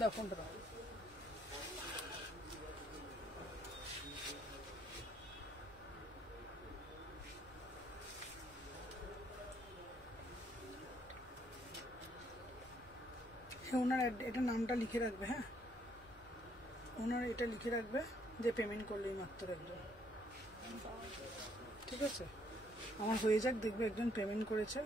দাও ফোনটা দাও। ওনার এটা নামটা লিখে রাখবে, হ্যাঁ ওনার এটা লিখে রাখবে যে পেমেন্ট করলেই মাত্র একজন, ঠিক আছে? আমার হয়ে যাক, দেখবে একজন পেমেন্ট করেছে।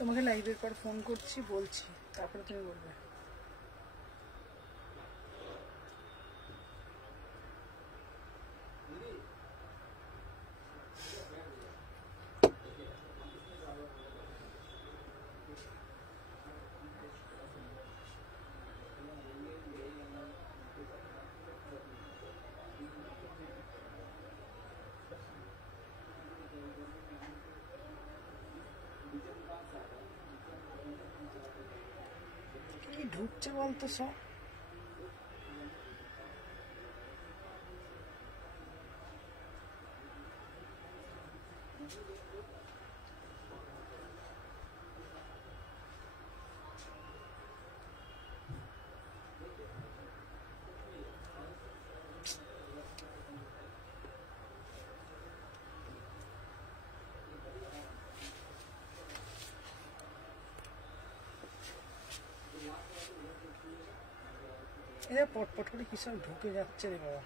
তোমাকে লাইভের পর ফোন করছি, বলছি, তারপরে তুমি বলবে। কি ঢুকছে বলতো সব? এরা পটপট করে কি সব ঢুকে যাচ্ছে রে বাবা।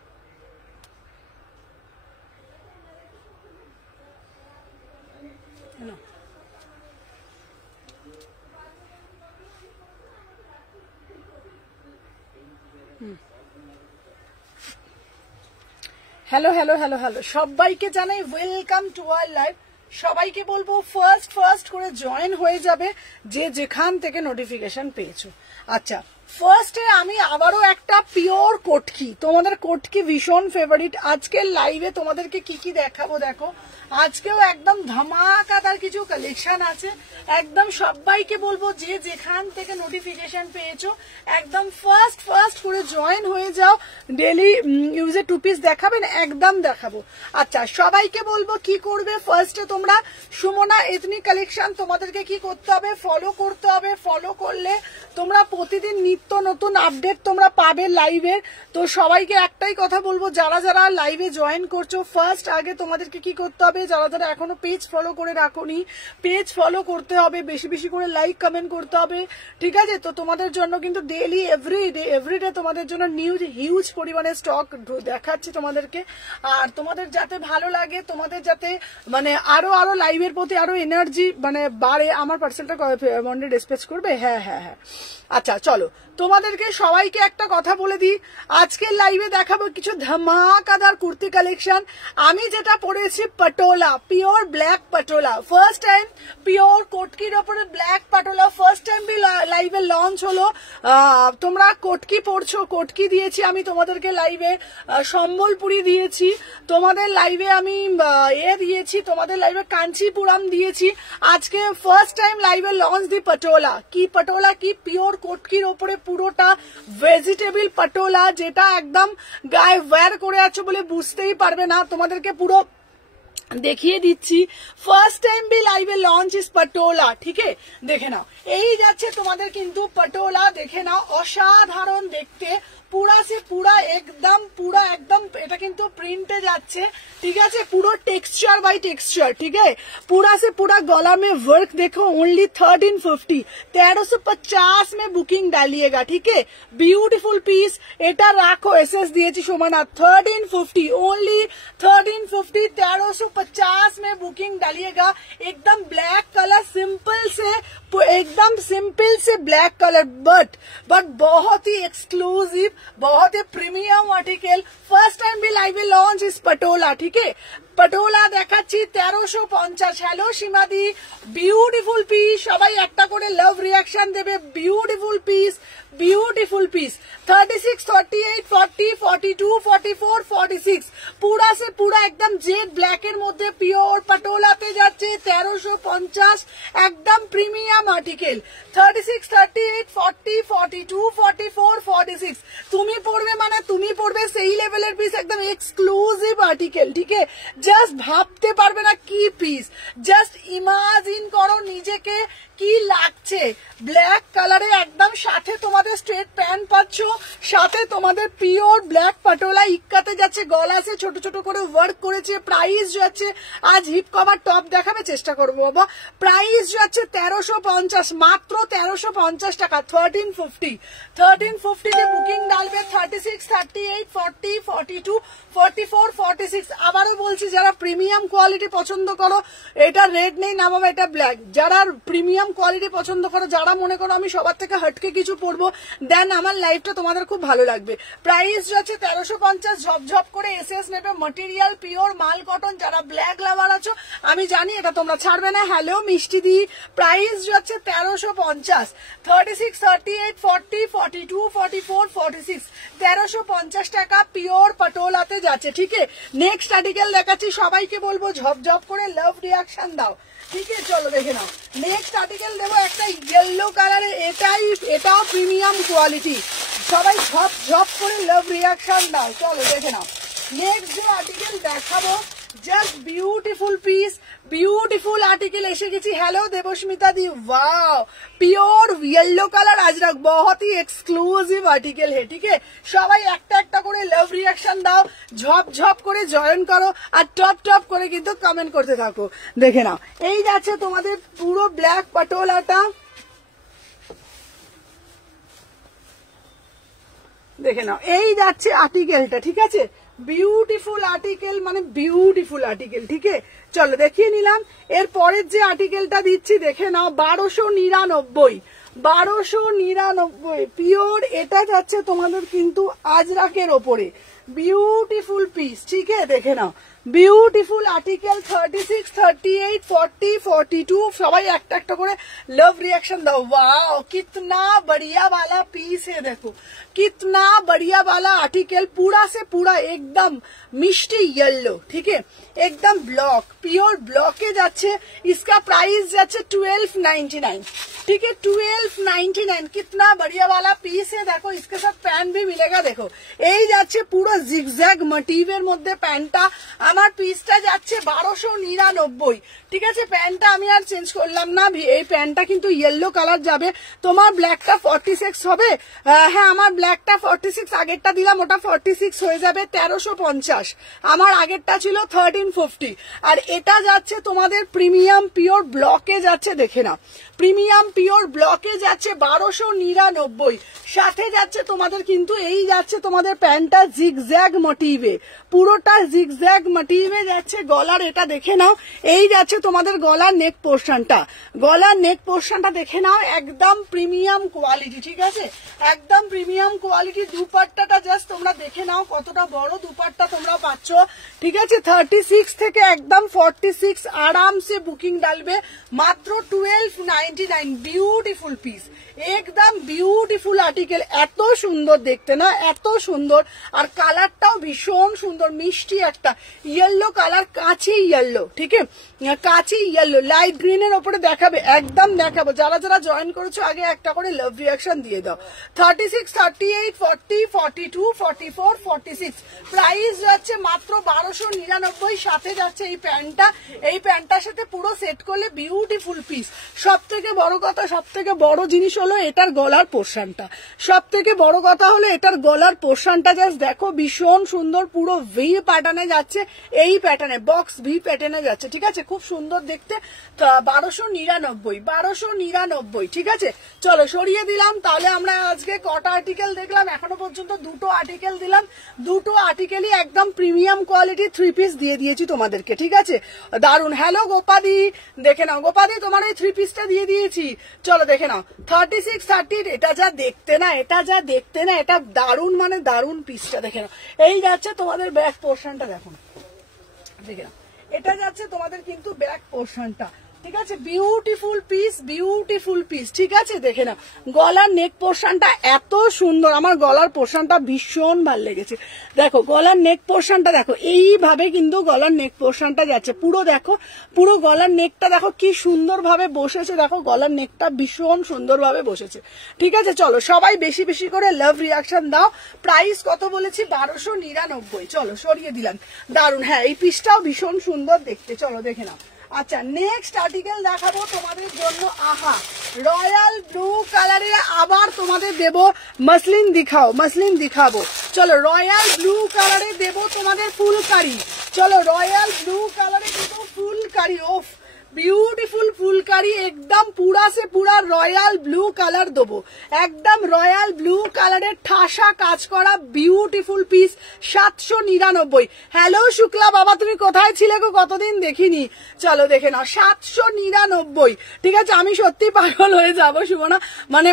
হ্যালো হ্যালো হ্যালো হ্যালো, সবাইকে জানাই ওয়েলকাম টু আওয়ার লাইভ। সবাইকে বলবো ফার্স্ট করে জয়েন হয়ে যাবে যে যেখান থেকে নোটিফিকেশন পেয়েছো। আচ্ছা, ফার্স্টে আমি আবারও একটা পিওর কোটকি, তোমাদের কোটকি ভীষণ ফেভারিট। আজকের লাইভে তোমাদেরকে কি কি দেখাবো দেখো, আজকেও একদম ধামাকাদার কিছু কালেকশন আছে। একদম সবাইকে বলবো যে যেখান থেকে নোটিফিকেশন পেয়েছো একদম ফার্স্ট করে জয়েন হয়ে যাও। ডেলি ইউজে 2 পিস দেখাবেন, একদম দেখাবো। আচ্ছা, সবাইকে বলবো কি করবে, ফার্স্টে তোমরা সুমনা এথনিক কালেকশন তোমাদেরকে কি করতে হবে, ফলো করতে হবে। ফলো করলে তোমরা প্রতিদিন নিত্য নতুন আপডেট তোমরা পাবে লাইভের। তো সবাইকে একটাই কথা বলবো, যারা যারা লাইভে জয়েন করছো, ফার্স্ট আগে তোমাদেরকে কি করতে হবে, যারা যারা এখনো পেজ ফলো করে রাখোনি পেজ ফলো করতে হবে, বেশি বেশি করে লাইক কমেন্ট করতে হবে, ঠিক আছে? তো তোমাদের জন্য কিন্তু ডেইলি এভরিডে তোমাদের জন্য হিউজ পরিমাণে স্টক দেখাচ্ছি তোমাদেরকে। আর তোমাদের যাতে ভালো লাগে, তোমাদের যাতে মানে আরো লাইভের প্রতি আরো এনার্জি মানে বাড়ে। আমার পার্সেলটা মন্ডে ডিসপ্যাচ করবে? হ্যাঁ হ্যাঁ হ্যাঁ। আচ্ছা চলো, তোমাদেরকে সবাইকে একটা কথা বলে দিই, আজকের লাইভে দেখাবো কিছু ধামাকাদার কুর্তি কালেকশন। আমি যেটা পরেছি পটো patola, pure black patola, first time pure কোটকির উপরে ব্ল্যাক পাটোলা ফার্স্ট টাইম লাইভে লঞ্চ হলো। তোমরা কোটকি পড়ছো, কোটকি দিয়েছি আমি তোমাদেরকে লাইভে, সম্বলপুরি দিয়েছি তোমাদের লাইভে, আমি দিয়েছি তোমাদের লাইভে, কাঞ্চিপুরম দিয়েছি। আজকে ফার্স্ট টাইম লাইভে লঞ্চ দি পটোলা। কি পটোলা? কি পিওর কোটকির ওপরে পুরোটা ভেজিটেবল পটোলা, যেটা একদম গায়ে ওয়্যার করে আছো বলে বুঝতেই পারবে না। তোমাদেরকে পুরো দেখিয়ে দিচ্ছি। ফার্স্ট টাইম भी লাইভে লঞ্চ ইস পটোলা, ঠিক আছে? দেখে নাও, এই যাচ্ছে তোমাদের কিন্তু পটোলা, দেখে নাও অসাধারণ দেখতে, पूरा से पूरा एकदम এটা কিন্তু প্রিন্টে যাচ্ছে, ঠিক আছে? পুরো টেক্সচার বাই টেক্সচার, ঠিক আছে? पूरा से पूरा गला में वर्क देखो, ओनली 1350, 1350 में बुकिंग डालिएगा, ठीक है? ब्यूटीफुल पीस, এটা রাখো, এসএস দিয়েছি সোমানা, 1350 ओनली 1350, 1350 में बुकिंग डालिएगा। एकदम ब्लैक कलर, सिंपल से एकदम सिंपल से ब्लैक कलर, बट बहुत ही एक्सक्लूसिव, बहुत ही प्रीमियम आर्टिकल। फर्स्ट टाइम भी लाइव लॉन्च इस पटोला, ठीक है? पटोला দেখাচ্ছি 1350। হ্যালো সীমাদি, বিউটিফুল পিস, সবাই একটা করে লাভ রিঅ্যাকশন দেবে। Beautiful piece, beautiful piece. 36, 38, 40, 42, 44, 46 पूरा से पूरा एकदम जेड ब्लैक এর মধ্যে পিওর পটোলাতে যাচ্ছে 1350, একদম প্রিমিয়াম আর্টিকেল। 36, 38, 40, 42, 44, 46 তুমি পড়বে মানে তুমি পড়বে সেই লেভেলের পিস, একদম এক্সক্লুসিভ আর্টিকেল, ঠিক আছে? জাস্ট ভাবতে পারবে না কি পিস, জাস্ট ইমাজিন করো নিজেকে কি লাগছে ব্ল্যাক কালারে একদম, সাথে তোমাদের স্ট্রেট প্যান্ট পাচ্ছ, সাথে তোমাদের পিওর ব্ল্যাক পটোলা ইক্কাতে যাচ্ছে, গলাতে ছোট ছোট করে ওয়ার্ক করেছে। প্রাইস যাচ্ছে, আজ হিপ কভার টপ দেখাবে, চেষ্টা করবো বাবা। প্রাইস যাচ্ছে 1350, মাত্র 1350 টাকা। 1350 তে বুকিং ডালবে। 36, 38, 40, 42, 44, 46 আবারও বলছি, যারা প্রিমিয়াম কোয়ালিটি পছন্দ করো, এটা রেড নেই না বাবা, এটা ব্ল্যাক। যারা প্রিমিয়াম কোয়ালিটি পছন্দ করো, যারা মনে করো আমি সবার থেকে হটকে কিছু পড়বো, দেন আমার লাইফটা তোমাদের খুব ভালো লাগবে। প্রাইস যাচ্ছে 1350, ঝপঝপ করে এসএস নেবে, ম্যাটেরিয়াল পিওর মাল কটন। যারা ব্ল্যাক লাভার আছো, আমি জানি এটা তোমরা ছাড়বে না। হ্যালো মিষ্টি দি, প্রাইস যাচ্ছে 1350। 36, 38, 40, 42, 44, 46 1350 টাকা পিওর পটোলাতে যাচ্ছে, ঠিক আছে? নেক্সট আর্টিকেল দেখাচ্ছি, সবাইকে বলবো ঝপঝপ করে লাভ রিঅ্যাকশন দাও, ঠিক আছে? চলো দেখে নাও। নেক্সট আর্টিকেল দেবো একটা ইয়েলো কালারে, এটাও প্রিমিয়াম কোয়ালিটি। সবাই ঝপ করে লাভ রিঅ্যাকশন দাও, চলো দেখে নাও। নেক্সট যে আর্টিকেল দেখাবো, just beautiful piece, beautiful article এসে গেছি। হ্যালো দেবস্মিতা दी, wow pure yellow colour ajrak, बहुत ही एक्सक्लूसिव आर्टिकल है, ठीक है? সবাই একটা একটা করে লাভ রিঅ্যাকশন দাও, ঝপ করে জয়েন করো, আর টপ করে কিন্তু কমেন্ট করতে থাকো। দেখে নাও, এই যাচ্ছে তোমাদের পুরো ব্ল্যাক পটোলাটা, দেখে নাও, এই যাচ্ছে আর্টিকেলটা, ঠিক আছে? বিউটিফুল আর্টিকেল, মানে বিউটিফুল আর্টিকেল, ঠিক আছে? চলো দেখিয়ে নিলাম। এর পরের যে আর্টিকেলটা দিচ্ছি দেখে নাও, 1299 পিওর, এটা যাচ্ছে তোমাদের কিন্তু আজরাকের ওপরে। বিউটিফুল পিস, ঠিক আছে? দেখে নাও, বিউটিফুল আর্টিকেল। 36, 38, 40, 42 সবাই একটা একটা করে লাভ रिएक्शन दो। वाओ कितना बढ़िया वाला पीस है, देखो कितना बढ़िया वाला आर्टिकल, पूरा से पूरा एकदम मिष्टी येलो, ठीक है? एकदम ब्लॉक, प्योर ब्लॉके जाच्छे। इसका प्राइस जाच्छे 1299, ठीक है? 1299 कितना बढ़िया वाला पीस है, देखो इसके साथ पैंट भी मिलेगा। देखो এই যাচ্ছে পুরো জিগজ্যাগ মোটিভের মধ্যে প্যান্টটা, আমার পিসটা যাচ্ছে 1299, ঠিক আছে? প্যান্টটা আমি আর চেঞ্জ করলাম না, এই প্যান্টটা কিন্তু ইয়েলো কালার যাবে। তোমার ব্ল্যাকটা 46 হবে, হ্যাঁ আমার ব্ল্যাকটা 46, আগেরটা দিলাম ওটা 46 হয়ে যাবে 1350। আমার আগেরটা ছিল 1350, আর এটা যাচ্ছে তোমাদের প্রিমিয়াম পিওর ব্লকে যাচ্ছে, দেখে না, প্রিমিয়াম পিওর ব্লকে যাচ্ছে 1299, সাথে যাচ্ছে তোমাদের কিন্তু এই যাচ্ছে তোমাদের প্যান্টটা জিগজ্যাগ মোটিভে, পুরোটা জিগজ্যাগ মোটিভে যাচ্ছে। গলার এটা দেখে নাও, এই যাচ্ছে তোমাদের গলার নেক পোর্শনটা, গলার নেক পোর্শনটা দেখে নাও, একদম প্রিমিয়াম কোয়ালিটি, ঠিক আছে? একদম প্রিমিয়াম প্রিমিয়াম কোয়ালিটি। দুপাট্টাটা জাস্ট তোমরা দেখে নাও কতটা বড় দুপাট্টা তোমরা পাচ্ছ, ঠিক আছে। 36 থেকে একদম 46 আরামসে বুকিং ডালবে, মাত্র 1299। বিউটিফুল পিস, একদম বিউটিফুল আর্টিকেল, এত সুন্দর দেখতে না, এত সুন্দর। আর কালারটাও ভীষণ সুন্দর, মিষ্টি একটা ইয়েলো কালার, কাঁচি ইয়েলো, ঠিক আছে, কাঁচি ইয়েলো। লাইট গ্রিনের ওপরে দেখাবে, একদম দেখাবো। যারা যারা জয়েন করেছো আগে একটা করে লাভ রিয়াকশন দিয়ে দাও। 36, 38, 40, 42, 44, 46 প্রাইস যাচ্ছে মাত্র 1299। সাথে যাচ্ছে এই প্যান্টটা, এই প্যান্টটার সাথে পুরো সেট করলে বিউটিফুল পিস। সব থেকে বড় কথা, সব থেকে বড় জিনিস হলো এটার গলার পোর্শনটা। সব থেকে বড় কথা হলো এটার গলার পোর্শনটা জাস্ট দেখো, ভীষণ সুন্দর, পুরো ভি প্যাটার্নে যাচ্ছে, এই প্যাটার্নে বক্স ভি প্যাটার্নে যাচ্ছে, ঠিক আছে, খুব সুন্দর দেখতে। 1299, ঠিক আছে। চলো সরিয়ে দিলাম। তাহলে আমরা আজকে কটা আর্টিকেল দেখলাম? এখনো পর্যন্ত দুটো আর্টিকেল দিলাম, দুটো আর্টিকেলই একদম প্রিমিয়াম কোয়ালিটি 3 পিস দিয়ে দিয়েছি তোমাদেরকে, ঠিক আছে, দারুন। হ্যালো গোপাদি, দেখে নাও গোপাদি, তোমার এই 3 পিসটা দিয়ে দিয়েছি, চলো দেখে নাও। 36, 38, এটা যা দেখতে না, এটা যা দেখতে না, এটা দারুন, মানে দারুন পিসটা দেখে নাও। এই যাচ্ছে তোমাদের ব্যাক পোর্শনটা, দেখো দেখে নাও, এটা যাচ্ছে তোমাদের কিন্তু ব্যাক পোর্শনটা, ঠিক আছে। বিউটিফুল পিস, বিউটিফুল পিস, ঠিক আছে। দেখে না গলার নেক পোর্শনটা এত সুন্দর, আমার গলার পোর্শনটা ভীষণ ভালো লেগেছে। দেখো গলার নেক পোর্শনটা দেখো, এইভাবে কিন্তু গলার নেক পোর্শনটা যাচ্ছে পুরো, দেখো পুরো গলার নেকটা দেখো কি সুন্দর ভাবে বসেছে, দেখো গলার নেকটা ভীষণ সুন্দর ভাবে বসেছে, ঠিক আছে। চলো সবাই বেশি বেশি করে লাভ রিয়াকশন দাও। প্রাইস কত বলেছি? 1299। চলো সরিয়ে দিলাম, দারুন। হ্যাঁ এই পিসটাও ভীষণ সুন্দর দেখতে, চলো দেখে নাও। আচ্ছা নেক্সট আর্টিকেল দেখাবো তোমাদের জন্য। আহা, রয়্যাল ব্লু কালারে আবার তোমাদের দেব মসলিন, দিখাও মসলিন দিখাবো। চলো রয়্যাল ব্লু কালারে দেব তোমাদের ফুলকারি, চলো রয়্যাল ব্লু কালারে দেব ফুলকারি। ওফ বিউটিফুল ফুলকারি, একদম পুরা সে পুরা রয়্যাল ব্লু কালার দেবো, একদম রয়্যাল ব্লু কালারের ঠাসা কাজ করা বিউটিফুল পিস। 799। হ্যালো শুক্লা বাবা, তুমি কোথায় ছিলে গো, কতদিন দেখিনি। চলো দেখে নাও, 799, ঠিক আছে। আমি সত্যি পাগল হয়ে যাবো সুমনা, মানে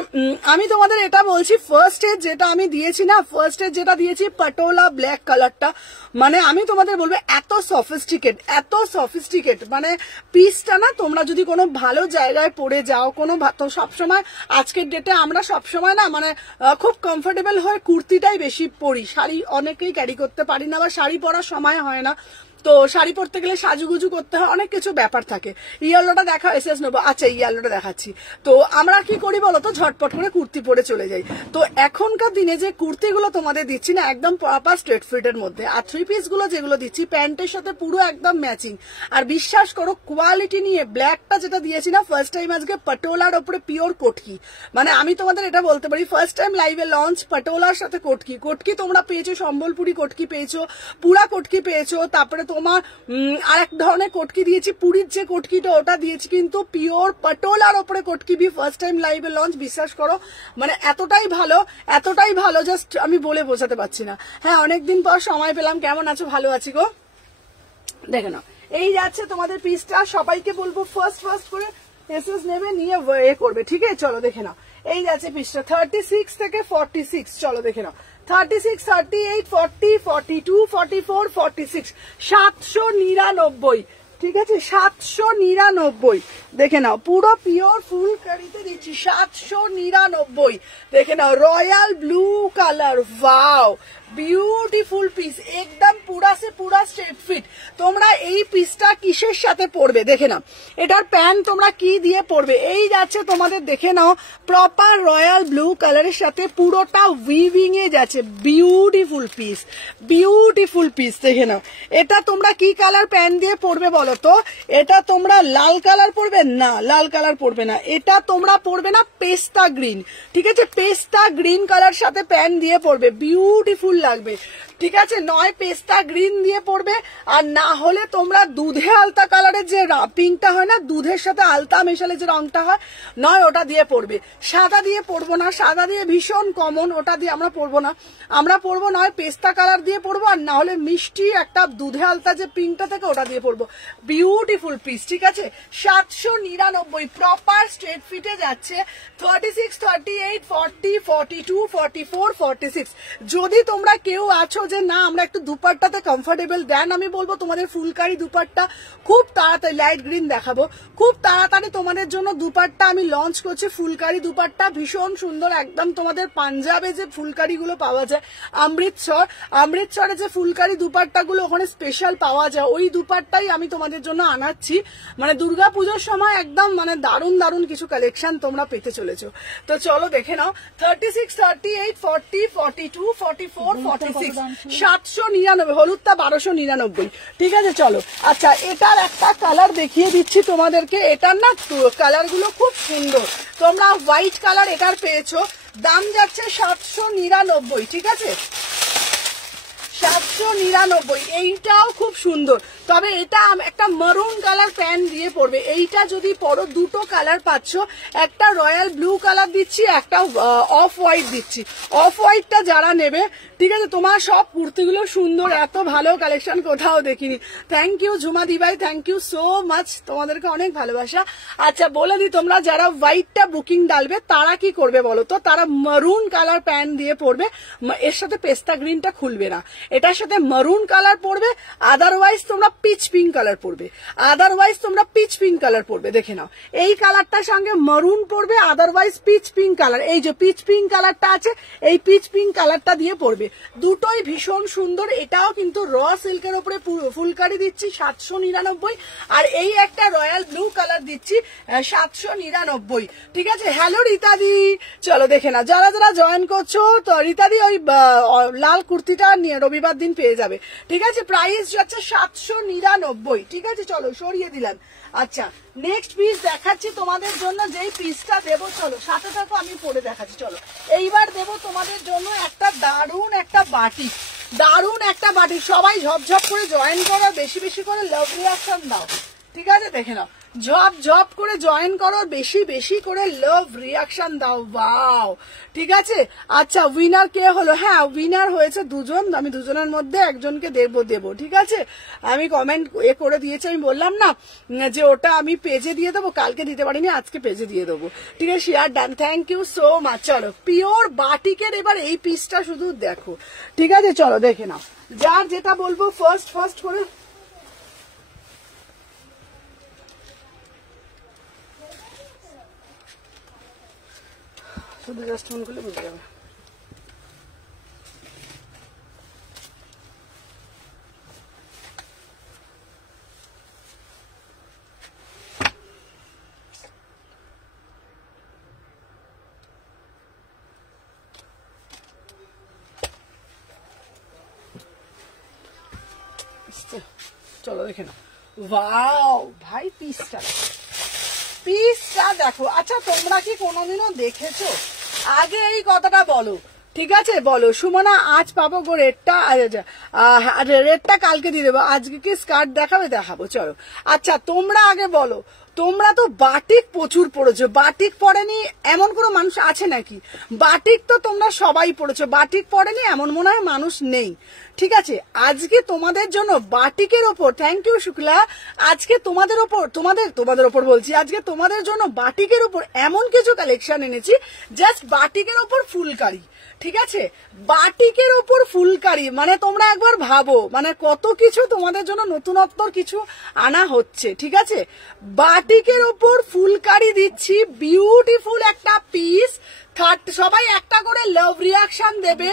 আমি তোমাদের এটা বলছি, ফার্স্ট এর যেটা আমি দিয়েছি না, ফার্স্ট এর যেটা দিয়েছি পাটোলা ব্ল্যাক কালারটা, মানে আমি তোমাদের বলবো এত সফিস্টিকেট, এত সফিস্টিকেট, মানে পিসটা না, তোমরা যদি কোনো ভালো জায়গায় পরে যাও, কোনো তো সবসময় আজকের ডেটে আমরা সবসময় না মানে খুব কমফোর্টেবল হয়ে কুর্তিটাই বেশি পরি, শাড়ি অনেকেই ক্যারি করতে পারি না, বা শাড়ি পরার সময় হয় না, তো শাড়ি পরতে গেলে সাজুগুজু করতে হয়, অনেক কিছু ব্যাপার থাকে। ইয়েলোটা দেখা, এসএস নেবো, আচ্ছা ইয়েলোটা দেখাচ্ছি। তো আমরা কি করি বলতো, ঝটপট করে কুর্তি পরে চলে যাই। তো এখনকার দিনে যে কুর্তিগুলো তোমাদের দিচ্ছি না, একদম প্রপার স্ট্রেট ফিটের মধ্যে, আর 3 পিস গুলো যেগুলো দিচ্ছি প্যান্টের সাথে পুরো একদম ম্যাচিং। আর বিশ্বাস করো কোয়ালিটি নিয়ে, ব্ল্যাকটা যেটা দিয়েছি না ফার্স্ট টাইম আজকে, পাটোলার ওপরে পিওর কোটকি, মানে আমি তোমাদের এটা বলতে পারি ফার্স্ট টাইম লাইভে লঞ্চ পাটোলার সাথে কোটকি। কোটকি তোমরা পেয়েছো, সম্বলপুরি কোটকি পেয়েছো, পুরা কোটকি পেয়েছো, তারপরে তোমার আর এক ধরনের কোটকি দিয়েছি, পুরীর যে কোটকিটা ওটা দিয়েছি, কিন্তু পিওর পাটোলার ওপরে কোটকি বি ফার্স্ট টাইম লাইভে লঞ্চ। বিশ্বাস করো মানে এতটাই ভালো, এতটাই ভালো, জাস্ট আমি বলে বোঝাতে পারছি না। হ্যাঁ অনেকদিন পর সময় পেলাম, কেমন আছো? ভালো আছি গো। দেখে নাও এই যাচ্ছে তোমাদের পিসটা, সবাইকে বলবো ফার্স্ট করে এসএস নেবে, নিয়ে এ করবে, ঠিক আছে। চলো দেখে নাও এই যাচ্ছে পিসটা, 36 থেকে 46, চলো দেখে নাও। 36, 38, 40, 42, 44, 46, 799, ঠিক আছে, 799 দেখে নাও, পুরো পিওর ফুল কারিতে দিচ্ছি 799 দেখে নাও। Royal blue colour, wow beautiful piece, একদম পুরা সে পুরা স্ট্রেট ফিট। তোমরা এই পিসটা কিসের সাথে পরবে দেখে নাও, এটার প্যান্ট তোমরা কি দিয়ে পরবে, এই যাচ্ছে তোমাদের দেখে নাও, প্রপার রয়্যাল ব্লু কালারের সাথে পুরোটা উইভিং এ যাচ্ছে, বিউটিফুল পিস, বিউটিফুল পিস দেখে নাও। এটা তোমরা কি কালার প্যান্ট দিয়ে পরবে বলো তো? এটা তোমরা লাল কালার পরবে না, লাল কালার পরবে না, এটা তোমরা পরবে না পেস্তা গ্রিন, ঠিক আছে, পেস্তা গ্রিন কালার সাথে প্যান্ট দিয়ে পরবে, বিউটিফুল লাগবে, ঠিক আছে। নয় পেস্তা গ্রিন দিয়ে পড়বে, আর না হলে তোমরা দুধে আলতা কালারের যে পিঙ্কটা হয় না, দুধের সাথে আলতা মেশালে যে রংটা হয়, নয় ওটা দিয়ে পড়বে। সাদা দিয়ে পড়বো না, সাদা দিয়ে ভীষণ কমন, ওটা দিয়ে আমরা পড়বো না। আমরা পড়বো নয় পেস্তা কালার দিয়ে পড়বো, আর না হলে মিষ্টি একটা দুধে আলতা যে পিঙ্কটা থেকে ওটা দিয়ে পড়বো। বিউটিফুল পিস, ঠিক আছে। 799 প্রপার স্ট্রেট ফিটে যাচ্ছে। 36, 38, 40, 42, 44, 46। যদি তোমরা কেউ আছো যে না আমরা একটু দুপাট্টাতে কমফোর্টেবল, দেন আমি বলবো তোমাদের ফুলকারি দুপাট্টা খুব তাড়াতাড়ি, লাইট গ্রিন দেখাবো, খুব তাড়াতাড়ি তোমাদের জন্য দুপাট্টা আমি লঞ্চ করছি। ফুলকারি দুপাট্টা ভীষণ সুন্দর, একদম তোমাদের পাঞ্জাবে যে ফুলকারি গুলো পাওয়া যায়, অমৃতসরে যে ফুলকারি দুপাট্টা গুলো ওখানে স্পেশাল পাওয়া যায়, ওই দুপাট্টাই আমি তোমাদের জন্য আনাচ্ছি। মানে দুর্গাপুজোর সময় একদম মানে দারুণ দারুণ কিছু কালেকশন তোমরা পেতে চলেছো। তো চলো দেখে নাও। 36, 38, 40, 42, 44, 46, 799, হলুদটা 1299, ঠিক আছে। চলো আচ্ছা, এটার একটা কালার দেখিয়ে দিচ্ছি তোমাদেরকে। এটার না কালার গুলো খুব সুন্দর। তোমরা হোয়াইট কালার এটার পেয়েছো, দাম যাচ্ছে 799, ঠিক আছে। 799, এইটাও খুব সুন্দর, তবে এটা একটা মারুন কালার প্যান্ট দিয়ে পড়বে। এইটা যদি পরো দুটো কালার পাচ্ছ, একটা রয়্যাল ব্লু কালার দিচ্ছি, একটা অফ হোয়াইট দিচ্ছি। অফ হোয়াইটটা যারা নেবে, ঠিক আছে। তোমার সব কুর্তিগুলো সুন্দর, এত ভালো কালেকশন কোথাও দেখিনি। থ্যাংক ইউ ঝুমা দিবাই, থ্যাংক ইউ সো মাচ, তোমাদেরকে অনেক ভালোবাসা। আচ্ছা বলে দিই, তোমরা যারা হোয়াইটটা বুকিং ডালবে তারা কি করবে বলো তো, তারা মারুন কালার প্যান্ট দিয়ে পড়বে, এর সাথে পেস্তা গ্রিনটা খুলবে না, এটার সাথে মারুন কালার পড়বে। আদারওয়াইজ তোমরা পিচ পিঙ্ক কালার পড়বে, দেখে নাও। এই কালারটার সঙ্গে মারুন পড়বে, আদারওয়াইজ পিচ পিঙ্ক কালার, এই যে পিচ পিঙ্ক কালারটা আছে, এই পিচ পিঙ্ক কালারটা দিয়ে পড়বে। দুটোই ভীষণ সুন্দর। এটাও কিন্তু র সিল্কের উপরে ফুলকারি দিচ্ছি 799, আর এই একটা রয়্যাল ব্লু কালার দিচ্ছি 799, ঠিক আছে। হ্যালো রীতাদি, চলো দেখে না যারা যারা জয়েন করছো। তো রীতাদি ওই লাল কুর্তিটা নিয়ে রবিবার দিন পেয়ে যাবে, ঠিক আছে। প্রাইস যাচ্ছে 799, ঠিক আছে। চলো সরিয়ে দিলাম। আচ্ছা নেক্সট পিস দেখাচ্ছি তোমাদের জন্য, যেই পিসটা দেবো, চলো সাথে থাকো আমি পরে দেখাচ্ছি। চলো এইবার দেবো তোমাদের জন্য একটা দারুণ একটা বাটিক, সবাই ঝপঝপ করে জয়েন করো, বেশি বেশি করে লাভ রিঅ্যাকশন দাও, ঠিক আছে। দেখে নাও, ঝপ করে জয়েন করো, বেশি বেশি করে লাভ রিঅ্যাকশন দাও। ওয়াও, ঠিক আছে। আচ্ছা উইনার কে হলো? হ্যাঁ উইনার হয়েছে দুজন, আমি দুজনের মধ্যে একজনকে দেবো, ঠিক আছে। আমি কমেন্ট করে দিয়েছি, আমি বললাম না যে ওটা আমি পেজে দিয়ে দেবো, কালকে দিতে পারিনি, আজকে পেজে দিয়ে দেবো, ঠিক আছে। Share done, thank you so much. চলো পিওর বাটিকের এবার এই পিসটা শুধু দেখো, ঠিক আছে। চলো দেখে নাও, যার যেটা বলবো ফার্স্ট করে। শুধু জাস্ট ফোন করলে বুঝে যাবে। চলো দেখে নাও। ওয়াও ভাই, পিসটা দেখো। আচ্ছা তোমরা কি কোনোদিনও দেখেছো? আগে এই কথাটা বলো, ঠিক আছে। বলো সুমনা আজ পাবো গো রেটটা, রেটটা কালকে দিয়ে দেবো, আজকে কি স্কার্ট দেখাবো, চলো। আচ্ছা তোমরা আগে বলো, তোমরা তো বাটিক প্রচুর পড়েছো, বাটিক পড়েনি এমন কোনো মানুষ আছে নাকি? বাটিক তো তোমরা সবাই পড়েছো, বাটিক পড়েনি এমন মনে হয় মানুষ নেই, ঠিক আছে। আজকে তোমাদের জন্য বাটিকের ওপর, থ্যাংক ইউ শুক্লা, আজকে তোমাদের ওপর বলছি, আজকে তোমাদের জন্য বাটিকের ওপর এমন কিছু কালেকশন এনেছি, জাস্ট বাটিকের ওপর ফুলকারি, ঠিক আছে। বাটিকের ওপর ফুলকারি মানে তোমরা একবার ভাবো, মানে কত কিছু তোমাদের জন্য নতুনত্বর কিছু আনা হচ্ছে, ঠিক আছে। বাটিকের ওপর ফুলকারি দিচ্ছি, বিউটিফুল একটা পিস। সবাই একটা করে লাভ রিঅ্যাকশন দেবে।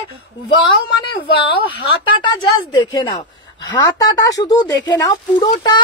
ওয়াও মানে ওয়াও, হাতাটা জাস্ট দেখে নাও, হাতাটা শুধু দেখে নাও, পুরোটা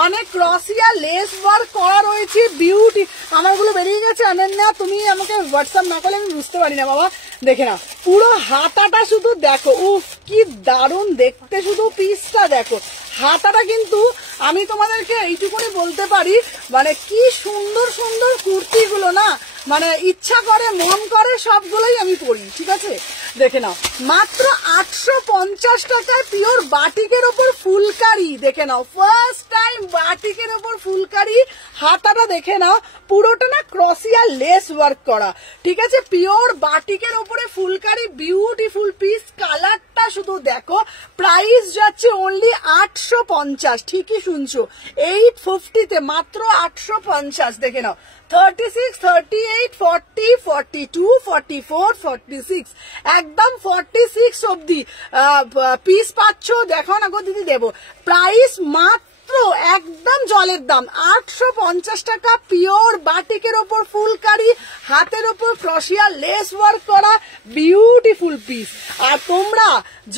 মানে ক্রসিয়া লেস ওয়ার্ক করা রয়েছে, বিউটি। আমারগুলো বেরিয়ে গেছে অনন্যা, তুমি আমাকে হোয়াটসঅ্যাপ না করলে আমি বুঝতে পারি না বাবা। দেখে না পুরো হাতাটা শুধু দেখো, উফ কি দারুণ দেখতে, শুধু পিসটা দেখো। হাতাটা কিন্তু আমি তোমাদেরকে এইটুকুনি বলতে পারি, মানে কি সুন্দর সুন্দর কুর্তিগুলো না, মানে ইচ্ছা করে মন করে সবগুলোই আমি পরি। ঠিক আছে, দেখে নাও মাত্র 850 টাকায় পিওর বাটিকের ওপর ফুলকারি। দেখে নাও ফার্স্ট টাইম বাটিকের ওপর ফুলকারি। হাতাটা দেখে নাও পুরোটা না ক্রসিয়া লেস ওয়ার্ক করা। ঠিক আছে, পিওর বাটিকের ওপরে ফুলকারি, বিউটিফুল পিস। কালারটা শুধু দেখো। প্রাইস যাচ্ছে অনলি 850। ঠিকই শুনছো, 850 মাত্র 850। দেখে নাও 36, 38, 40, 42, 44, 46, একদম 46 অব্দি পিস পাচ্ছ। দেখো না গো দিদি, দেবো প্রাইস মাত্র একদম জলের দাম 850 টাকা। পিওর বাটিকের ওপর ফুলকারি, হাতের ওপর ক্রসিয়া লেস ওয়ার্ক করা বিউটিফুল পিস। আর তোমরা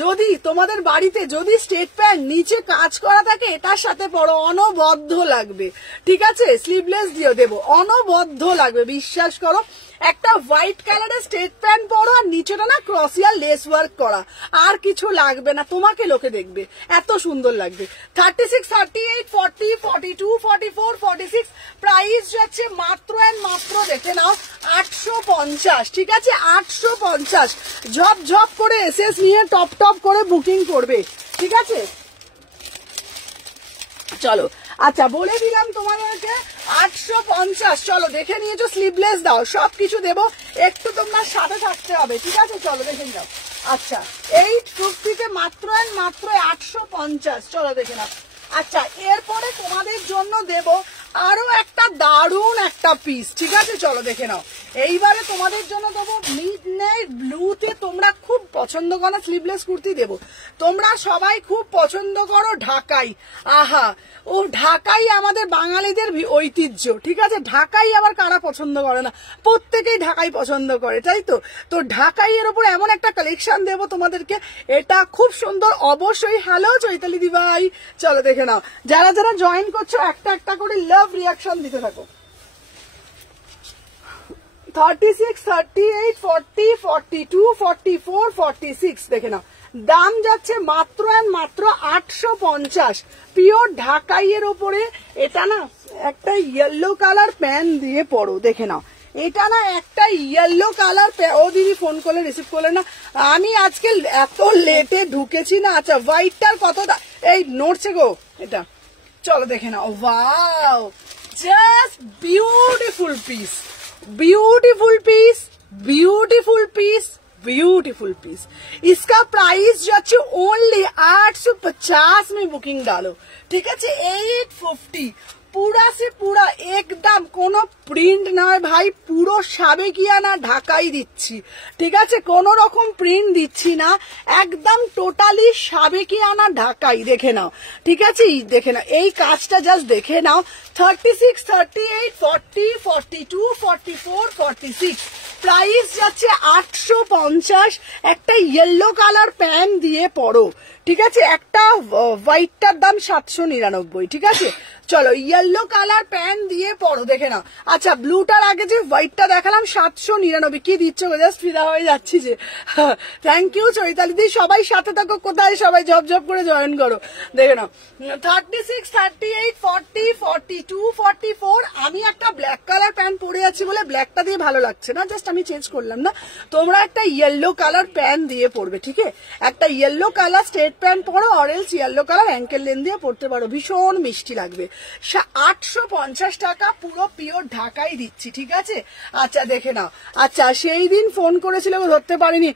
যদি তোমাদের বাড়িতে যদি স্টেট প্যান্ট নিচে কাজ করা থাকে, এটার সাথে পরো, অনবদ্য লাগবে। ঠিক আছে, স্লিভলেস দিয়েও দেবো, অনবদ্য লাগবে, বিশ্বাস করো। একটা হোয়াইট কালারের স্টেট প্যান্ট পরো আর নিচেটা না ক্রসিয়া লেস ওয়ার্ক করা, আর কিছু লাগবে না, তোমাকে লোকে দেখবে, এত সুন্দর লাগবে। 36, 38, 40, 42, 44, 46 প্রাইস যাচ্ছে মাত্র এন্ড মাত্র দেখে নাও 850। ঠিক আছে, 850। ঝপ ঝপ করে এসএস নিয়ে টপ টপ করে বুকিং করবে। ঠিক আছে, চলো আচ্ছা বলে দিলাম তোমাদেরকে 850। চলো দেখে নিয়েছো, স্লিভলেস দাও, সবকিছু দেবো, একটু তোমরা সাথে থাকতে হবে। ঠিক আছে, চলো দেখে যাও। আচ্ছা 850 মাত্র মাত্র 850। চলো দেখে নাও। আচ্ছা এরপরে তোমাদের জন্য দেব আরো একটা দারুণ একটা পিস। ঠিক আছে, চলো দেখে নাও। এইবারে তোমাদের জন্য দেবো মিডনাইট ব্লুতে, তোমরা খুব পছন্দ করো স্লিভলেস কুর্তি দেবো, তোমরা সবাই খুব পছন্দ করো ঢাকাই। আহা, ও ঢাকাই আমাদের বাঙালিদের ঐতিহ্য। ঠিক আছে, ঢাকাই আবার কারা পছন্দ করে না, প্রত্যেকেই ঢাকাই পছন্দ করে, তাই তো। তো ঢাকাই এর উপর এমন একটা কালেকশন দেবো তোমাদেরকে, এটা খুব সুন্দর। অবশ্যই হ্যালো চৈতালি দি ভাই, চলো দেখে নাও। যারা যারা জয়েন করছো একটা একটা করে লাভ রিয়াকশন দিতে থাকো। 36, 38, 40, 42, 44, 46 দেখে নাও। দাম যাচ্ছে মাত্র মাত্র 850। পিওর ঢাকাইয়ের ওপরে এটা না একটা ইয়েলো কালার প্যান দিয়ে পরো। দেখে নাও, এটা না একটা ইয়েলো কালার। ও দিদি ফোন করলে রিসিভ করলে না, আমি আজকে এত লেটে ঢুকেছি না। আচ্ছা হোয়াইটটার কত, এই নড়ছে গো এটা, চলো দেখে নাও। Wow, just beautiful piece, beautiful piece, beautiful piece, beautiful piece. इसका प्राइस যাচ্ছে ओनली 850 में बुकिंग डालो। ठीक है, 850 पूरा से पूरा एकदम কোনো প্রিন্ট নয় ভাই, পুরো সাবেকিয়ানা ঢাকাই দিচ্ছি। ঠিক আছে, কোনো রকম প্রিন্ট দিচ্ছি না, একদম টোটালি সাবেকিয়ানা ঢাকাই। দেখে নাও। ঠিক আছে, দেখে নাও এই কাজটা, জাস্ট দেখে নাও। 36, 38, 40, 42, 44, 46 প্রাইস যাচ্ছে 850। একটা ইয়েলো কালার প্যান দিয়ে পরো। ঠিক আছে, একটা হোয়াইটটার দাম 799। ঠিক আছে, চলো ইয়েলো কালার প্যান দিয়ে পরো। দেখে নাও। আচ্ছা ব্লুটার আগে যে হোয়াইটটা দেখালাম 799। কি দিচ্ছ, জাস্ট ফিরা হয়ে যাচ্ছি যে। থ্যাংক ইউ চৈতালি দি, সবাই সাথে থাকো। কোথায় সবাই ঝপ ঝপ করে জয়েন করো। দেখে নাও 36, 38, 40, 42, 44 আমি একটা ব্ল্যাক কালার প্যান্ট পরে আছি বলে ব্ল্যাকটা দিয়ে ভালো লাগছে না, জাস্ট আমি চেঞ্জ করলাম না। তোমরা একটা ইয়েলো কালার প্যান্ট দিয়ে পরবে। ঠিক আছে, একটা ইয়েলো কালার স্ট্রেট প্যান্ট পরো, orange yellow colour ankle length দিয়ে পরতে পারো, ভীষণ মিষ্টি লাগবে। 850 টাকা পুরো পিওর ঢাকাই দিচ্ছি। ঠিক আছে, আচ্ছা দেখে নাও। আচ্ছা সেই দিন ফোন করেছিল, ধরতে পারিনি,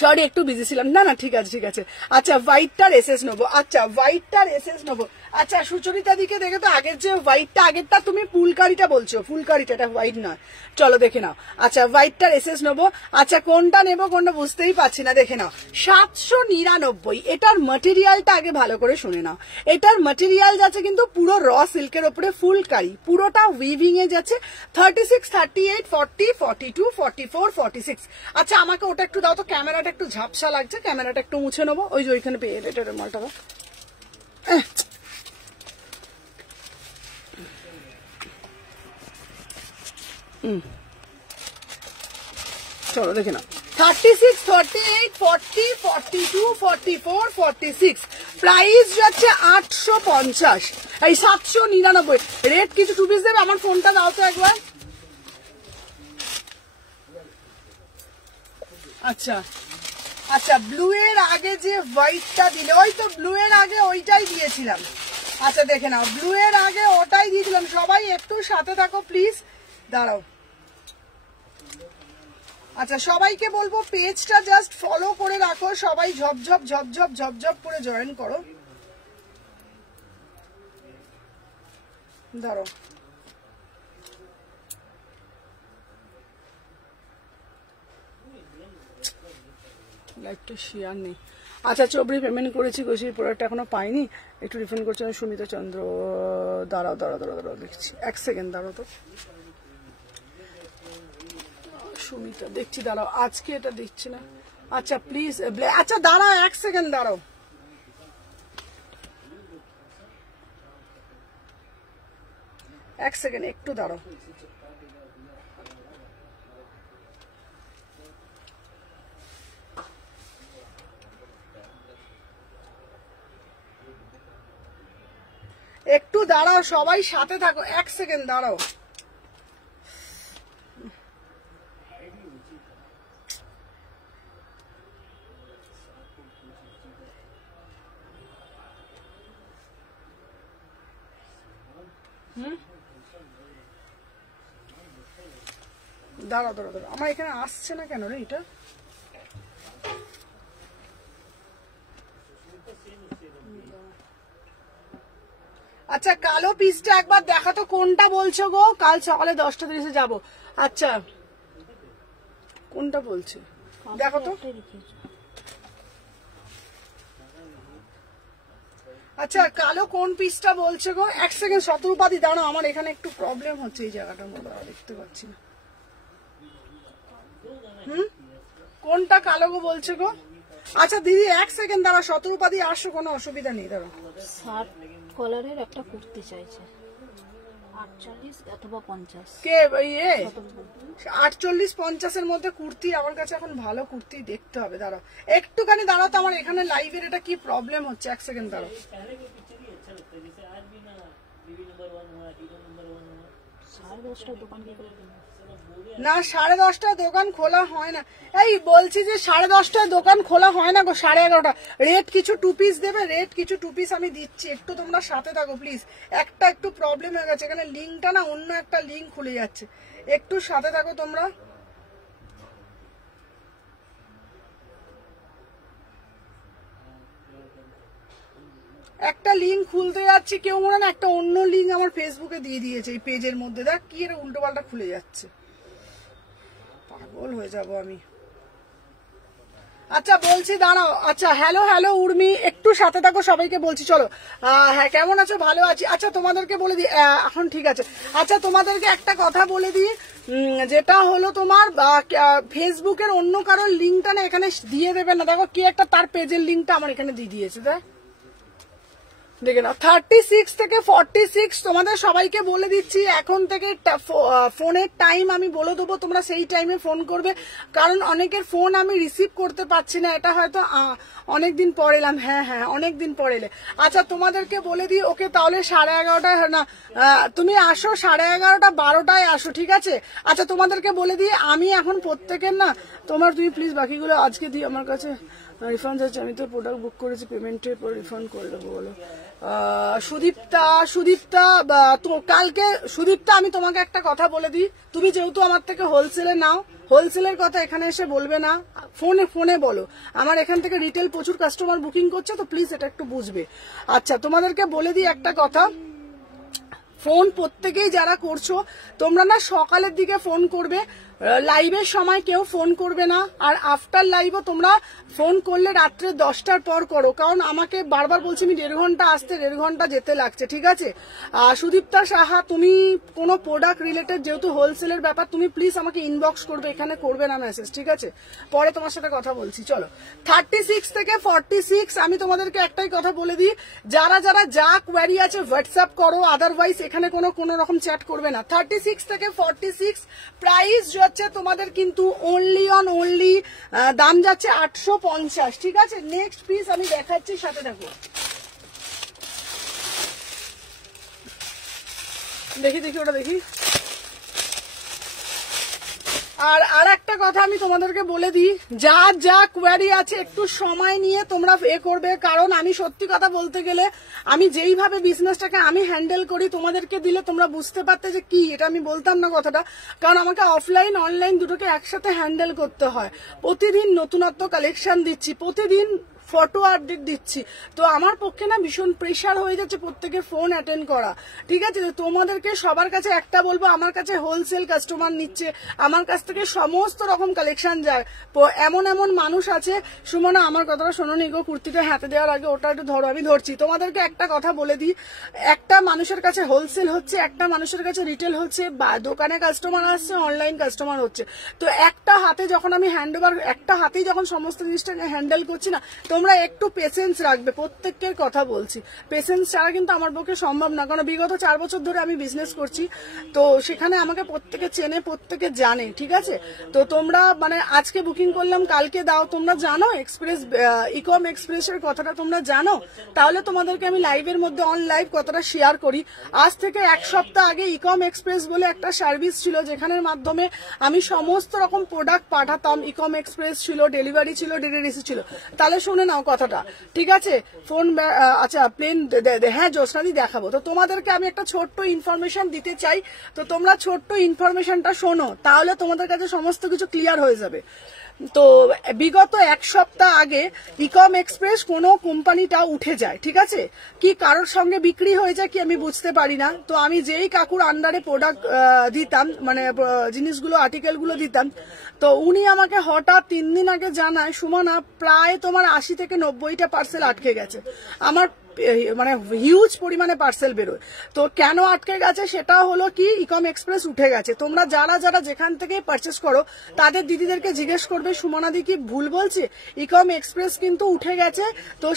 সরি একটু বিজি ছিলাম। না না ঠিক আছে ঠিক আছে। আচ্ছা হোয়াইটটার এসএস নেবো। আচ্ছা হোয়াইটটার এসএস নেবো। আচ্ছা সুচরিতা দিকে দেখে তো আগের যে হোয়াইটটা, আগেরটা তুমি ফুলকারিটা বলছো, ফুলকারিটা, এটা হোয়াইট নয়। চলো দেখে নাও। আচ্ছা হোয়াইটটার এসএস নেবো। আচ্ছা কোনটা নেবো কোনটা বুঝতেই পারছি না। দেখে নাও 799। এটার ম্যাটেরিয়ালটা আগে ভালো করে শুনে নাও। এটার ম্যাটেরিয়াল যাচ্ছে কিন্তু পুরো র সিল্কের উপরে ফুলকারি, পুরোটা উইভিং এ যাচ্ছে। 36, 38, 40, 42, 44, 46। আচ্ছা আমাকে ওটা একটু দাও তো, ক্যামেরাটা একটু ঝাপসা লাগছে, ক্যামেরাটা একটু মুছে নেবো। ওই যে ওইখানে পেয়ে এটার মালটা দাও। চলো দেখে নাও 36, 38, 40, 42, 44, 46 প্রাইস যাচ্ছে 850 এই 799 রেট কিছু 2 পিস দেবে আমার ফোনটা দাও তো একবার আচ্ছা আচ্ছা ব্লু এর আগে যে হোয়াইটটা দিলে ওই তো ব্লু এর আগে ওইটাই দিয়েছিলাম আচ্ছা দেখে নাও ব্লু এর আগে ওটাই দিয়েছিলাম সবাই একটু সাথে থাকো প্লিজ দাঁড়াও আচ্ছা সবাইকে বলবো পেজটা জাস্ট ফলো করে রাখো সবাই ঝপঝপ ঝপঝপ ঝপঝপ করে জয়েন করো দাঁড়াও লাইভটা শেয়ার নেই আচ্ছা চোবড়ি পেমেন্ট করেছি গোসির প্রোডাক্ট এখনো পাইনি একটু রিফান্ড করছি সুমিতা চন্দ্র দাঁড়াও দাঁড়াও দাঁড়াও দাঁড়াও দেখছি 1 সেকেন্ড দাঁড়াও তো সুমিতা দেখছি দাঁড়াও আজকে এটা দেখছি না আচ্ছা প্লিজ আচ্ছা দাঁড়াও 1 সেকেন্ড দাঁড়াও এক সেকেন্ড একটু দাঁড়াও একটু দাঁড়াও সবাই সাথে থাকো 1 সেকেন্ড দাঁড়াও দাঁড়াও দাঁড়াও দাঁড়াও আমার এখানে আসছে না কেন রে এটা আচ্ছা কালো পিসটা একবার দেখা তো কোনটা বলছো গো কাল সকালে 10:30 যাবো আচ্ছা কোনটা বলছে দেখো তো আচ্ছা কালো কোন পিসটা বলছে গো 1 সেকেন্ড শতরূপাদি দাঁড়াও আমার এখানে একটু প্রবলেম হচ্ছে এই জায়গাটার মধ্যে দেখতে পাচ্ছি না কোনটা কালো গো বলছে গো আচ্ছা দিদি 1 সেকেন্ড দাঁড়াও শতরূপাদি আসো কোনো অসুবিধা নেই দাঁড়াও শার্ট কলারের একটা কুর্তি চাইছে 48 অথবা 50 কে ইয়ে 48 50 এর মধ্যে কুর্তি আমার কাছে এখন ভালো কুর্তি দেখতে হবে দাঁড়াও একটুখানি দাঁড়াও তো আমার এখানে লাইভের এটা কি প্রবলেম হচ্ছে 1 সেকেন্ড দাঁড়াও না 10:30 দোকান খোলা হয় না এই বলছি যে 10:30 দোকান খোলা হয় না গো 11:30 রেট কিছু 2 পিস দেবে রেট কিছু 2 পিস আমি দিচ্ছি একটু তোমরা সাথে থাকো প্লিজ একটা একটু প্রবলেম হয়ে গেছে এখানে লিংকটা না অন্য একটা লিংক খুলে যাচ্ছে একটু সাথে থাকো তোমরা একটা লিংক খুলতে যাচ্ছি কেউ মনে না একটা অন্য লিংক আমার ফেসবুকে দিয়ে দিয়েছে এই পেজের মধ্যে দেখ কি এর উল্টো পাল্টা খুলে যাচ্ছে পাগল হয়ে যাব আমি আচ্ছা বলছি দাঁড়াও আচ্ছা হ্যালো হ্যালো উর্মি একটু সাথে থাকো সবাইকে বলছি চলো হ্যাঁ কেমন আছো ভালো আছি আচ্ছা তোমাদেরকে বলে দিই এখন ঠিক আছে আচ্ছা তোমাদেরকে একটা কথা বলে দিই যেটা হলো তোমার ফেসবুকের অন্য কারোর লিঙ্কটা না এখানে দিয়ে দেবে না দেখো কি একটা তার পেজের লিঙ্কটা আমার এখানে দিয়ে দিয়েছে দেখ দেখে নাও 36 থেকে 46 তোমাদের সবাইকে বলে দিচ্ছি এখন থেকে ফোনের টাইম আমি বলে দেবো তোমরা সেই টাইমে ফোন করবে কারণ অনেকের ফোন আমি রিসিভ করতে পারছি না এটা হয়তো অনেকদিন পর এলাম হ্যাঁ হ্যাঁ অনেকদিন পর এলে আচ্ছা তোমাদেরকে বলে দিই ওকে তাহলে 11:30 না তুমি আসো 11:30 12টায় আসো ঠিক আছে আচ্ছা তোমাদেরকে বলে দিই আমি এখন প্রত্যেকের না তোমার তুমি প্লিজ বাকিগুলো আজকে দিই আমার কাছে রিফান্ড আছে আমি তো প্রোডাক্ট বুক করেছি পেমেন্টের পর রিফান্ড করে দেবো বলো সুদীপ্তা তো কালকে সুদীপ্তা আমি তোমাকে একটা কথা বলে দিই তুমি যেহেতু আমার থেকে হোলসেলে নাও হোলসেলের কথা এখানে এসে বলবে না ফোনে বলো আমার এখান থেকে রিটেল প্রচুর কাস্টমার বুকিং করছে তো প্লিজ এটা একটু বুঝবে আচ্ছা তোমাদেরকে বলে দিই একটা কথা ফোন প্রত্যেকেই যারা করছো তোমরা না সকালের দিকে ফোন করবে লাইভের সময় কেউ ফোন করবে না আর আফটার লাইভও তোমরা ফোন করলে রাত্রে 10টার পর করো কারণ আমাকে বারবার বলছি আমি 1.5 ঘন্টা আসতে 1.5 ঘন্টা যেতে লাগছে ঠিক আছে সুদীপ্তা সাহা তুমি কোনো প্রোডাক্ট রিলেটেড যেহেতু হোলসেলের ব্যাপার তুমি প্লিজ আমাকে ইনবক্স করবে এখানে করবে না মেসেজ ঠিক আছে পরে তোমার সাথে কথা বলছি চলো 36 থেকে 46 আমি তোমাদেরকে একটাই কথা বলে দিই যারা যারা যা কোয়ারি আছে হোয়াটসঅ্যাপ করো আদারওয়াইজ এখানে কোনো রকম চ্যাট করবে না 36 থেকে 46 প্রাইস যাচ্ছে তোমাদের কিন্তু অনলি দাম যাচ্ছে 850, ঠিক আছে। নেক্সট পিস আমি দেখাচ্ছি, সাথে থাকো। দেখি ওটা দেখি। আর একটা কথা আমি তোমাদেরকে বলে দিই, যা কোয়ারি আছে একটু সময় নিয়ে তোমরা করবে, কারণ আমি সত্যি কথা বলতে গেলে আমি যেইভাবে বিজনেসটাকে আমি হ্যান্ডেল করি তোমাদেরকে দিলে তোমরা বুঝতে পারতে যে কি, এটা আমি বলতাম না কথাটা, কারণ আমাকে অফলাইন অনলাইন দুটোকে একসাথে হ্যান্ডেল করতে হয়। প্রতিদিন নতুনত্ব কালেকশন দিচ্ছি, প্রতিদিন ফটো আপডেট দিচ্ছি, তো আমার পক্ষে না ভীষণ প্রেশার হয়ে যাচ্ছে প্রত্যেকের ফোন অ্যাটেন্ড করা, ঠিক আছে। তোমাদেরকে সবার কাছে একটা বলবো, আমার কাছে হোলসেল কাস্টমার নিচ্ছে, আমার কাছ থেকে সমস্ত রকম কালেকশন যায়। এমন মানুষ আছে, সুমনা আমার কথাটা শোনো নি গো, কুর্তিটা হাতে দেওয়ার আগে ওটা একটু ধরো, আমি ধরছি। তোমাদেরকে একটা কথা বলে দিই, একটা মানুষের কাছে হোলসেল হচ্ছে, একটা মানুষের কাছে রিটেল হচ্ছে, বা দোকানে কাস্টমার আসছে, অনলাইন কাস্টমার হচ্ছে। তো একটা হাতে যখন আমি একটা হাতেই যখন সমস্ত জিনিসটাকে হ্যান্ডেল করছি না, তোমরা একটু পেশেন্স রাখবে, প্রত্যেকের কথা বলছি। পেশেন্স ছাড়া কিন্তু আমার পক্ষে সম্ভব না, কারণ বিগত 4 বছর ধরে আমি বিজনেস করছি, তো সেখানে আমাকে প্রত্যেকে চেনে, প্রত্যেকে জানে, ঠিক আছে। তো তোমরা মানে আজকে বুকিং করলাম কালকে দাও, তোমরা জানো এক্সপ্রেস ইকম এক্সপ্রেসের কথাটা তোমরা জানো, তাহলে তোমাদেরকে আমি লাইভের মধ্যে অন লাইভ কথাটা শেয়ার করি। আজ থেকে 1 সপ্তাহ আগে ইকম এক্সপ্রেস বলে একটা সার্ভিস ছিল, যেখানের মাধ্যমে আমি সমস্ত রকম প্রোডাক্ট পাঠাতাম। ইকম এক্সপ্রেস ছিল, ডেলিভারি ছিল, ডিটিডিসি ছিল। তাহলে শুনে নাও কথাটা, ঠিক আছে। ফোন আচ্ছা প্লেন, হ্যাঁ জ্যোৎস্নাদি দেখাবো। তো তোমাদেরকে আমি একটা ছোট্ট ইনফরমেশন দিতে চাই, তো তোমরা ছোট্ট ইনফরমেশনটা শোনো, তাহলে তোমাদের কাছে সমস্ত কিছু ক্লিয়ার হয়ে যাবে। তো বিগত 1 সপ্তাহ আগে ইকম এক্সপ্রেস কোনো কোম্পানিটা উঠে যায়, ঠিক আছে। কি কারোর সঙ্গে বিক্রি হয়ে যায় কি আমি বুঝতে পারি না। তো আমি যেই কাকুর আন্ডারে প্রোডাক্ট দিতাম, মানে জিনিসগুলো আর্টিকেলগুলো দিতাম, তো উনি আমাকে হঠাৎ 3 দিন আগে জানায়, সুমনা প্রায় তোমার 80 থেকে 90টা পার্সেল আটকে গেছে। আমার মানে হিউজ পরিমাণে পার্সেল বেরোয়। তো কেন আটকে গেছে সেটা হলো কি, ইকম এক্সপ্রেস উঠে গেছে। তোমরা যারা যেখান থেকে পারচেস করো তাদের দিদিদেরকে জিজ্ঞেস করবে, সুমনাদি কি ভুল বলছে, ইকম এক্সপ্রেস কিন্তু উঠে গেছে। তো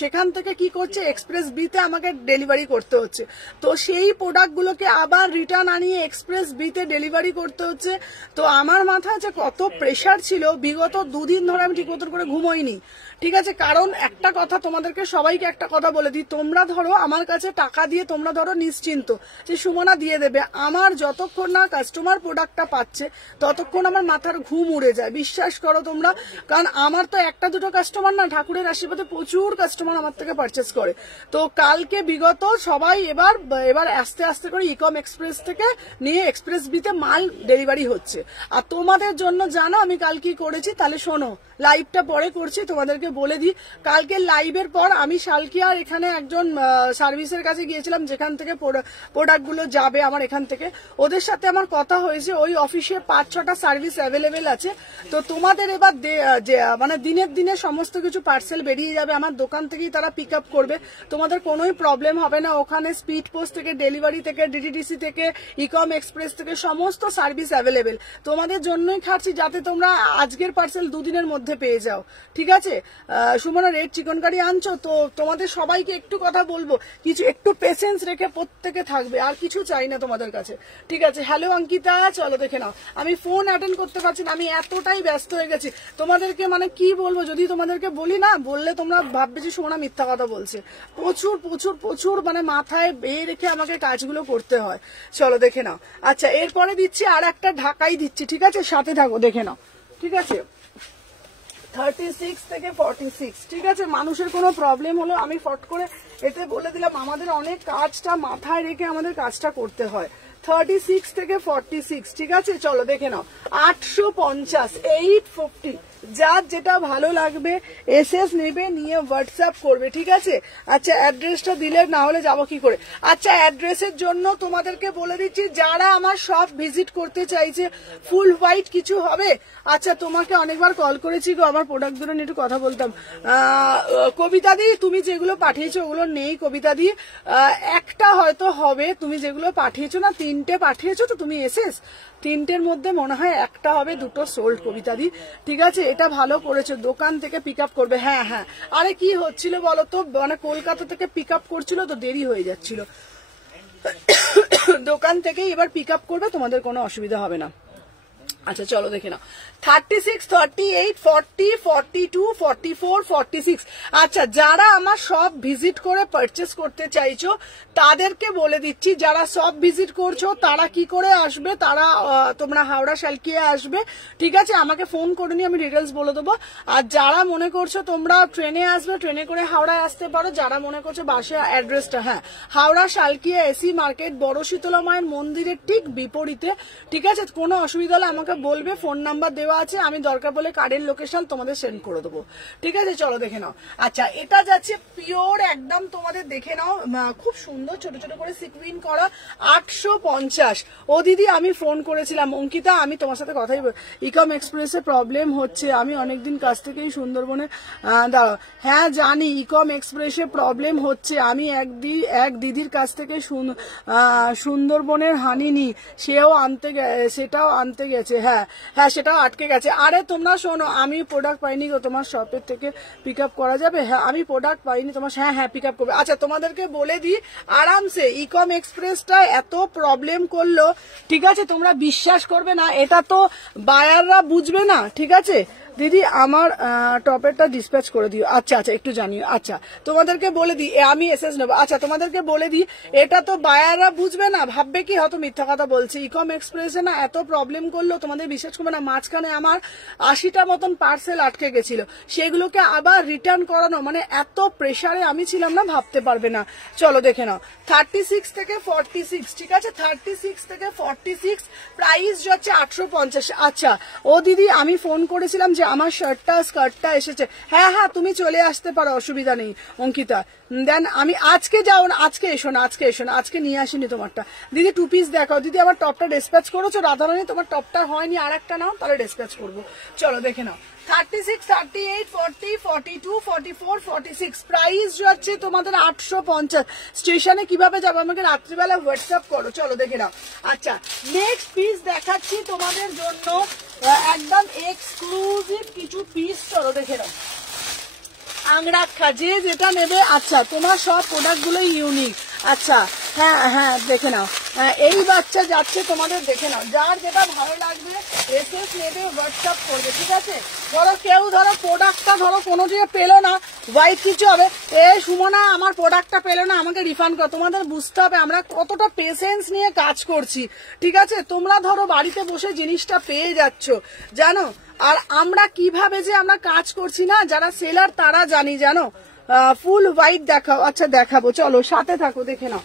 সেখান থেকে কি করছে, এক্সপ্রেস বিতে আমাকে ডেলিভারি করতে হচ্ছে। তো সেই প্রোডাক্টগুলোকে আবার রিটার্ন আনিয়ে এক্সপ্রেস বিতে ডেলিভারি করতে হচ্ছে। তো আমার মাথায় যে কত প্রেশার ছিল, বিগত 2 দিন ধরে আমি ঠিক মতো করে ঘুমোইনি, ঠিক আছে। কারণ একটা কথা তোমাদেরকে সবাইকে একটা কথা বলে দিই, তোমরা ধরো আমার কাছে টাকা দিয়ে তোমরা ধরো নিশ্চিন্ত যে সুমনা দিয়ে দেবে, আমার যতক্ষণ না কাস্টমার প্রোডাক্টটা পাচ্ছে ততক্ষণ আমার মাথার ঘুম উড়ে যায়, বিশ্বাস করো তোমরা। কারণ আমার তো 1-2 কাস্টমার না, ঠাকুরের আশীর্বাদে প্রচুর কাস্টমার আমার থেকে পারচেস করে। তো কালকে বিগত সবাই এবার আস্তে আস্তে করে ইকম এক্সপ্রেস থেকে নিয়ে এক্সপ্রেস বিতে মাল ডেলিভারি হচ্ছে। আর তোমাদের জন্য জানো আমি কাল কি করেছি, তাহলে শোনো, লাইভটা পরে করছি, তোমাদেরকে বলে দিই। কালকে লাইভের পর আমি শালকিয়ার এখানে একজন সার্ভিসের কাছে গিয়েছিলাম, যেখান থেকে প্রোডাক্টগুলো যাবে আমার এখান থেকে। ওদের সাথে আমার কথা হয়েছে, ওই অফিসে 5-6টা সার্ভিস অ্যাভেলেবেল আছে। তো তোমাদের এবার মানে দিনে সমস্ত কিছু পার্সেল বেরিয়ে যাবে, আমার দোকান থেকেই তারা পিক আপ করবে, তোমাদের কোনোই প্রবলেম হবে না। ওখানে স্পিড পোস্ট থেকে, ডেলিভারি থেকে, ডিটিডিসি থেকে, ইকম এক্সপ্রেস থেকে সমস্ত সার্ভিস অ্যাভেলেবেল। তোমাদের জন্যই খাচ্ছি, যাতে তোমরা আজকের পার্সেল 2 দিনের মধ্যে পেয়ে যাও, ঠিক আছে। সুমনা রেড চিকেন কারি আনছো, তো তোমাদের সবাইকে একটু কথা বলবো, কিছু একটু পেশেন্স রেখে প্রত্যেকে থাকবে, আর কিছু চাই না তোমাদের কাছে, ঠিক আছে। হ্যালো অঙ্কিতা, চলো দেখে নাও। আমি ফোন অ্যাটেন্ড করতে পারছি না, আমি এতটাই ব্যস্ত হয়ে গেছি। তোমাদেরকে মানে কি বলবো, যদি তোমাদেরকে বলি না, বললে তোমরা ভাববে যে সুমনা মিথ্যা কথা বলছে। প্রচুর মানে মাথায় রেখে আমাকে কাজগুলো করতে হয়। চলো দেখে নাও। আচ্ছা, এরপরে দিচ্ছি আর একটা ঢাকাই দিচ্ছি, ঠিক আছে, সাথে থাকো, দেখে নাও, ঠিক আছে। 36 থেকে 46, ঠিক আছে। মানুষের কোনো প্রবলেম হলো আমি ফট করে এতে বলে দিলাম, আমাদের অনেক কাজটা মাথায় রেখে আমাদের কাজটা করতে হয়। 36 থেকে 46, ঠিক আছে। চলো দেখে নাও, 850, 850, যার যেটা ভালো লাগবে এসএস নেবে, নিয়ে হোয়াটসঅ্যাপ করবে, ঠিক আছে। আচ্ছা, অ্যাড্রেসটা দিলে, না হলে যাবো কি করে। আচ্ছা, অ্যাড্রেসের জন্য তোমাদেরকে বলে দিচ্ছি, যারা আমার শপ ভিজিট করতে চাইছে, ফুল হোয়াইট কিছু হবে। আচ্ছা, তোমাকে অনেকবার কল করেছি গো, আমার প্রোডাক্টগুলো নিয়ে একটু কথা বলতাম। কবিতা দি, তুমি যেগুলো পাঠিয়েছো ওগুলো নেই কবিতা দি, একটা হয়তো হবে। তুমি যেগুলো পাঠিয়েছো না, 3টে পাঠিয়েছো তো তুমি এসএস, 3টের মধ্যে মনে হয় একটা হবে, 2টো সোল্ড কবিতা দি, ঠিক আছে। এটা ভালো করেছো, দোকান থেকে পিক আপ করবে। হ্যাঁ, আরে কি হচ্ছিল বলো তো, মানে কলকাতা থেকে পিক আপ করছিল তো দেরি হয়ে যাচ্ছিল। দোকান থেকেই এবার পিক আপ করবে, তোমাদের কোনো অসুবিধা হবে না। আচ্ছা চলো দেখে নাও 36, 38, 40, 42, 44, 46। আচ্ছা যারা আমার সব ভিজিট করে পারচেস করতে চাইছো তাদেরকে বলে দিচ্ছি, যারা সব ভিজিট করছো তারা কি করে আসবে, তারা তোমরা হাওড়া শালকিয়া আসবে, ঠিক আছে, আমাকে ফোন করে নিয়ে আমি ডিটেলস বলে দেবো। আর যারা মনে করছো তোমরা ট্রেনে আসবে, ট্রেনে করে হাওড়ায় আসতে পারো। যারা মনে করছো বাসে অ্যাড্রেসটা, হ্যাঁ হাওড়া শালকিয়া এসি মার্কেট বড় শীতলা মায়ের মন্দিরের ঠিক বিপরীতে, ঠিক আছে। কোনো অসুবিধা হলে আমাকে বলবে, ফোন নাম্বার দেওয়া আছে, আমি দরকার পড়লে কার্ডের লোকেশন তোমাদের সেন্ড করে দেবো, ঠিক আছে। চলো দেখে নাও। আচ্ছা এটা যাচ্ছে পিওর একদম, তোমাদের দেখে নাও খুব সুন্দর ছোট ছোট করে সিকুইন করা 850। ও দিদি আমি ফোন করেছিলাম, অঙ্কিতা আমি তোমার সাথে কথাই ইকম এক্সপ্রেসে প্রবলেম হচ্ছে, আমি অনেকদিন কাছ থেকেই সুন্দরবনে দাঁড়াও, হ্যাঁ জানি ইকম এক্সপ্রেসে প্রবলেম হচ্ছে, আমি এক দিদির কাছ থেকে সুন্দরবনের হানি নি, সেটাও আনতে গেছে, হ্যাঁ হ্যাঁ সেটাও আটকে গেছে। আরে তোমরা শোনো, আমি প্রোডাক্ট পাইনি গো, তোমার শপের থেকে পিক আপ করা যাবে? হ্যাঁ আমি প্রোডাক্ট পাইনি তোমার, হ্যাঁ হ্যাঁ পিক আপ করবে। আচ্ছা তোমাদেরকে বলে দিই আরামসে, ইকম এক্সপ্রেসটা এত প্রবলেম করলো, ঠিক আছে, তোমরা বিশ্বাস করবে না, এটা তো বায়াররা বুঝবে না, ঠিক আছে। দিদি আমার টপেরটা ডিসপ্যাচ করে দিও। আচ্ছা আচ্ছা একটু জানিও। আচ্ছা তোমাদেরকে বলে দিই, আমি এসএস নেবো। আচ্ছা তোমাদেরকে বলে দিই, এটা তো বায়াররা বুঝবে না, ভাববে কি হয়তো মিথ্যা কথা বলছে। ইকম এক্সপ্রেসে না এত প্রবলেম করলো, তোমাদের বিশ্বাস করবে না, মাঝখানে আমার 80টা মতন পার্সেল আটকে গেছিল, সেগুলোকে আবার রিটার্ন করানো, মানে এত প্রেসারে আমি ছিলাম না, ভাবতে পারবে না। চলো দেখে নাও 36 থেকে 46, ঠিক আছে, 36 থেকে 46 প্রাইস যাচ্ছে 850। আচ্ছা ও দিদি আমি ফোন করেছিলাম যে আমার স্কার্টটা এসেছে, হ্যাঁ হ্যাঁ তুমি চলে আসতে পারো, অসুবিধা নেই অঙ্কিতা। দেন আমি আজকে আজকে এসো না, আজকে নিয়ে আসিনি তোমারটা। দিদি 2 পিস দেখাও। দিদি আমার টপটা ডিসপ্যাচ করেছো? রাধারানী তোমার টপটা হয়নি, আর একটা নাও, তাহলে ডিসপ্যাচ করবো। চলো দেখে নাও 36, 38, 40, 42, 44, 46 প্রাইস যাচ্ছে তোমাদের 850। স্টেশনে কিভাবে যাবো আমাকে রাত্রিবেলা হোয়াটসঅ্যাপ করো। চলো দেখে নাও। আচ্ছা নেক্সট পিস দেখাচ্ছি তোমাদের জন্য, একদম এক্সক্লুসিভ কিছু পিস, চলো দেখে নাও। আংরাক্ষা যে যেটা নেবে, আচ্ছা তোমার সব প্রোডাক্ট গুলোই ইউনিক। আচ্ছা হ্যাঁ হ্যাঁ দেখে নাও, এই বাচ্চা যাচ্ছে তোমাদের, দেখে নাও, যার যেটা ভালো লাগবে এসএস নেবে, হোয়াটসঅ্যাপ করবে, ঠিক আছে। ধরো কেউ প্রোডাক্টটা কোনো দিয়ে পেলো না, হোয়াইট কিছু হবে, সুমনা আমার প্রোডাক্টটা পেলো না, আমাকে রিফান্ড করো। তোমাদের বুঝতে হবে আমরা কতটা পেশেন্স নিয়ে কাজ করছি, ঠিক আছে। তোমরা ধরো বাড়িতে বসে জিনিসটা পেয়ে যাচ্ছ, জানো, আর আমরা কিভাবে যে আমরা কাজ করছি না, যারা সেলার তারা জানি, জানো। ফুল হোয়াইট দেখাও। আচ্ছা দেখাবো, চলো সাথে থাকো, দেখে নাও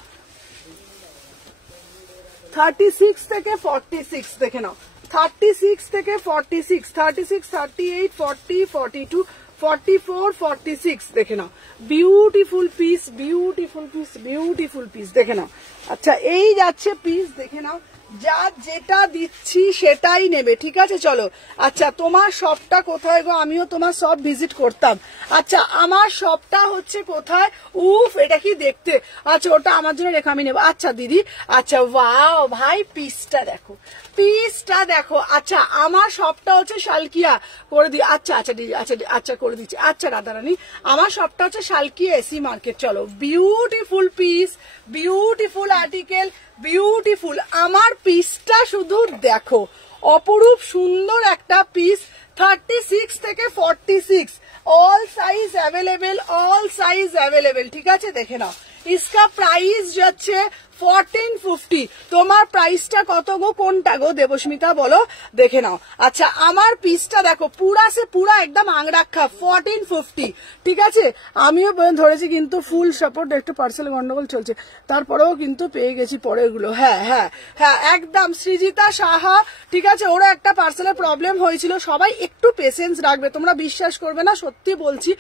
36 থেকে 46 দেখে নাও, 36 থেকে 46, 36, 38, 40, 42, 44, 46 দেখে নাও। Beautiful piece, beautiful piece, beautiful piece দেখে নাও। আচ্ছা এই যাচ্ছে পিস, দেখে নাও, যা যেটা দিচ্ছি সেটাই নেবে, ঠিক আছে। চলো আচ্ছা তোমার শপটা কোথায় গো? আমিও তোমার শপ ভিজিট করতাম। আচ্ছা আমার শপটা হচ্ছে কোথায়? উফ এটা কি দেখতে, আচ্ছা ওটা আমার জন্য রেখা, আমি নেবো। আচ্ছা দিদি, আচ্ছা ওয়াও ভাই পিসটা দেখো, পিসটা দেখো। আচ্ছা আমার শপটা হচ্ছে শালকিয়া, করে দিই। আচ্ছা আচ্ছা দিদি, আচ্ছা আচ্ছা করে দিচ্ছি। আচ্ছা রাধারানী আমার শপটা হচ্ছে শালকিয়া এসি মার্কেট। চলো beautiful piece, beautiful article, beautiful. আমার পিসটা শুধু দেখো, অপরূপ সুন্দর একটা পিস। 36 থেকে 46 all size available, all size available, ঠিক আছে। দেখে নাও इसका प्राइस যাচ্ছে 1450। তোমার প্রাইসটা কত গো? কোনটা গো দেবস্মিতা বলো, দেখে নাও। আচ্ছা আমার পিসটা দেখো, পুরা একদম আংরাক্ষা 1450, ঠিক আছে। আমিও ধরেছি কিন্তু ফুল সাপোর্ট, একটু পার্সেল গন্ডগোল চলছে, তারপরেও কিন্তু পেয়ে গেছি পরেরগুলো। হ্যাঁ হ্যাঁ হ্যাঁ একদম সৃজিতা সাহা, ঠিক আছে, ওরা একটা পার্সেলের প্রবলেম হয়েছিল। সবাই একটু পেশেন্স রাখবে, তোমরা বিশ্বাস করবে না, সত্যি বলছি।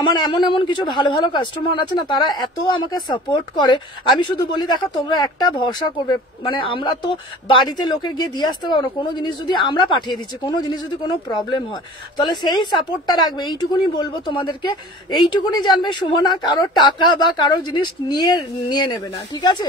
আমার এমন কিছু ভালো ভালো কাস্টমার আছে না, তারা এত আমাকে সাপোর্ট করে। আমি শুধু বলি দেখো তোমরা একটা ভরসা করবে, মানে আমরা তো বাড়িতে লোকের গিয়ে দিয়ে আসতে পারবো না, কোনো জিনিস যদি আমরা পাঠিয়ে দিচ্ছি, কোনো জিনিস যদি কোনো প্রবলেম হয়, তাহলে সেই সাপোর্টটা রাখবে। এইটুকুনি বলবো তোমাদেরকে, এইটুকুনি জানবে সুমনা কারো টাকা বা কারো জিনিস নিয়ে নেবে না, ঠিক আছে।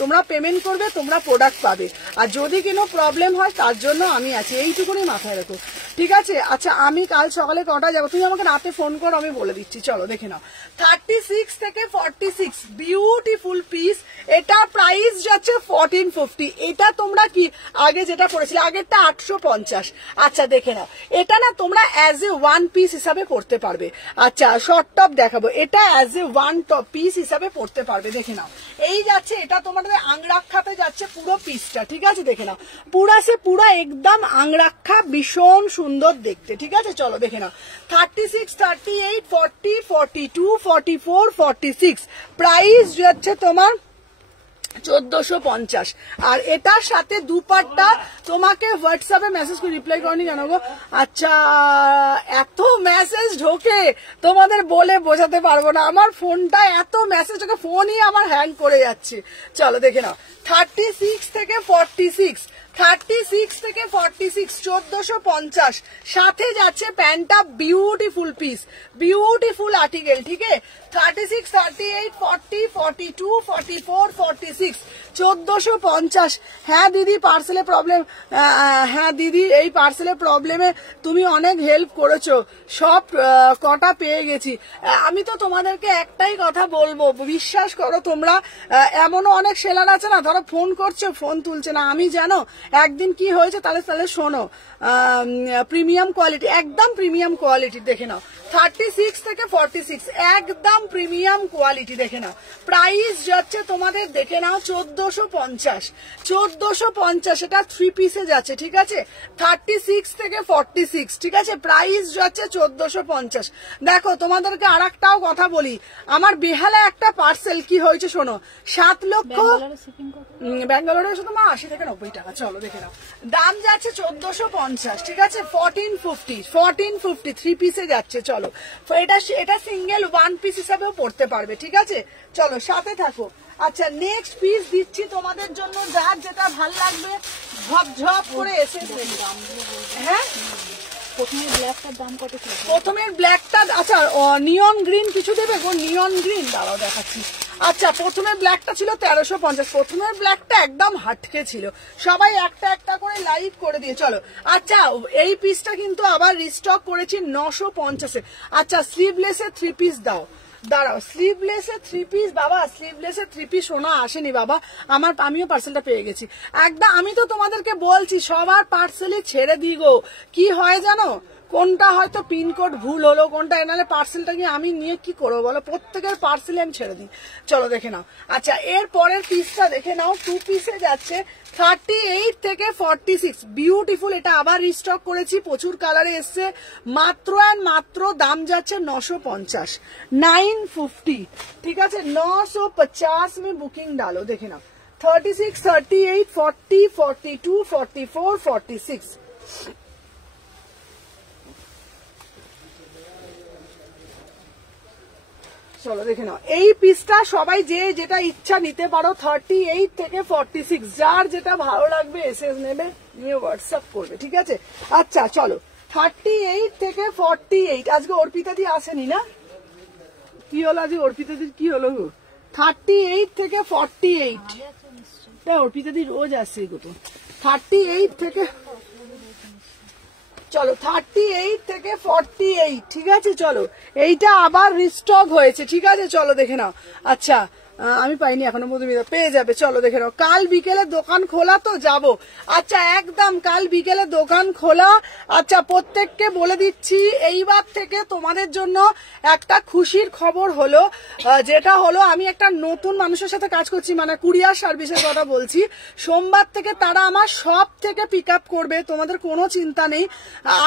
তোমরা পেমেন্ট করবে, তোমরা প্রোডাক্ট পাবে, আর যদি কোনো প্রবলেম হয় তার জন্য আমি আছি, এইটুকুনি মাথায় রাখো। ঠিক আছে। আচ্ছা আমি কাল সকালে কটা যাবো, তুমি আমাকে রাতে ফোন করো, আমি বলে দিচ্ছি। চলো দেখে নাও 36 থেকে 46 বিউটিফুল পিস। এটা প্রাইস যাচ্ছে 1450। এটা তোমরা কি আগে যেটা পড়েছিলে, আগেরটা 850। আচ্ছা দেখে নাও, এটা না তোমরা অ্যাজ এ ওয়ান পিস হিসাবে পড়তে পারবে। আচ্ছা শর্ট টপ দেখাবো, এটা as a one top piece হিসাবে পড়তে পারবে। দেখে নাও এই যাচ্ছে, এটা তোমাদের আংরাক্ষাতে যাচ্ছে পুরো পিসটা। ঠিক আছে দেখে নাও, পুরা একদম আংরাক্ষা, ভীষণ সুন্দর দেখতে। ঠিক আছে চলো দেখে নাও 36, 38, 40, 42, 44, 46 প্রাইস যাচ্ছে তোমার 1450। আর এটার সাথে দুপাট্টা তোমাকে হোয়াটসঅ্যাপে মেসেজ করে রিপ্লাই করনি জানো গো। আচ্ছা এত মেসেজ ঢোকে তোমাদের বলে বোঝাতে পারবো না, আমার ফোনটা এত মেসেজ ঢোকে, ফোনই আমার হ্যাং করে যাচ্ছে। চলো দেখে নাও 36 থেকে 46, 36 থেকে 46 1450। সাথে যাচ্ছে প্যান্টটা, বিউটিফুল পিস, বিউটিফুল আর্টিকেল। ঠিক আছে 36, 38, 40, 42, 44, 46 1450। হ্যাঁ দিদি পার্সেলে প্রবলেম, হ্যাঁ দিদি এই পার্সেলের প্রবলেমে তুমি অনেক হেল্প করেছো, সব কটা পেয়ে গেছি। আমি তো তোমাদেরকে একটাই কথা বলবো, বিশ্বাস করো তোমরা, এমনও অনেক সেলার আছে না, ধরো ফোন করছো ফোন তুলছে না। আমি জানো একদিন কি হয়েছে, তাহলে শোনো, প্রিমিয়াম কোয়ালিটি, একদম প্রিমিয়াম কোয়ালিটি। দেখে নাও 36 থেকে 46 একদম প্রিমিয়াম কোয়ালিটি। দেখে নাও প্রাইস যাচ্ছে তোমাদের, দেখে নাও 1450, 1450। এটা 3 পিসে যাচ্ছে। ঠিক আছে 36 থেকে 46। ঠিক আছে প্রাইস যাচ্ছে 1450। দেখো তোমাদেরকে আর একটাও কথা বলি, আমার বেহালা একটা পার্সেল কি হয়েছে শোনো, 7 লক্ষ, ব্যাঙ্গালোরে এসে তোমার 80 থেকে 90 টাকা। চলো দেখে নাও দাম যাচ্ছে 1450। ঠিক আছে 1450 3 পিসে যাচ্ছে। চলো এটা সিঙ্গেল ওয়ান পিস হিসাবেও পড়তে পারবে। ঠিক আছে চলো সাথে থাকো। আচ্ছা নেক্সট পিস দিচ্ছি তোমাদের জন্য, যার যেটা ভাল লাগবে ঝপঝপ করে এসে। হ্যাঁ প্রথমে ব্ল্যাকটার দাম কত ছিল? প্রথমের ব্ল্যাকটা, আচ্ছা নিয়ন গ্রিন কিছু দেবে গো, নিয়ন গ্রিন দাঁড়াও দেখাচ্ছি। আচ্ছা প্রথমে ব্ল্যাকটা ছিল 1350, প্রথমের ব্ল্যাকটা একদম হাটকে ছিল, সবাই একটা একটা করে লাইভ করে দিয়ে। চলো আচ্ছা এই পিসটা কিন্তু আবার রিস্টক করেছি 950-এ। আচ্ছা স্লিভলেসে 3 পিস দাও, দাঁড়াও স্লিভলেসে 3 পিস, বাবা স্লিভলেসে 3 পিস সোনা আসেনি বাবা আমার, আমিও পার্সেলটা পেয়ে গেছি একদম। আমি তো তোমাদেরকে বলছি সবার পার্সেলই ছেড়ে দিই গো, কি হয় জানো, কোনটা হয়তো পিনকোড ভুল হলো, কোনটা এনালে পার্সেলটা নিয়ে আমি নিয়ে কি করবো বলো, প্রত্যেকের পার্সেলে আমি ছেড়ে দিই। চলো দেখে নাও। আচ্ছা এর পরের পিসটা দেখে নাও, 2 পিসে যাচ্ছে 38 থেকে 46 বিউটিফুল। এটা আবার রিস্টক করেছি, প্রচুর কালারে এসছে, মাত্র অ্যান্ড মাত্র দাম যাচ্ছে 950, 950। ঠিক আছে 950 মে বুকিং ডালো। দেখে নাও 36, 38, 40, 42, 44, 46। চলো দেখে নাও এই পিসটা সবাই যে যেটা ইচ্ছা নিতে পারো, 38 থেকে 46 যার যেটা ভালো লাগবে এসএস নেবে, নিয়ে হোয়াটসঅ্যাপ করবে। ঠিক আছে আচ্ছা চলো 38 থেকে 48। আজকে অর্পিতা দি আসেনি না, কি হলো আজকে অর্পিতা দির কি হলো গো? 38 থেকে 48, অর্পিতা দি রোজ আসছে গো। তো 38 থেকে, চলো 38 থেকে 48। ঠিক আছে চলো এইটা আবার রিস্টক হয়েছে। ঠিক আছে চলো দেখে নাও। আচ্ছা আমি পাইনি এখনো, মধুমিতা পেয়ে যাবে। চলো দেখে নাও, কাল বিকেলে দোকান খোলা তো যাব। আচ্ছা একদম কাল বিকেলে দোকান খোলা। আচ্ছা প্রত্যেককে বলে দিচ্ছি, এইবার থেকে তোমাদের জন্য একটা খুশির খবর হলো, যেটা হলো আমি একটা নতুন মানুষের সাথে কাজ করছি, মানে কুরিয়ার সার্ভিসের কথা বলছি। সোমবার থেকে তারা আমার সব থেকে পিক আপ করবে, তোমাদের কোনো চিন্তা নেই।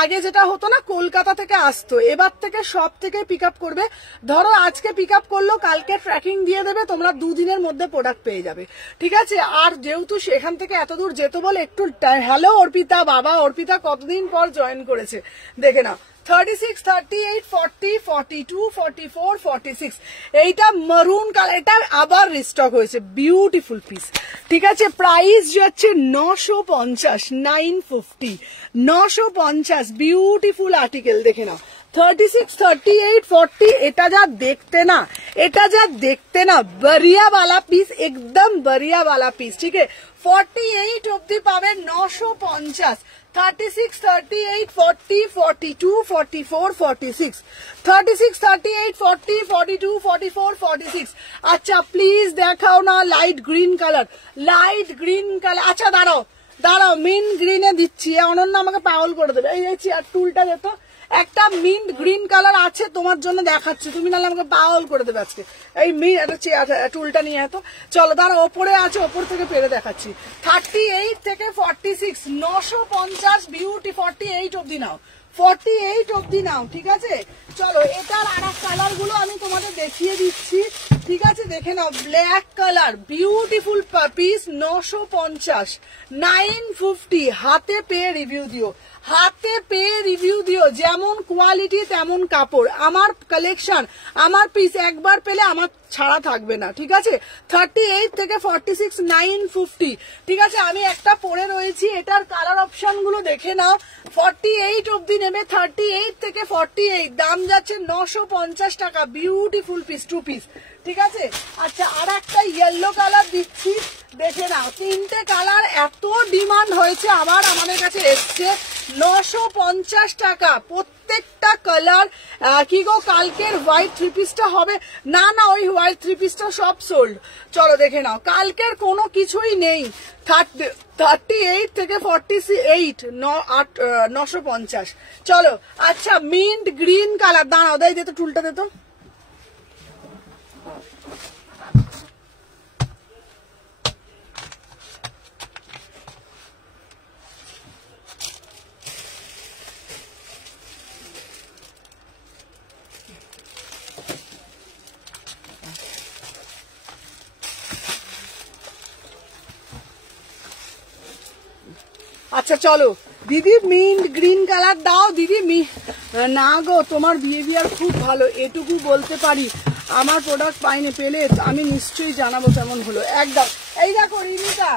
আগে যেটা হতো না কলকাতা থেকে আসতো, এবার থেকে সব থেকে পিক আপ করবে। ধরো আজকে পিক আপ করলো, কালকে ট্র্যাকিং দিয়ে দেবে, তোমরা 2 দিনের মধ্যে প্রোডাক্ট পেয়ে যাবে। ঠিক আছে আর যেহেতু সেখান থেকে এত দূর যেতে বলে একটু, হ্যালো অর্পিতা, বাবা অর্পিতা কতদিন পর জয়েন করেছে। দেখে নাও 36, 38, 40, 42, 44, 46 এইটা মারুন কালার, এটা আবার রিস্টক হয়েছে, বিউটিফুল পিস। ঠিক আছে প্রাইস যাচ্ছে 950, 950, 950 বিউটিফুল আর্টিকেল। দেখে নাও 36, 38, 40 এটা যা देखते ना बढ़िया वाला पीस, एकदम बढ़िया वाला पीस, ठीक है। 48 অবধি পাবে 950, 36, 38, 40, 42, 44, 46, 36, 38, 40, 42, 44, 46। আচ্ছা প্লিজ দেখাও না লাইট গ্রিন কালার, আচ্ছা দাঁড়াও মিন্ট গ্রিনে দিচ্ছি, অনন্য আমাকে পাগল করে দেবে। এই চেয়ার টুলটা যেত, একটা মিন্ট গ্রিন কালার আছে তোমার জন্য দেখাচ্ছি, তুমি নাহলে আমাকে পাগল করে দেবে আজকে। এই টুলটা নিয়ে এত, চলো দাঁড়া, ওপরে আছে, ওপর থেকে পেরে দেখাচ্ছি। 38 থেকে 46 950 বিউটি, 48 অবধি নাও, 48 অবধি নাও, ঠিক আছে। চলো এটার আর এক কালার গুলো আমি তোমাদের দেখিয়ে দিচ্ছি, ঠিক আছে, দেখে নাও। Black colour beautiful piece 950, 950। হাতে পেয়ে রিভিউ দিও, যেমন কোয়ালিটি তেমন কাপড়। আমার কালেকশন, আমার পিস একবার পেলে আমার ছাড়া থাকবে না, ঠিক আছে। 38 থেকে 46 950, ঠিক আছে। আমি একটা পরে রয়েছি, এটার কালার অপশন গুলো দেখে নাও। 48 অবধি নেবে, 38 থেকে 48, দাম যাচ্ছে 950 টাকা। বিউটিফুল পিস, 2 পিস, ঠিক আছে। আচ্ছা আর একটা ইয়েলো কালার দিচ্ছি, দেখে নাও। 3টে কালার এত ডিমান্ড হয়েছে, আবার আমাদের কাছে এসছে 950 টাকা প্রত্যেকটা কালার। কি গো কালকের হোয়াইট 3 পিসটা হবে না? ওই হোয়াইট 3 পিসটা সব সোল্ড। চলো দেখে নাও, কালকের কোনো কিছুই নেই। 38 থেকে 48 950। চলো আচ্ছা মিন্ট গ্রিন কালার, দাঁড়াও দেয় দিত, টুলটা দিত। আচ্ছা চলো দিদি মিন্ট গ্রিন কালার দাও দিদি। না গো তোমার বিহেভিয়ার খুব ভালো, এটুকু বলতে পারি। আমার প্রোডাক্ট পাইনি, পেলে আমি নিশ্চয়ই জানাবো কেমন হলো। একদম এই দেখো রিমিতা,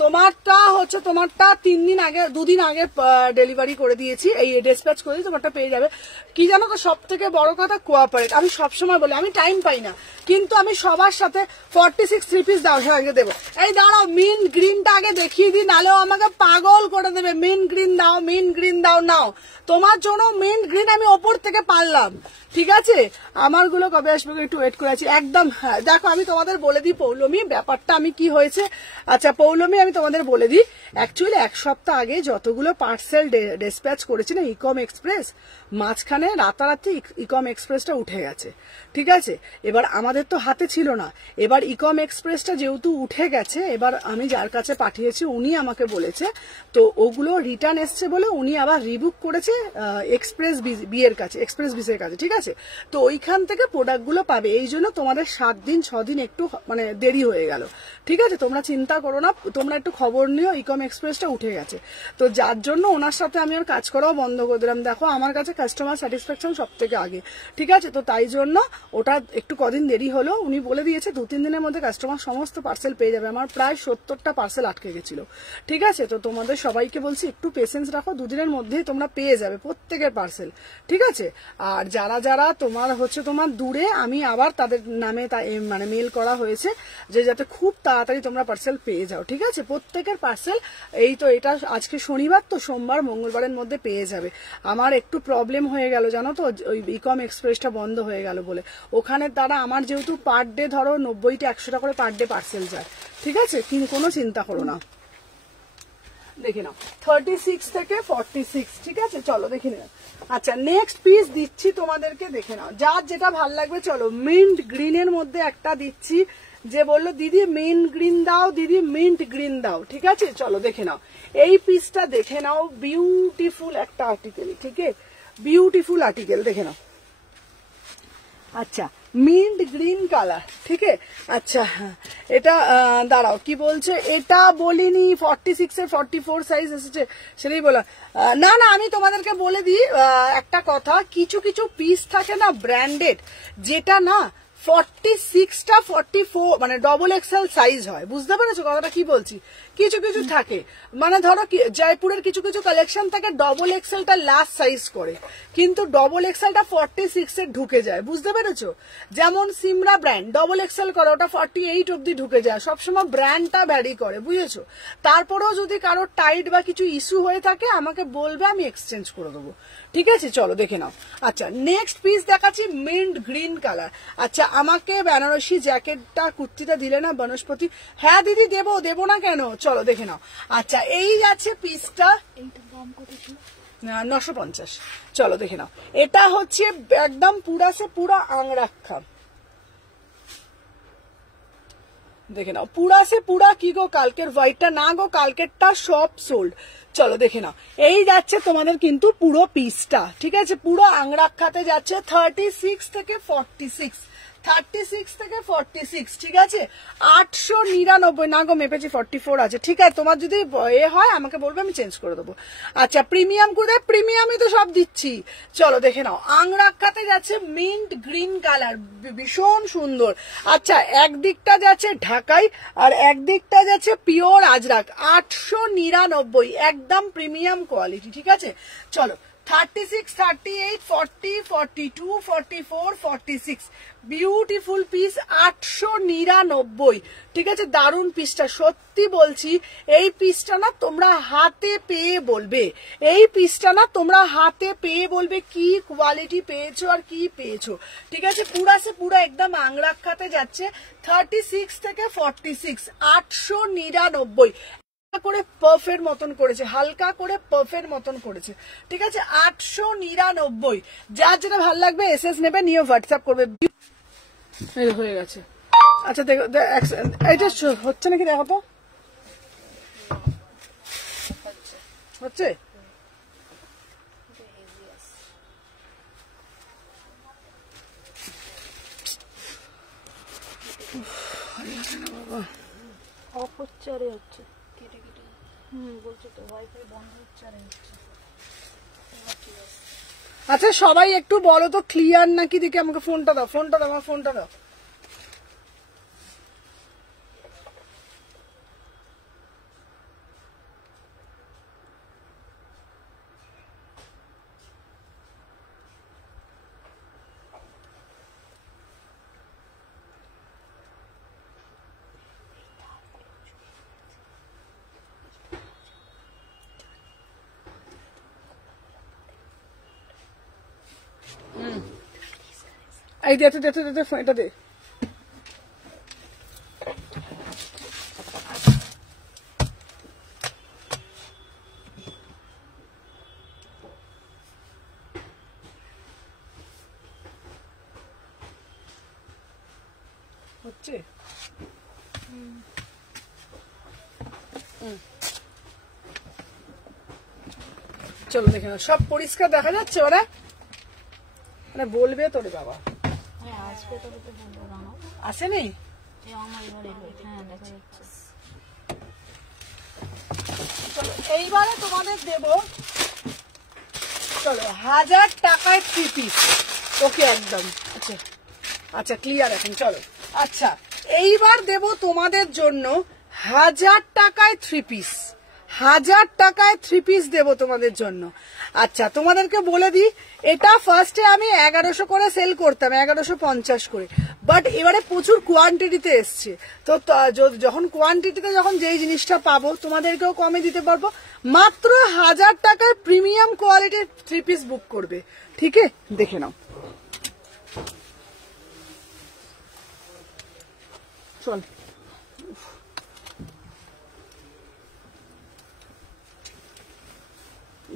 তোমারটা 3 দিন আগে 2 দিন আগে ডেলিভারি করে দিয়েছি, এই ডিসপ্যাচ করে তোমারটা পেয়ে যাবে। কি জানো তো সব থেকে বড় কথা, কোঅপারেট। আমি সবসময় বলি আমি টাইম পাই না, কিন্তু আমি সবার সাথে 46 3 পিস দাও আগে দেবো। এই দাঁড়াও মিন্ট গ্রিনটা আগে দেখিয়ে দিই, নাহলেও আমাকে পাগল করে দেবে। মিন্ট গ্রিন দাও, নাও তোমার জন্য মিন্ট গ্রিন আমি ওপর থেকে পারলাম, ঠিক আছে। আমার গুলো কবে আসবে একটু ওয়েট করে আছি। একদম হ্যাঁ দেখো আমি তোমাদের বলে দিই পৌলমী ব্যাপারটা আমি কি হয়েছে। আচ্ছা পৌলমী আমি তোমাদের বলে দিই, অ্যাকচুয়ালি 1 সপ্তাহ আগে যতগুলো পার্সেল ডিসপ্যাচ করেছি না ইকম এক্সপ্রেস, মাঝখানে রাতারাতি ইকম এক্সপ্রেসটা উঠে গেছে, ঠিক আছে। এবার আমাদের তো হাতে ছিল না, এবার ইকম এক্সপ্রেসটা যেহেতু উঠে গেছে, এবার আমি যার কাছে পাঠিয়েছি উনি আমাকে বলেছে, তো ওগুলো রিটার্ন এসছে বলে উনি আবার রিবুক করেছে এক্সপ্রেস বিয়ের কাছে, এক্সপ্রেস বিসের কাছে, ঠিক আছে। তো ওইখান থেকে প্রোডাক্টগুলো পাবে, এই জন্য তোমাদের 7 দিন 6 দিন একটু মানে দেরি হয়ে গেল, ঠিক আছে। তোমরা চিন্তা করো না, তোমরা একটু খবর নিও, ইকম এক্সপ্রেসটা উঠে গেছে। তো যার জন্য ওনার সাথে আমি আর কাজ করাও বন্ধ করে দিলাম। দেখো আমার কাছে কাস্টমার স্যাটিসফ্যাকশন সব থেকে আগে, ঠিক আছে। তো তাই জন্য ওটা একটু কদিন দেরি হলো, উনি বলে দিয়েছে 2-3 দিনের মধ্যে কাস্টমার সমস্ত পার্সেল পেয়ে যাবে। আমার প্রায় 70টা পার্সেল আটকে গেছিল, ঠিক আছে। তো তোমাদের সবাইকে বলছি একটু পেশেন্স রাখো, 2 দিনের মধ্যেই তোমরা পেয়ে যাবে প্রত্যেকের পার্সেল, ঠিক আছে। আর যারা তোমার দূরে, আমি আবার তাদের নামে মানে মেল করা হয়েছে যে যাতে খুব তাড়াতাড়ি তোমরা পার্সেল পেয়ে যাও, ঠিক আছে। প্রত্যেকের পার্সেল এই তো এটা আজকে শনিবার, তো সোমবার মঙ্গলবারের মধ্যে পেয়ে যাবে। আমার একটু প্রবলেম হয়ে গেল জানো তো, ওই ইকম এক্সপ্রেসটা বন্ধ হয়ে গেল বলে। ওখানে দ্বারা আমার যেহেতু পার ডে ধরো 90টা 100টা করে পার ডে পার্সেল যায়, ঠিক আছে, কিন্তু কোনো চিন্তা করো না। দেখে নাও 36 থেকে 46, ঠিক আছে। চলো দেখে নাও। আচ্ছা নেক্সট পিস দিচ্ছি তোমাদেরকে, দেখে নাও যার যেটা ভাল লাগবে। চলো মিন্ট গ্রিনের মধ্যে একটা দিচ্ছি, যে বললো দিদি মিন্ট গ্রিন দাও, দিদি মিন্ট গ্রিন দাও, ঠিক আছে। চলো দেখে নাও এই পিসটা, দেখে নাও বিউটিফুল একটা আর্টিকেল, ঠিক আছে, বিউটিফুল আর্টিকেল, দেখে নাও। আচ্ছা মিন্ট গ্রিন কালার, ঠিক আছে। আচ্ছা এটা দাঁড়াও কি বলছে, এটা বলিনি 46 এর 44 সাইজ এসেছে, সেটাই বলা। না আমি তোমাদেরকে বলে দিই একটা কথা, কিছু পিস থাকে না ব্র্যান্ডেড, যেটা না 46টা 44 মানে ডবল এক্সেল সাইজ হয়, বুঝতে পেরেছো কথাটা কি বলছি? কিছু কিছু থাকে, মানে ধরো জয়পুরের কিছু কিছু কালেকশন থাকে ডবল এক্সেলটা লাস্ট সাইজ করে, কিন্তু ডবল এক্সেলটা 46 এর ঢুকে যায়, বুঝতে পেরেছো? যেমন সিমরা ব্র্যান্ড ডবল এক্সেল করে, ওটা 48 অব্দি ঢুকে যায়, সবসময় ব্র্যান্ডটা ভ্যারি করে, বুঝেছো? তারপরেও যদি কারো টাইট বা কিছু ইস্যু হয়ে থাকে আমাকে বলবে, আমি এক্সচেঞ্জ করে দেবো, ঠিক আছে? চলো দেখে নাও। আচ্ছা নেক্সট পিস দেখাচ্ছি মিন্ট গ্রিন কালার। আচ্ছা আমাকে বেনারসি জ্যাকেটটা কুর্তিটা দিলে না বনস্পতি? হ্যাঁ দিদি দেবো, দেবো না কেন, চলো দেখে নাও। আচ্ছা এই যাচ্ছে পিসটা, এইটার দাম কত ছিল? 950। চলো দেখে নাও, এটা হচ্ছে একদম পুরা সে পুরা আংরাক্ষা, দেখে নাও পুরা সে পুরা। কি গো কালকের হোয়াইটটা না গো, কালকেরটা সব সোল্ড। চলো দেখে নাও, এই যাচ্ছে তোমাদের কিন্তু পুরো পিসটা, ঠিক আছে? পুরো আংরাক্ষাতে যাচ্ছে 36 থেকে 46, 36 থেকে 46, ঠিক আছে? 899 না গো, মেপেছি 44 আছে, ঠিক আছে? তোমার যদি এ হয় আমাকে বলবে, আমি চেঞ্জ করে দেবো। আচ্ছা প্রিমিয়াম করে, প্রিমিয়ামই তো সব দিচ্ছি। চলো দেখে নাও, আংরাক্ষাতে যাচ্ছে মিন্ট গ্রিন কালার, ভীষণ সুন্দর। আচ্ছা একদিকটা যাচ্ছে ঢাকাই আর একদিকটা যাচ্ছে পিওর আজরাক, 899, একদম প্রিমিয়াম কোয়ালিটি, ঠিক আছে? চলো 36, 38, 40, 42, 44, 46, বিউটিফুল পিস, 899, ঠিক আছে? দারুণ পিসটা, সত্যি বলছি এই পিসটা না তোমরা হাতে পেয়ে বলবে, এই পিসটা না তোমরা হাতে পেয়ে বলবে কি কোয়ালিটি পেয়েছো আর কি পেয়েছো, ঠিক আছে? পুরা সে পুরা একদম আংরাক্ষাতে যাচ্ছে 36 থেকে 46, 899 করে পারফেক্ট মতন করেছে, হালকা করে পারফেক্ট মতন করেছে, ঠিক আছে? 899, যার যেটা ভালো লাগবে এসএস নেবে, নিয়ে হোয়াটসঅ্যাপ করবে। হয়ে গেছে। আচ্ছা দেখো এটা হচ্ছে নাকি, দেখো তো হচ্ছে। অফ হচ্ছে আরে হচ্ছে কেটে কেটে, বলছো তো ওয়াইফাই বন্ধ হচ্ছে আরে হচ্ছে। আচ্ছা সবাই একটু বলো তো ক্লিয়ার নাকি, দেখে আমাকে ফোনটা দাও, ফোনটা দাও, আমার ফোনটা দাও। এই দে দে দে দে, এটা দে। হচ্ছে চলো দেখে নাও, সব পরিষ্কার দেখা যাচ্ছে, ওরা মানে বলবে তোরে বাবা। হ্যাঁ আসবে তবে তো বলবো না, আসেনি আমার এবারে হ্যাঁ দেখা যাচ্ছে। চলো এইবারে তোমাদের দেব, চলো 1000 টাকায় 3 পিস, ওকে একদম। আচ্ছা আচ্ছা ক্লিয়ার এখন, চলো। আচ্ছা এইবার দেব তোমাদের জন্য 1000 টাকায় 3 পিস, 1000 টাকায় 3 পিস দেবো তোমাদের জন্য। আচ্ছা তোমাদেরকে বলে দিই, এটা ফার্স্টে আমি 1100 করে সেল করতাম, 1150 করে, বাট এবারে প্রচুর কোয়ান্টিটিতে এসছে, তো যখন কোয়ান্টিটিতে যখন যেই জিনিসটা পাবো তোমাদেরকেও কমে দিতে পারবো। মাত্র 1000 টাকায় প্রিমিয়াম কোয়ালিটির 3 পিস বুক করবে, ঠিক আছে? দেখে নাও, চল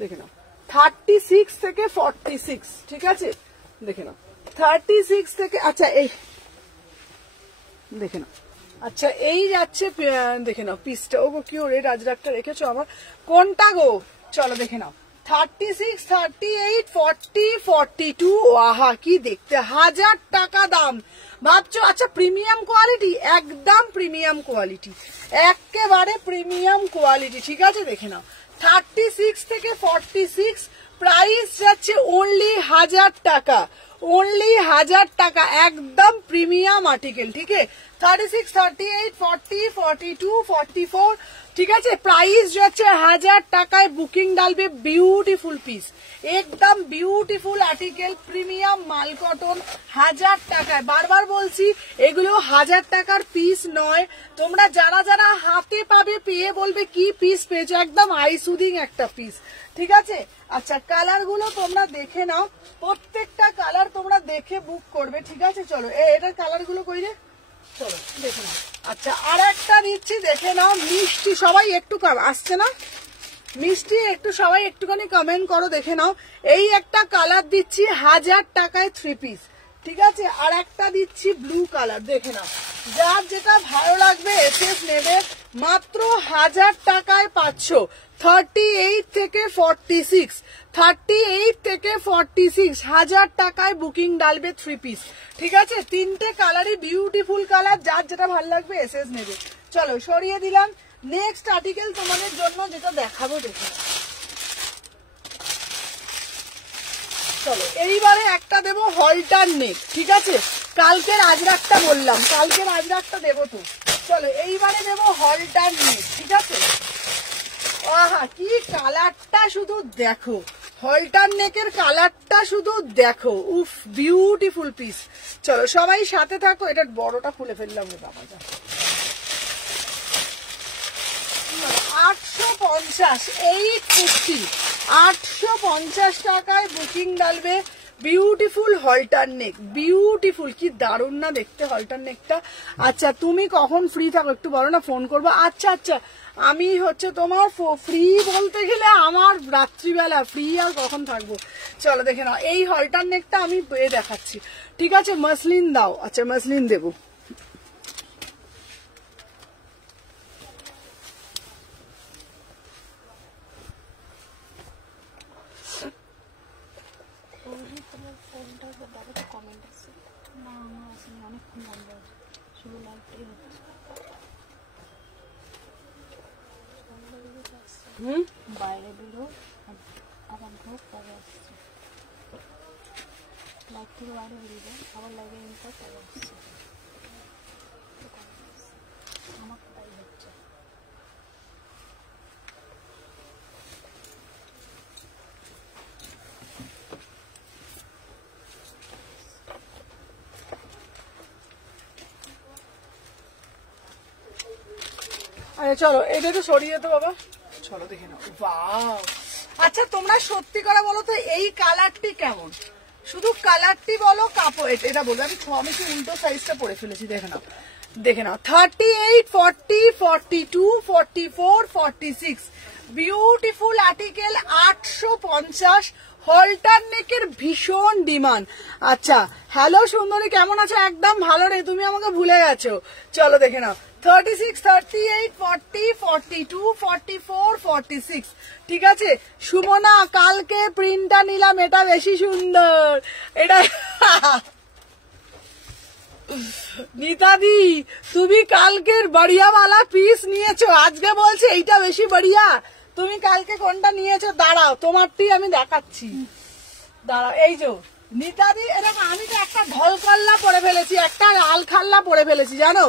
দেখে নাও 36 থেকে 46, ঠিক আছে? দেখে নাও 36 থেকে, আচ্ছা এই দেখে নাও, আচ্ছা এই যাচ্ছে, দেখে নাও পিসটা, ও গো কি রেড আজরাকটা রেখেছো আমার, কোনটা গো? চলো দেখে নাও 36, 38, 40, 42, আহা কি দেখতে, 1000 টাকা দাম ভাবছো? আচ্ছা প্রিমিয়াম কোয়ালিটি, একদম প্রিমিয়াম কোয়ালিটি, একেবারে প্রিমিয়াম কোয়ালিটি, ঠিক আছে? দেখে নাও 36 থেকে 46, প্রাইস যাচ্ছে অনলি 1000 টাকা, ओनली 1000 টাকা একদম প্রিমিয়াম আর্টিকেল ঠিক আছে 36 38 40 42 44 ঠিক আছে প্রাইস হচ্ছে 1000 টাকায় বুকিং ডালবে বিউটিফুল পিস একদম বিউটিফুল আর্টিকেল প্রিমিয়াম মাল কটন 1000 টাকায় বারবার বলছি এগুলো 1000 টাকার পিস নয় তোমরা যারা যারা হাতে পাবে পেয়ে বলবে কি পিস পেয়েছো একদম আই সুদিং একটা পিস ঠিক আছে আচ্ছা কালার গুলো তোমরা দেখে নাও প্রত্যেকটা কালার তোমরা দেখে বুক করবে ঠিক আছে চলো এটার কালার গুলো কই রে চলো দেখে নাও আচ্ছা আর একটা দিচ্ছি দেখে নাও মিষ্টি সবাই একটু আসছে না মিষ্টি একটু সবাই একটুখানি কমেন্ট করো দেখে নাও এই একটা কালার দিচ্ছি 1000 টাকায় 3 পিস ঠিক আছে আর একটা দিচ্ছি ব্লু কালার দেখে নাও যার যেটা ভালো লাগবে এসএস নেবে মাত্র 1000 টাকায় পাচ্ছ 38 থেকে 46 38 থেকে 46 1000 টাকায় বুকিং ডালবে 3 পিস ঠিক আছে তিনটে কালারই বিউটিফুল কালার যার যেটা ভালো লাগবে এসএস নেবে চলো সরিয়ে দিলাম নেক্সট আর্টিকেল তোমাদের জন্য যেটা দেখাবো দেখো চলো এইবারে একটা দেবো হলটার নেক ঠিক আছে কালকের আজরাকটা বললাম কালকের আজরাকটা দেবো তো চলো এইবারে দেবো হলটার নেক ঠিক আছে আহা কি কালারটা শুধু দেখো হলটার নেকের কালারটা শুধু দেখো উফ বিউটিফুল পিস চলো সবাই সাথে থাকো এটা বড়টা খুলে ফেললাম রে বাবা 850 850 850 টাকায় বুকিং ডালবে বিউটিফুল হলটার নেক বিউটিফুল কি দারুণ না দেখতে হলটার নেকটা আচ্ছা তুমি কখন ফ্রি থাকো একটু বলো না ফোন করবো আচ্ছা আচ্ছা আমি হচ্ছে তোমার ফ্রি বলতে গেলে আমার রাত্রিবেলা ফ্রি আর কখন থাকবো চলো দেখে নাও এই হলটার নেকটা আমি দেখাচ্ছি ঠিক আছে মসলিন দাও আচ্ছা মসলিন দেবো বাইরে বেরো আবার ঢোক পরে আসছে লাইট থেকে বাইরে বেরিয়ে আবার লাইভে ইনকার পরে আসছে আমার তাই হচ্ছে আরে চলো এটা তো সরিয়ে তো বাবা চলো দেখে নাও ওয়াও আচ্ছা তোমরা সত্যি করে বলো তো এই কালারটি কেমন শুধু কালারটি বলো কাপড় এটা বলবো আমি কি উল্টো সাইজটা পরে ফেলেছি দেখে নাও 38 40 42 44 46 বিউটিফুল আর্টিকেল 850 হলটার নেকের ভীষণ ডিমান্ড আচ্ছা হ্যালো সুন্দরী কেমন আছো একদম ভালো নেই তুমি আমাকে ভুলে গেছো চলো দেখে নাও 36 38 40 42 44 46 ঠিক আছে সুমনা কালকে প্রিন্টটা নিলাম এটা বেশি সুন্দর এটা নিতাদি তুমি কালকের বড়িয়াওয়ালা পিস নিয়েছো আজকে বলছে এইটা বেশি বড়িয়া তুমি কালকে কোনটা নিয়েছো দাঁড়াও তোমারটি আমি দেখাচ্ছি দাঁড়াও এই যে নিতাদি এরকম আমি তো একটা ঢলকল্লা পরে ফেলেছি একটা আলখাল্লা পরে ফেলেছি জানো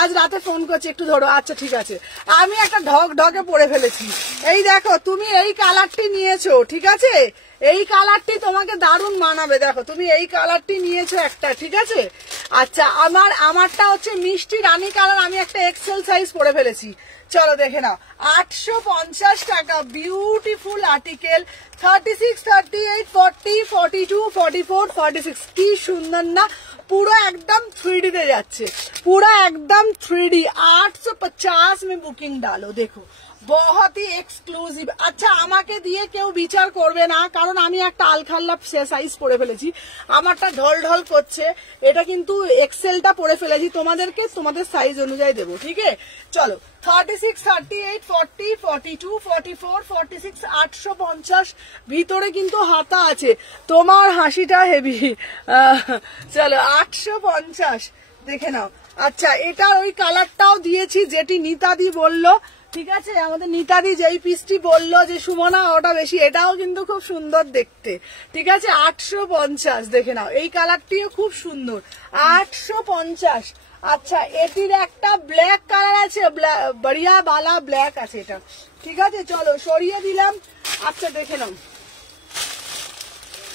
আজ রাতে ফোন করছি একটু ধরো আচ্ছা ঠিক আছে আমি একটা ঢকে পরে ফেলেছি এই দেখো তুমি এই কালারটি নিয়েছো ঠিক আছে এই কালারটি তোমাকে দারুণ মানাবে দেখো তুমি এই কালারটি নিয়েছো একটা ঠিক আছে আচ্ছা আমারটা হচ্ছে মিষ্টি রানী কালার আমি একটা এক্সেল সাইজ পরে ফেলেছি চলো দেখে নাও 850 টাকা বিউটিফুল আর্টিকেল 36 38 40 42 44 46 কি সুন্দর না पूरा एकदम 3D दे जाच्छे पूरा एकदम 3D 850 में बुकिंग डालो देखो बहुत ही एक्सक्लूसिव अच्छा আমাকে দিয়ে কেউ বিচার করবে না কারণ আমি একটা আলখাল্লা সাইজ পরে ফেলেছি আমারটা ঢল ঢল করছে এটা কিন্তু এক্সেলটা পরে ফেলেছি তোমাদেরকে তোমাদের সাইজ অনুযায়ী দেব ঠিক আছে চলো 36 38 40 42 44 46 850 ভিতরে কিন্তু হাতা আছে তোমার হাসিটা হেভি চলো 850 দেখে নাও আচ্ছা এটা ওই কালারটাও দিয়েছি যেটি নিতাদি বললো ঠিক আছে, আমাদের নিতাদি যেই পিসটি বললো যে সুমনা ওটা বেশি, এটাও কিন্তু খুব সুন্দর দেখতে। ঠিক আছে, 850, দেখে নাও এই কালারটিও খুব সুন্দর, 850। আচ্ছা, এটির একটা ব্ল্যাক কালার আছে, বড়িয়া বালা ব্ল্যাক আছে এটা। ঠিক আছে, চলো সরিয়ে দিলাম। আচ্ছা দেখে নাও,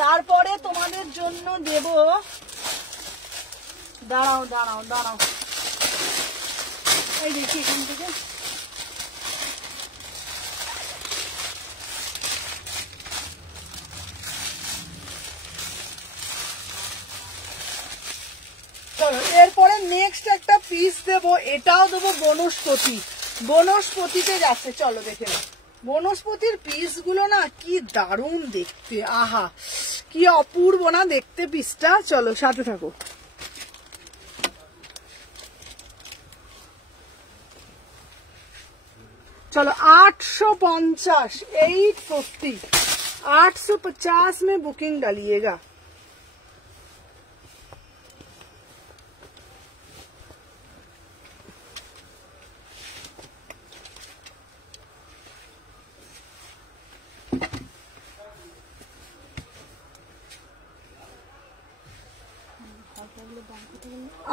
তারপরে তোমাদের জন্য দেব, দাঁড়াও দাঁড়াও দাঁড়াও, এই দেখি এখান থেকে চলো। এরপরে নেক্সট একটা পিস দেবো, এটাও দেবো বনস্পতি, বনস্পতিতে যাচ্ছে। চলো দেখে নাও, বনস্পতির পিস গুলো না কি দারুণ দেখতে, আহা কি অপূর্ব না দেখতে পিসটা। চলো সাথে থাকো। चलो 850, 850, 850 में बुकिंग डालिएगा।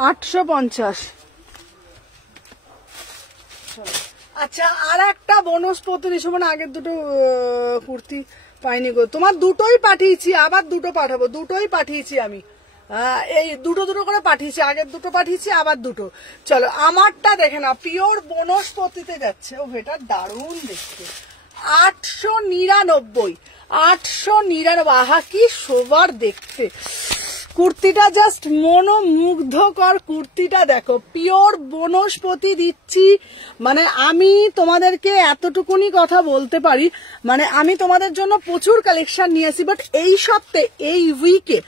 आठशो 850। আচ্ছা, আর একটা বনস্পতির সময় আগের দুটো কুর্তি পাইনি গো, তোমার দুটোই পাঠিয়েছি, আবার দুটো পাঠাবো, দুটোই পাঠিয়েছি আমি, এই দুটো দুটো করে পাঠিয়েছি, আগের দুটো পাঠিয়েছি আবার দুটো। চলো আমারটা দেখে না, পিওর বনস্পতিতে যাচ্ছে। ও এটা দারুণ দেখতে, 899, 899। আহা কি শোবার দেখতে কুর্তিটা, জাস্ট মনোমুগ্ধকর কুর্তিটা দেখো, পিওর বনস্পতি দিচ্ছি। মানে আমি তোমাদেরকে এতটুকুনি কথা বলতে পারি, মানে আমি তোমাদের জন্য প্রচুর কালেকশন নিয়েছি, বাট এই সপ্তাহে এই উইকে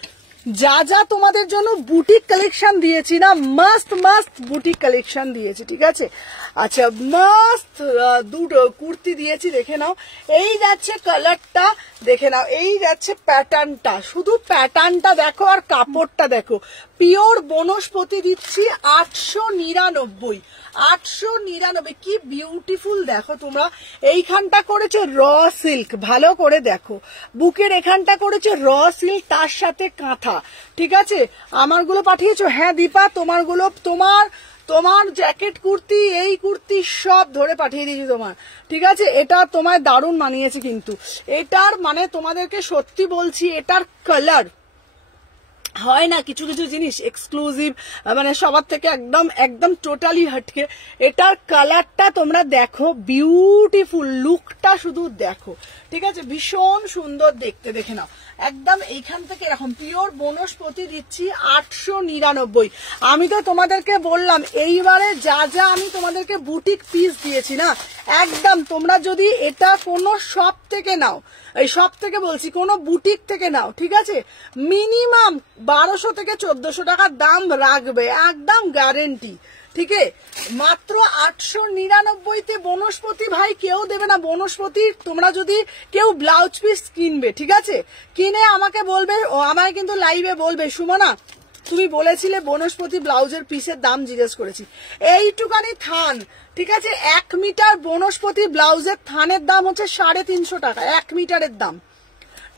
যা যা তোমাদের জন্য বুটিক কালেকশন দিয়েছি না, মাস্ট মাস্ট বুটিক কালেকশন দিয়েছি। ঠিক আছে, আচ্ছা মাস্ট দুটো কুর্তি দিয়েছি, দেখে নাও। এই যাচ্ছে কালারটা, দেখে নাও, এই যাচ্ছে প্যাটার্নটা, শুধু প্যাটার্নটা দেখো আর কাপড়টা দেখো। পিওর বনস্পতি দিচ্ছি 899, 899। কি বিউটিফুল দেখো তোমরা। এইখানটা করেছে র সিল্ক, ভালো করে দেখো, বুকের এখানটা করেছে র সিল্ক, তার সাথে কাঁথা। ঠিক আছে, আমারগুলো পাঠিয়েছো? হ্যাঁ দীপা, তোমারগুলো, তোমার জ্যাকেট কুর্তি, এই কুর্তি সব ধরে পাঠিয়ে দিয়েছি তোমার। ঠিক আছে, এটা তোমায় দারুণ মানিয়েছে কিন্তু, এটার মানে তোমাদেরকে সত্যি বলছি, এটার কালার হয় না কিছু কিছু জিনিস এক্সক্লুসিভ, মানে সবার থেকে একদম একদম টোটালি হটকে। এটার কালারটা তোমরা দেখো, বিউটিফুল লুকটা শুধু দেখো। ঠিক আছে, ভীষণ সুন্দর দেখতে, দেখে নাও। একদম এইখান থেকে এরকম পিওর বনস্পতি দিচ্ছি 899। আমি তো তোমাদেরকে বললাম এইবারে যা যা আমি তোমাদেরকে বুটিক পিস দিয়েছি না, একদম তোমরা যদি এটা কোনো শপ থেকে নাও, এই সব থেকে বলছি কোনো বুটিক থেকে নাও, ঠিক আছে, মিনিমাম 1200 থেকে 1400 টাকার দাম রাখবে, একদম গ্যারেন্টি। ঠিক আছে, মাত্র 899-তে বনস্পতি ভাই কেউ দেবে না। বনস্পতি তোমরা যদি কেউ ব্লাউজ পিস কিনবে, ঠিক আছে, কিনে আমাকে বলবে, ও আমায় কিন্তু লাইভে বলবে সুমনা তুমি বলেছিলে বনস্পতি ব্লাউজের পিসের দাম জিজ্ঞেস করেছি। এইটুকানি থান, ঠিক আছে, 1 মিটার বনস্পতি ব্লাউজের থানের দাম হচ্ছে 350 টাকা, 1 মিটারের দাম।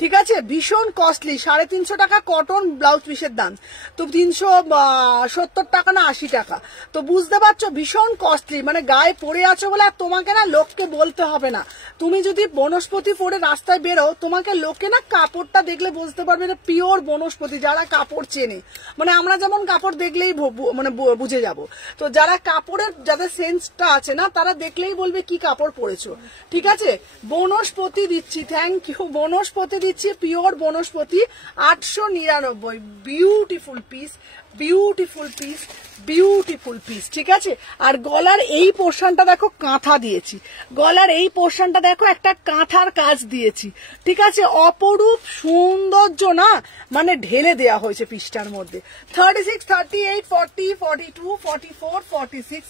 ঠিক আছে, ভীষণ কস্টলি, 350 টাকা কটন ব্লাউজ পিসের দাম, তো 370 টাকা না 80 টাকা। তো বুঝতে পারছো ভীষণ কস্টলি, মানে গায়ে পরে আছো বলে তোমাকে না লোককে বলতে হবে না। তুমি যদি বনস্পতি পরে রাস্তায় বেরো, তোমাকে লোকে না কাপড়টা দেখলে বুঝতে পারবে না পিওর বনস্পতি, যারা কাপড় চেনে। মানে আমরা যেমন কাপড় দেখলেই মানে বুঝে যাব, তো যারা কাপড়ের যাদের সেন্সটা আছে না, তারা দেখলেই বলবে কি কাপড় পরেছো। ঠিক আছে, বনস্পতি দিচ্ছি, থ্যাংক ইউ, বনস্পতি দিচ্ছি, পিওর বনস্পতি 899। Beautiful piece, beautiful piece, beautiful piece. ঠিক আছে, আর গলার এই পোর্শনটা দেখো কাঁথা দিয়েছি, গলার এই পোর্শনটা দেখো একটা কাঁথার কাজ দিয়েছি। ঠিক আছে, অপরূপ সৌন্দর্য না, মানে ঢেলে দেয়া হয়েছে পিসটার মধ্যে। 36, 38, 40, 42, 44, 46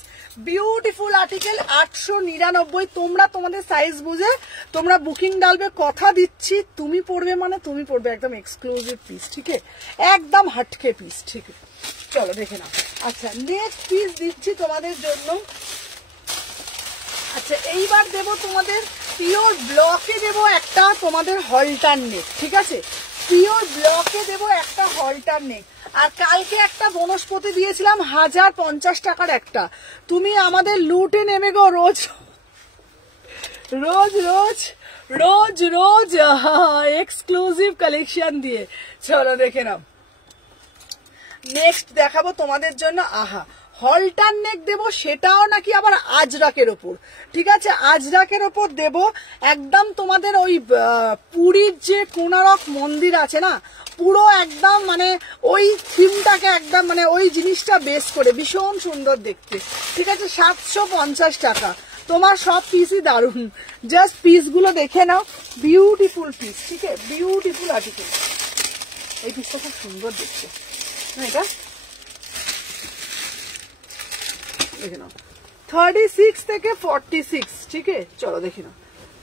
বিউটিফুল আর্টিকেল, 899। তোমরা তোমাদের সাইজ বুঝে তোমরা বুকিং ডালবে, কথা দিচ্ছি তুমি পড়বে মানে তুমি পড়বে, একদম এক্সক্লুসিভ পিস। ঠিক আছে, একদম হটকে পিস। ঠিক আছে, চলো দেখে নাও। আচ্ছা নেক্সট পিস দিচ্ছি তোমাদের জন্য, আচ্ছা এইবার দেব তোমাদের পিওর ব্লকে দেব একটা তোমাদের হলটার নেক, ঠিক আছে? পিওর ব্লকে দেব একটা হলটার নেক। আর কালকে একটা বনস্পতি দিয়েছিলাম 1050 টাকার একটা, তুমি আমাদের লুটে নেমে গো রোজ রোজ রোজ রোজ রোজ এক্সক্লুসিভ কালেকশন দিয়ে। চলো দেখে নাও, নেক্সট দেখাবো তোমাদের জন্য আহা হলটার নেক দেবো, সেটাও নাকি আবার আজরাকের ওপর, ঠিক আছে? আজরাকের ওপর দেব একদম তোমাদের ওই পুরীর যে কোণারক মন্দির আছে না, পুরো একদম মানে ওই থিমটাকে একদম মানে ওই জিনিসটা বেস করে ভীষণ সুন্দর দেখতে, ঠিক আছে? 750 টাকা। তোমার সব পিসই দারুণ, জাস্ট পিসগুলো দেখে নাও, বিউটিফুল পিস, ঠিক আছে? Beautiful article. এই পিসটা খুব সুন্দর দেখতে, এটা দেখে নাও 36 থেকে 46, ঠিক আছে? চলো দেখে নাও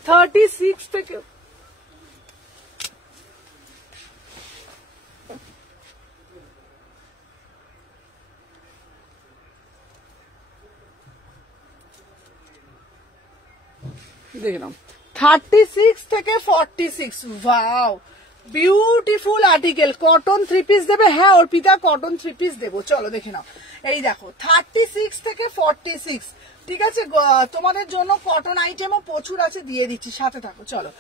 36 থেকে দেখে নাও 36 থেকে 46। Wow beautiful article. Cotton 3 piece দেবে? হ্যাঁ অর্পিতা কটন 3 পিস দেবো। চলো দেখে নাও, এই দেখো 36 থেকে 46, ঠিক আছে? তোমাদের জন্য কটন আইটেমও প্রচুর আছে, দিয়ে দিচ্ছি, সাথে থাকো। চলো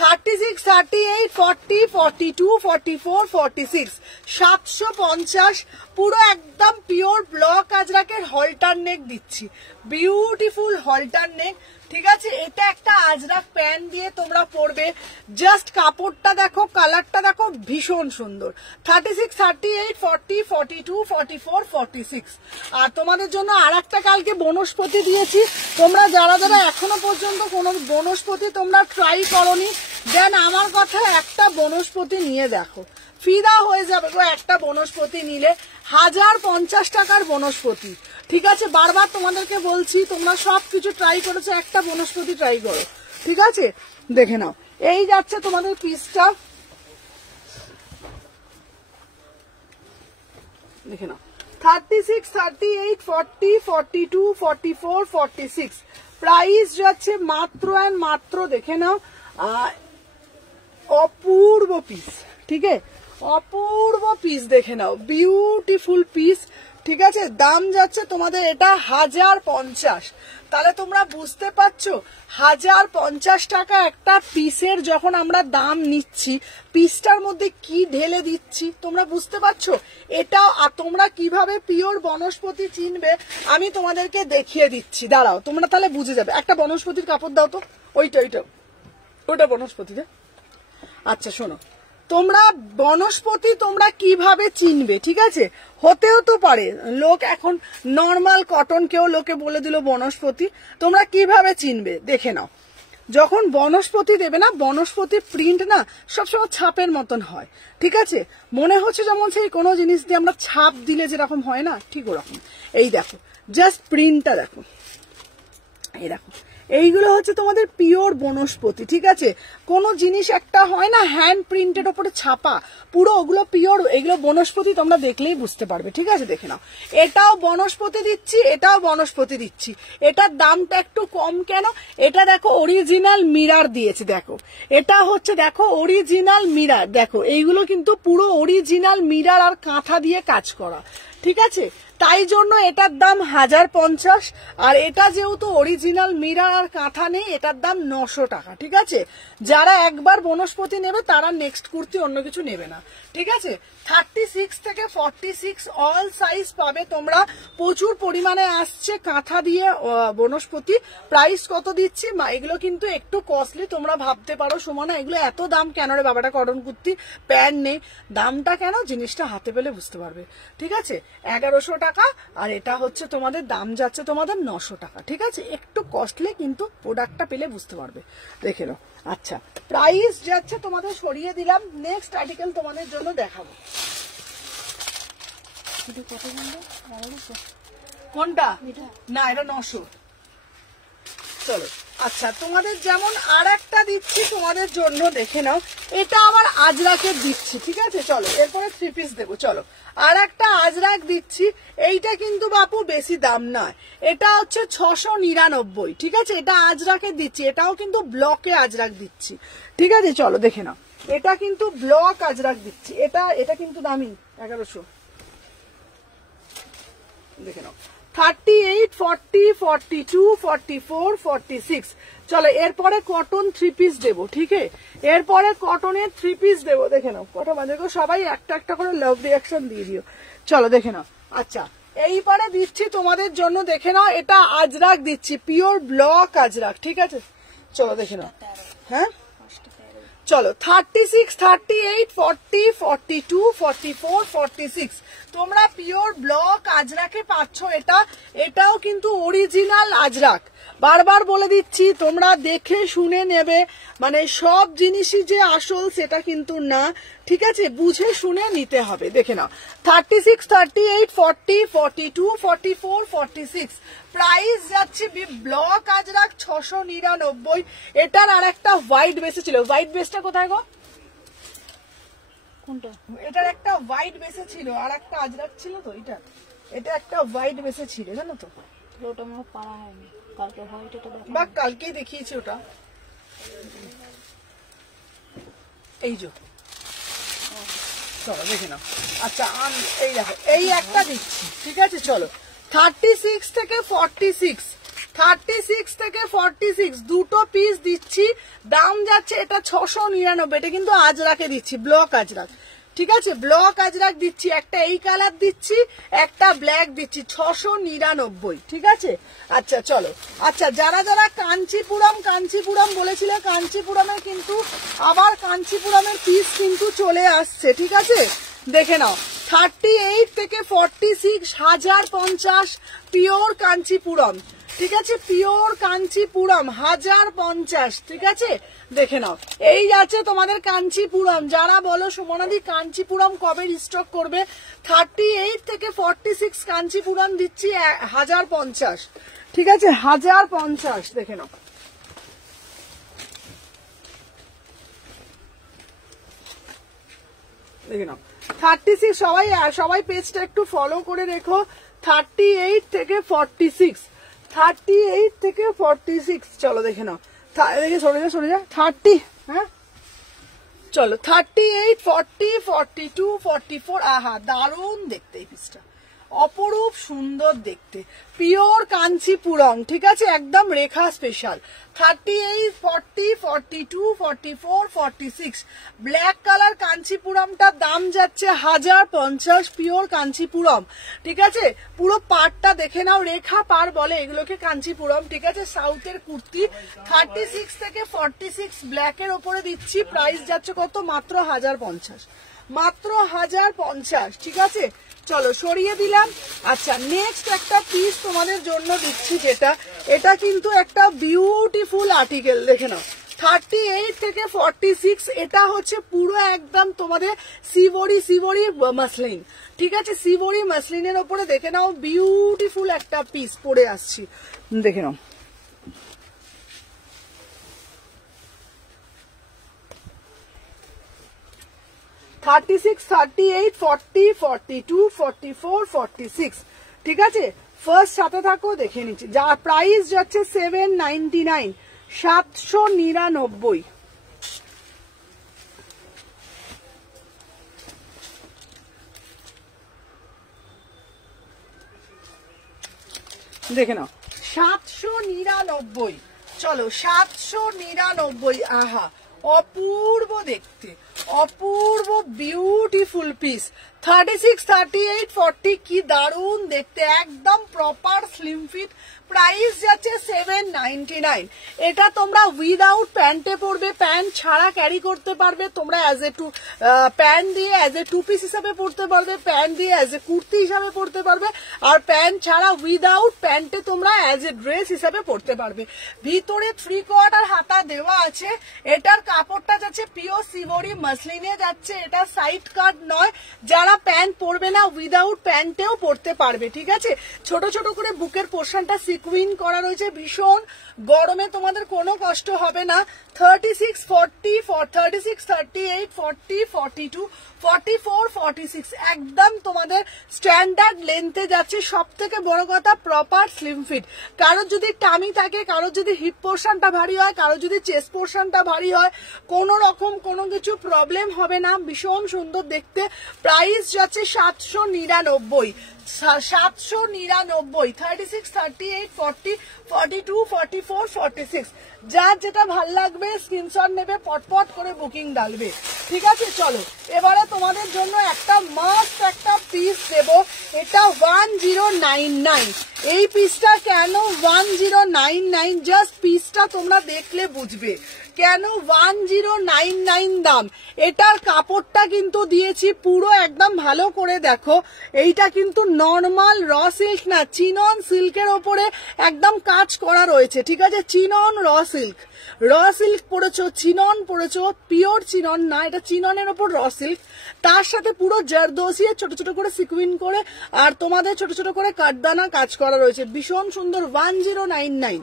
36, 38, 40, 42, 44, 46, 750, পুরো একদম পিওর ব্লক আজরাকের হলটার নেক দিচ্ছি, বিউটিফুল হলটার নেক, ঠিক আছে? এটা একটা আজরাক প্যান্ট দিয়ে তোমরা পরবে, জাস্ট কাপড়টা দেখো, কালারটা দেখো, ভীষণ সুন্দর। 36, 38, 40, 42, 44, 46। আর তোমাদের জন্য আর একটা কালকে বনস্পতি দিয়েছি, তোমরা যারা যারা এখনো পর্যন্ত কোনো বনস্পতি তোমরা ট্রাই করোনি, দেন আমার কথা একটা বনস্পতি নিয়ে দেখো, ফিদা হয়ে যাবে গো একটা বনস্পতি নিলে। 1050 টাকার বনস্পতি, ঠিক আছে? বারবার তোমাদেরকে বলছি, তোমরা সবকিছু ট্রাই করেছো, একটা বনস্পতি ট্রাই করো, ঠিক আছে? দেখে নাও, এই যাচ্ছে তোমাদের পিসটা, দেখে নাও 36, 38, 40, 42, 44, 46, প্রাইস যাচ্ছে মাত্র অ্যান্ড মাত্র, দেখে নাও অপূর্ব পিস, ঠিক আছে? অপূর্ব পিস, দেখে নাও বিউটিফুল পিস, ঠিক আছে? দাম যাচ্ছে তোমাদের এটা 1050। তাহলে তোমরা বুঝতে পারছো 1050 টাকা একটা পিসের যখন আমরা দাম নিচ্ছি, পিসটার মধ্যে কি ঢেলে দিচ্ছি তোমরা বুঝতে পারছো? এটা আর তোমরা কিভাবে পিওর বনস্পতি চিনবে আমি তোমাদেরকে দেখিয়ে দিচ্ছি, দাঁড়াও তোমরা তাহলে বুঝে যাবে। একটা বনস্পতির কাপড় দাও তো, ওইটা বনস্পতি দে। আচ্ছা শোনো, তোমরা বনস্পতি তোমরা কিভাবে চিনবে, ঠিক আছে? হতেও তো পারে লোক এখন নর্মাল কটন কেউ লোকে বলে দিল বনস্পতি, তোমরা কিভাবে চিনবে দেখে নাও। যখন বনস্পতি দেবে না, বনস্পতি প্রিন্ট না সবসময় ছাপের মতন হয়, ঠিক আছে? মনে হচ্ছে যেমন সেই কোনো জিনিস দিয়ে আমরা ছাপ দিলে যেরকম হয় না, ঠিক ওরকম। এই দেখো জাস্ট প্রিন্টটা দেখো, এই দেখো এইগুলো হচ্ছে তোমাদের পিওর বনস্পতি, ঠিক আছে? কোনো জিনিস একটা হয় না হ্যান্ড প্রিন্টের ওপরে ছাপা, পুরো ওগুলো পিওর, এগুলো বনস্পতি তোমরা দেখলেই বুঝতে পারবে, ঠিক আছে? দেখে নাও, এটাও বনস্পতি দিচ্ছি, এটাও বনস্পতি দিচ্ছি। এটার দামটা একটু কম কেন? এটা দেখো অরিজিনাল মিরার দিয়েছে, দেখো এটা হচ্ছে দেখো অরিজিনাল মিরার, দেখো এইগুলো কিন্তু পুরো অরিজিনাল মিরার আর কাঁথা দিয়ে কাজ করা, ঠিক আছে? তাই জন্য এটার দাম 1050। আর এটা যেহেতু অরিজিনাল মিরার আর কাঁথা নেই, এটার দাম 900 টাকা, ঠিক আছে? যারা একবার বনস্পতি নেবে তারা নেক্সট কুর্তি অন্য কিছু নেবে না, ঠিক আছে? 36 থেকে 46 অল সাইজ পাবে তোমরা, প্রচুর পরিমাণে আসছে কাঁথা দিয়ে বনস্পতি। প্রাইস কত দিচ্ছি? এগুলো কিন্তু একটু কস্টলি, তোমরা ভাবতে পারো সুমনা এগুলো এত দাম কেন রে বাবাটা, কটন কুর্তি প্যান্ট নেই, দামটা কেন জিনিসটা হাতে পেলে বুঝতে পারবে, ঠিক আছে? 1100 টাকা, আর এটা হচ্ছে তোমাদের দাম যাচ্ছে তোমাদের 900 টাকা, ঠিক আছে? একটু কস্টলি কিন্তু প্রোডাক্টটা পেলে বুঝতে পারবে, দেখে নাও। আচ্ছা প্রাইস যাচ্ছে তোমাদের সরিয়ে দিলাম, নেক্সট আর্টিকেল তোমাদের জন্য দেখাবো। কোনটা? না এটা 900। চলো আচ্ছা তোমাদের যেমন আর একটা দিচ্ছি তোমাদের জন্য, দেখে নাও, এটা আবার আজরাকের দিচ্ছি, ঠিক আছে। চলো এরপরে 3 পিস দেবো। চলো আর একটা আজরাক দিচ্ছি, এইটা কিন্তু বাপু বেশি দাম নয়, এটা হচ্ছে 699, ঠিক আছে। এটা আজরাকের দিচ্ছি, এটাও কিন্তু ব্লকে আজরাক দিচ্ছি, ঠিক আছে। চলো দেখে নাও, এটা কিন্তু ব্লক আজরাক দিচ্ছি, এটা কিন্তু দামি 1100, দেখে নাও। 38, 40, 42, 44, 46। চলো এরপরে কটন 3 পিস দেবো, ঠিক আছে। এরপরে কটনের 3 পিস দেবো, দেখে নাও কটা বাজে গো, সবাই একটা একটা করে লাভ রিয়াকশন দিয়ে দিও। চলো দেখে নাও। আচ্ছা এইবারে দিচ্ছি তোমাদের জন্য, দেখে নাও, এটা আজরাক দিচ্ছি, পিওর ব্লক আজরাক, ঠিক আছে। চলো দেখে নাও। হ্যাঁ চলো 36, 38, 40, 42, 44, 46 তোমরা পিওর ব্লক আজরাকে পাচ্ছ। এটাও কিন্তু অরিজিনাল আজরাক। বারবার বলে দিচ্ছি, তোমরা দেখে শুনে নেবে, মানে সব জিনিসই যে আসল সেটা কিন্তু না, ঠিক আছে, বুঝে শুনে নিতে হবে। দেখে নাও 36, 38, 40, 42, 44, 46 প্রাইস যাচ্ছে ব্লক আজরাক 699। এটার আর একটা হোয়াইট বেসে ছিল, হোয়াইট বেসটা কোথায় গো? কোনটা? এটার একটা হোয়াইট বেসে ছিল, আর একটা আজরাক ছিল তো, এটা একটা হোয়াইট বেসে ছিল, জানো তো। ওটা আমার পারা হয়নি, কালকে হোয়াইট এটা দেখো, বা কালকেই দেখিয়েছি ওটা। এই যে চলো দেখে নাও। আচ্ছা এই দেখো, এই একটা দিচ্ছি, ঠিক আছে। চলো 36 থেকে 46, 36 থেকে 46 দুটো পিস দিচ্ছি, দাম যাচ্ছে এটা 699। এটা কিন্তু আজরাকে দিচ্ছি, ব্লক আজরাক, ঠিক আছে। ব্লক আজরাক দিচ্ছি, একটা এই কালার দিচ্ছি, একটা ব্ল্যাক দিচ্ছি, 699, ঠিক আছে। আচ্ছা চলো, আচ্ছা যারা যারা কাঞ্চিপুরম বলেছিলে, কাঞ্চিপুরমের কিন্তু আবার কাঞ্চিপুরমের পিস কিন্তু চলে আসছে, ঠিক আছে। দেখে নাও 38 থেকে 46 1050 পিওর কাঞ্চিপুরম, ঠিক আছে, পিওর কাঞ্চিপুরম 1050, ঠিক আছে। দেখে নাও, এই যাচ্ছে তোমাদের কাঞ্চিপুরম। যারা বলো সুমনাদি কাঞ্চিপুরম কবে রিস্টক করবে, 38 থেকে 46 কাঞ্চিপুরম দিচ্ছি 1050, ঠিক আছে, 1050। দেখে নাও। দেখে নাও 36, সবাই পেজটা একটু ফলো করে রেখো। 38 থেকে 46, 38 থেকে 46। চলো দেখে নাও, দেখে সরে যা 30, হ্যাঁ চলো 38, 40, 42, 44। আহা দারুণ দেখতে এই পিসটা, অপরূপ সুন্দর দেখতে, পিওর কাঞ্চিপুরম, ঠিক আছে, একদম রেখা স্পেশাল। 38, 40, 42, 44, 46 ব্ল্যাক কালার কাঞ্চিপুরমটার দাম যাচ্ছে 1050, পিওর কাঞ্চিপুরম, ঠিক আছে। পুরো পাড়টা দেখে নাও, রেখা পাড় বলে এগুলোকে কাঞ্চিপুরম, ঠিক আছে। সাউথের কুর্তি 36 থেকে 46 ব্ল্যাকের ওপরে দিচ্ছি, প্রাইস যাচ্ছে কত, মাত্র 1050, মাত্র 1050, ঠিক আছে। চলো সরিয়ে দিলাম। আচ্ছা নেক্সট একটা পিস তোমাদের জন্য দিচ্ছি, এটা কিন্তু একটা বিউটিফুল আর্টিকেল, দেখে নাও 38 থেকে 46। এটা হচ্ছে পুরো একদম তোমাদের সিভরি মাসলিন, ঠিক আছে, সিভরি মাসলিনের ওপরে দেখে নাও, বিউটিফুল একটা পিস পরে আসছি, দেখে নাও। $36, $38, $40, $42, $44, $46, ঠিক আছে। ফার্স্ট সাথে থাকো, দেখে নিচ্ছি। যা প্রাইস যাচ্ছে 799, 799। দেখে নাও 799। চলো 799। আহা অপূর্ব দেখতে, অপূর্ব বিউটিফুল পিস। 36, 38, 40 কি দারুণ দেখতে, একদম প্রপার স্লিম ফিট। প্রাইস যাচ্ছে 799। এটা তোমরা উইদাউট প্যান্টে পরবে, প্যান্ট ছাড়া ক্যারি করতে পারবে তোমরা, প্যান্ট দিয়ে অ্যাজ এ টু পিস হিসাবে পরতে পারবে, প্যান্ট দিয়ে অ্যাজ এ কুর্তি হিসাবে পরতে পারবে, আর প্যান্ট ছাড়া উইদাউট প্যান্টে তোমরা অ্যাজ এ ড্রেস হিসাবে পরতে পারবে। ভিতরে 3/4 হাতা দেওয়া আছে। এটার কাপড়টা যাচ্ছে পিওর সিভরি মাসলিনে যাচ্ছে, এটা সাইড কাট নয়। যারা যারা প্যান্ট পরবে না উইদাউট প্যান্টেও পরতে পারবে, ঠিক আছে। ছোট ছোট করে বুকের পোর্শনটা সিকুইন করা রয়েছে, ভীষণ গরমে তোমাদের কোনো কষ্ট হবে না। 36, 40, 36, 38, 40, 42, 44, 46 একদম তোমাদের স্ট্যান্ডার্ড লেন্থে যাচ্ছে। সব থেকে বড় কথা প্রপার স্লিম ফিট। কারোর যদি টামি থাকে, কারোর যদি হিপ পোর্শনটা ভারী হয়, কারোর যদি চেস্ট পোর্শনটা ভারী হয়, কোনো রকম কোনো কিছু প্রবলেম হবে না। ভীষণ সুন্দর দেখতে। প্রাইস যাচ্ছে 799, 799। 36, 38, 40, 42, 44, 46 যার যেটা ভাল লাগবে স্ক্রিনশট নেবে, পটপট করে বুকিং ডালবে, ঠিক আছে। চলো এবারে তোমাদের জন্য একটা মাস্ট একটা পিস দেব, এটা 1099। এই পিসটা কেন 1099, জাস্ট পিসটা তোমরা দেখলে বুঝবে কেন 1099 দাম। এটার কাপড়টা কিন্তু দিয়েছি পুরো একদম ভালো করে দেখো, এইটা কিন্তু নর্মাল র সিল্ক না, চিনন সিল্কের ওপরে একদম কাজ করা রয়েছে, ঠিক আছে। চিনন র সিল্ক পরেছো, চিনন পরেছো, পিওর চিনন না, এটা চিননের ওপর র সিল্ক, তার সাথে পুরো জারদোসিয়ে ছোট ছোট করে সিকুইন করে আর তোমাদের ছোট ছোট করে কাঠদানা কাজ করা রয়েছে, ভীষণ সুন্দর। 1099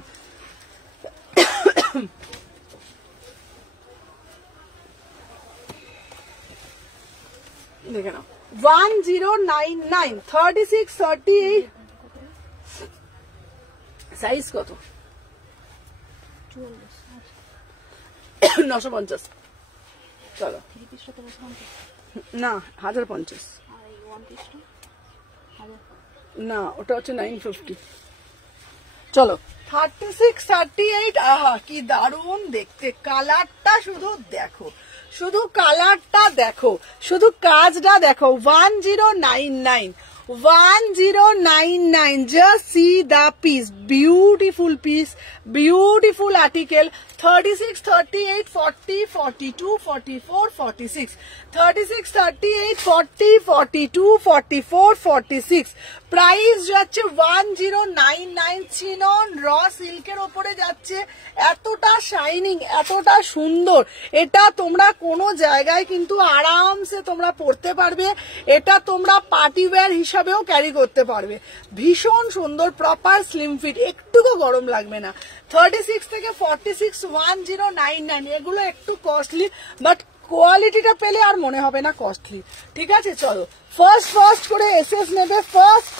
দেখে নাও, 1099। 36, 38 সাইজ কত? 950। চলো না 1050 না, ওটা হচ্ছে 950। চলো 36, 38। আহা কি দারুণ দেখতে, কালারটা শুধু দেখো, শুধু কালারটা দেখো, শুধু কাজটা দেখো। 1099, 1099। Just see the piece, beautiful piece, beautiful article. 36, 38, 40, 42, 44, 46, 36, 38, 40, 42, 44, 46 price যাচ্ছে 1099। চিনন র সিল্কের ওপরে যাচ্ছে, এতটা শাইনিং, এতটা সুন্দর। এটা তোমরা কোনো জায়গায় কিন্তু আরামসে তোমরা পরতে পারবে, এটা তোমরা পার্টি ওয়্যার হিসাবেও ক্যারি করতে পারবে। ভীষণ সুন্দর, প্রপার স্লিম ফিট, একটুকু গরম লাগবে না। 36 থেকে 46, 1099। এগুলো একটু কস্টলি, বাট কোয়ালিটিটা পেলে আর মনে হবে না কস্টলি, ঠিক আছে। চলো ফার্স্ট করে এসএস নেবে,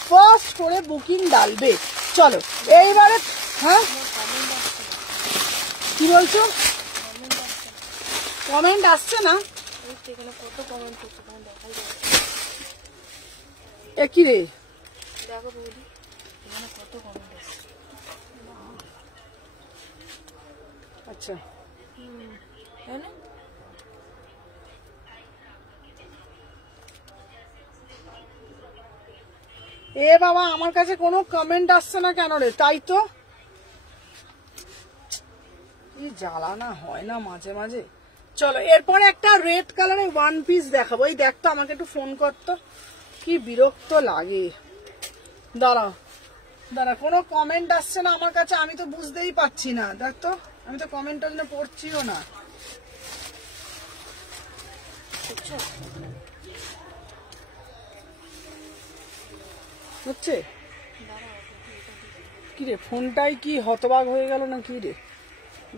ফার্স্ট করে বুকিং ডালবে। চলো এইবারে, হ্যাঁ কি বলছো? কমেন্ট আসছে না? কি রে আচ্ছা, এ বাবা আমার কাছে কোনো কমেন্ট আসছে না কেন রে? তাই তো জ্বালা না হয় না মাঝে মাঝে। চলো এরপরে একটা রেড কালারে ওয়ান পিস দেখাবো। এই দেখতো, আমাকে একটু ফোন করতো, কি বিরক্ত লাগে। দাঁড়া কোনো কমেন্ট আসছে না আমার কাছে, আমি তো বুঝতেই পারছি না। দেখতো আমি তো কমেন্টের জন্য পড়ছিও না। হচ্ছে কি রে, ফোনটাই কি হতবাক হয়ে গেল না কি রে?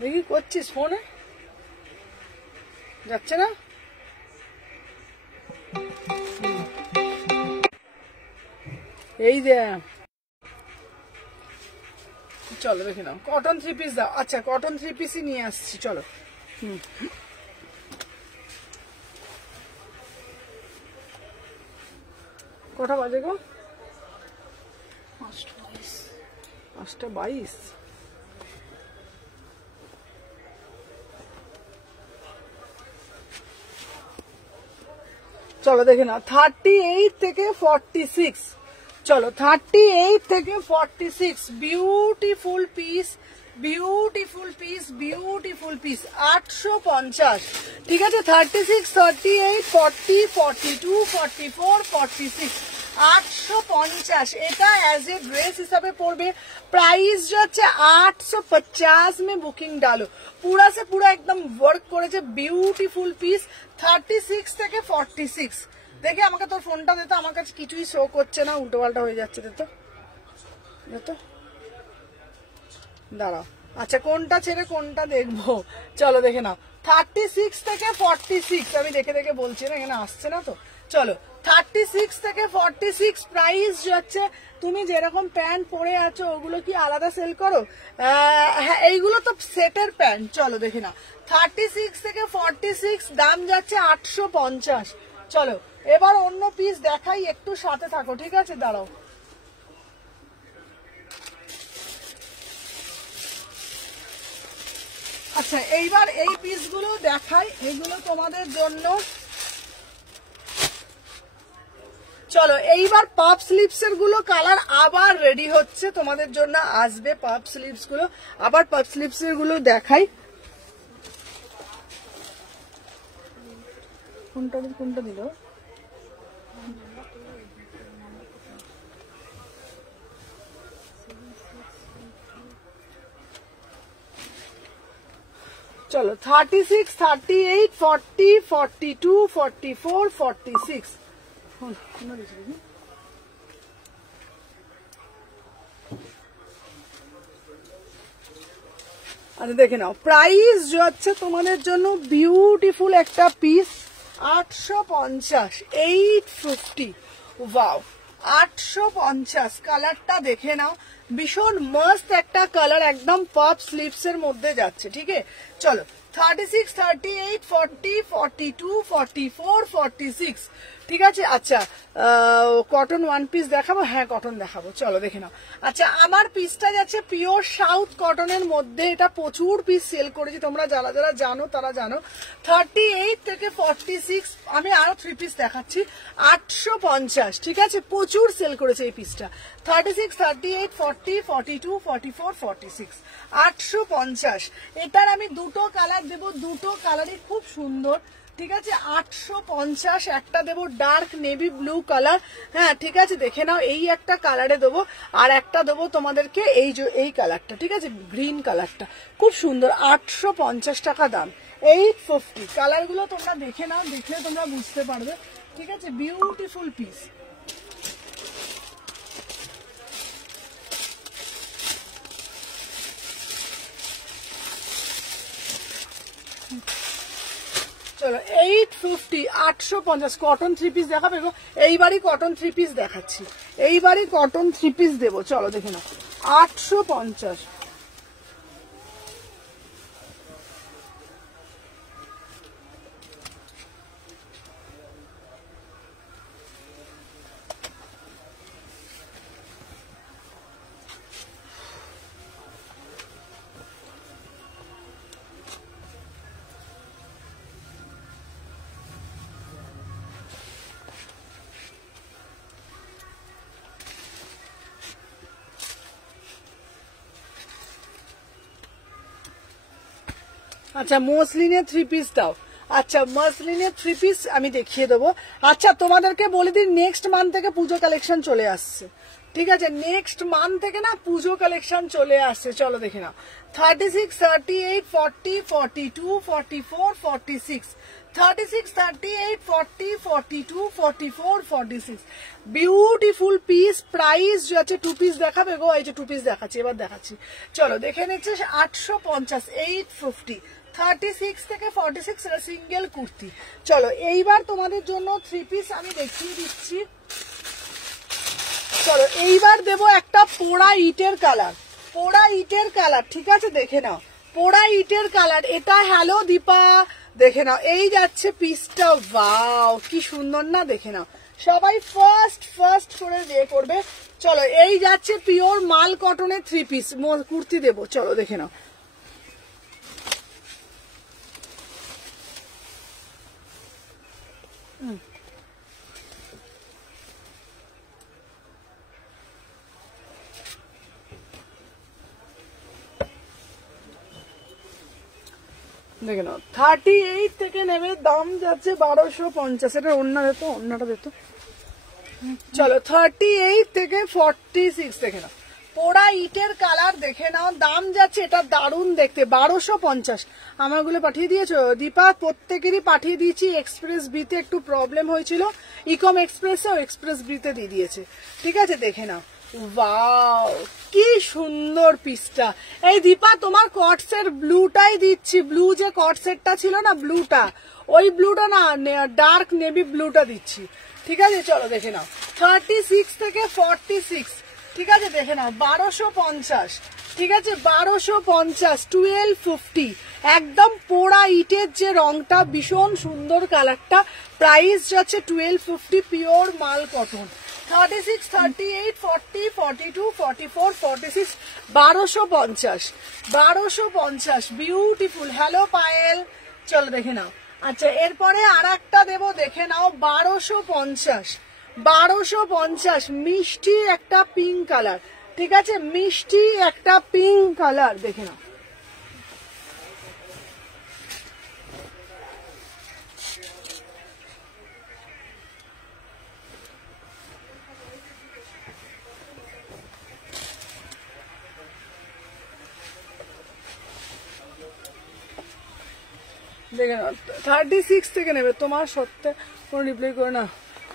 দেখি করছিস ফোনে, যাচ্ছে না। এই দে, চলো দেখে নাও। কটন থ্রি পিস দাও। আচ্ছা কটন থ্রি পিসই নিয়ে আসছি, চলো। কটা বাজে গো? 5:22। চলো দেখে নাও। 38 থেকে 46। চলো 38 থেকে 46 beautiful piece, beautiful piece, beautiful piece. 850, ঠিক আছে। 36, 38, 40, 42, 44, 46 850। এটা एज ए ड्रेस हिसाब से पड़বে। प्राइस যাচ্ছে 850 में बुकिंग डालो। पूरा से पूरा एकदम वर्क করেছে, বিউটিফুল পিস। 36 থেকে 46 দেখে আমাকে তোর ফোনটা দে তো, আমার কাছে কিছুই শো করছে না, উল্টো পাল্টা হয়ে যাচ্ছে। দে তো দাঁড়াও। আচ্ছা কোনটা ছেড়ে কোনটা দেখবো, চলো দেখে নাও। 36 থেকে 46 আমি দেখে দেখে বলছি না, এখানে আসছে না তো। চলো 36 থেকে 46 প্রাইস যাচ্ছে। তুমি যেরকম প্যান্ট পরে আছো ওগুলো কি আলাদা সেল করো? হ্যাঁ এইগুলো তো সেটের প্যান্ট। চলো দেখে নাও 36 থেকে 46 দাম যাচ্ছে 850। চলো এবার অন্য পিস দেখাই, একটু সাথে থাকো ঠিক আছে, দাঁড়াও। আচ্ছা এইবার এই পিসগুলো দেখাই, এগুলো তোমাদের জন্য। চলো এইবার পাপ স্লিপস এর গুলো কালার আবার রেডি হচ্ছে, তোমাদের জন্য আসবে পাপ স্লিপস গুলো। আবার পাপ স্লিপস এর গুলো দেখাই। কোনটা দিল? চলো 36, 38, 40, 42, 44, 46। আচ্ছা দেখে নাও প্রাইস হচ্ছে তোমাদের জন্য বিউটিফুল একটা পিস 850, 850। ওয়াও 850। কালারটা দেখে নাও, ভীষণ মস্ত একটা কালার, একদম পপ স্লিভস এর মধ্যে যাচ্ছে। ঠিক আছে চলো 36, 38, 40, 42, 44, 46। ঠিক আছে আচ্ছা কটন ওয়ান পিস দেখাবো? হ্যাঁ কটন দেখাবো, চলো দেখে নাও। আচ্ছা আমার পিসটা যাচ্ছে পিওর সাউথ কটনের মধ্যে, এটা প্রচুর পিস সেল করেছি, তোমরা যারা যারা জানো তারা জানো। 38 থেকে 46 আমি আরো 3 পিস দেখাচ্ছি 850। ঠিক আছে প্রচুর সেল করেছে এই পিসটা। 36, 38, 40, 42, 44, 46 850। এটার আমি দুটো কালার দেবো, দুটো কালারই খুব সুন্দর। ঠিক আছে 850। একটা দেবো ডার্ক নেভি ব্লু কালার। হ্যাঁ ঠিক আছে দেখে নাও, এই একটা কালারে দেবো, আর একটা দেবো তোমাদেরকে এই কালারটা। ঠিক আছে গ্রিন কালারটা খুব সুন্দর, 850 টাকা দাম, 850। কালারগুলো তোমরা দেখে নাও, দেখলে তোমরা বুঝতে পারবে। ঠিক আছে বিউটিফুল পিস। চলো 850, 850 কটন 3 পিস দেখাবে গো। এইবারই কটন 3 পিস দেখাচ্ছি, এইবারই কটন 3 পিস দেবো। চলো দেখে নাও 850। আচ্ছা মসলিনের 3 পিস দাও। আচ্ছা মসলিনের 3 পিস আমি দেখিয়ে দেবো। আচ্ছা তোমাদেরকে বলে দিন নেক্সট মান্থ থেকে পুজো কালেকশন চলে আসছে। ঠিক আছে নেক্সট মান্থ থেকে না পুজো কালেকশন চলে আসছে। চলো দেখে নাও 36, 38, 40, 42, 44, 46, 36, 38, 40, 42, 44, 46 বিউটিফুল পিস। প্রাইস আছে 2 পিস দেখাবে গো, এই যে 2 পিস দেখাচ্ছি, এবার দেখাচ্ছি। চলো দেখে নিচ্ছে 850, 850। 36 থেকে 46 এটা সিঙ্গেল কুর্তি। চলো এইবার তোমাদের জন্য 3 পিস আমি দেখিয়ে দিচ্ছি। চলো এইবার দেবো একটা পোড়া ইটের কালার, পোড়া ইটের কালার। ঠিক আছে দেখে নাও পোড়া ইটের কালার, এটা হ্যালো দীপা দেখে নাও, এই যাচ্ছে পিসটা। ওয়াও কি সুন্দর না, দেখে নাও সবাই ফার্স্ট করে বিয়ে করবে। চলো এই যাচ্ছে পিওর মাল কটনের 3 পিস কুর্তি দেবো। চলো দেখে নাও দেখে নাও 38 থেকে নেবে, দাম যাচ্ছে 1250। এটা অন্যটা দিত। চলো 38 থেকে 46 দেখে নাও, পোড়া ইটের কালার দেখে নাও, দাম যাচ্ছে এটা দারুণ দেখতে 1250। আমারগুলো পাঠিয়ে দিয়েছো দীপা? প্রত্যেকেরই পাঠিয়ে দিয়েছি। এক্সপ্রেস বিতে একটু প্রবলেম হয়েছিল, ইকম এক্সপ্রেসে ও এক্সপ্রেস বিতে দিয়ে দিয়েছে। ঠিক আছে, দেখে নাও। ওয়াও কি সুন্দর পিসটা। এই দীপা তোমার কটসের ব্লুটাই দিচ্ছি, ব্লু যে কটসেটটা ছিল না ব্লুটা, ওই ব্লুটা না, ডার্ক নেভি ব্লুটা দিচ্ছি। ঠিক আছে, চলো দেখে নাও। 36 থেকে 46, ঠিক আছে দেখে নাও 1250। ঠিক আছে 1250, 1250। একদম পোড়া ইটের যে রংটা, ভীষণ সুন্দর কালারটা। প্রাইস যাচ্ছে 1250, পিওর মাল কটন। 36, 38, 40, 42, 44, 46, 1250, 1250। বিউটিফুল। হ্যালো পায়েল, চলো দেখে নাও। আচ্ছা এরপরে আর একটা দেবো, দেখে নাও 1250, 1250। মিষ্টি একটা পিঙ্ক কালার, ঠিক আছে, মিষ্টি একটা পিঙ্ক কালার, দেখে নাও। দেখে নাও 36 থেকে নেবে। তোমার সত্যি কোনো রিপ্লাই করে না,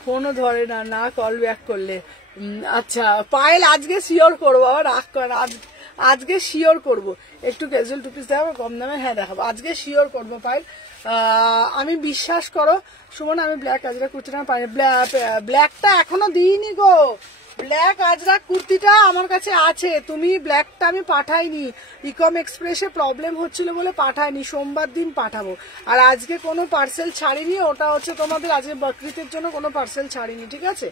ফোনও ধরে না, না কল ব্যাক করলে। আচ্ছা পায়েল আজকে শিওর করবো, আবার রাগ করে না, আজকে শিওর করবো। একটু ক্যাজুয়াল টু পিস দেখাবো কম দামে? হ্যাঁ দেখাবো, আজকে শিওর করবো পায়েল। আমি বিশ্বাস করো সুমন, আমি ব্ল্যাক আজরা কুর্তিটা পাই। ব্ল্যাকটা এখনো দিইনি গো, ব্ল্যাক আজরাক কুর্তিটা আমার কাছে আছে। তুমি ব্ল্যাকটা আমি পাঠাইনি, ইকম এক্সপ্রেসে প্রবলেম হচ্ছিল বলে পাঠাইনি, সোমবার দিন পাঠাবো। আর আজকে কোনো পার্সেল ছাড়িনি, ওটা হচ্ছে তোমাদের আজকে বকরিদের জন্য কোনো পার্সেল ছাড়িনি। ঠিক আছে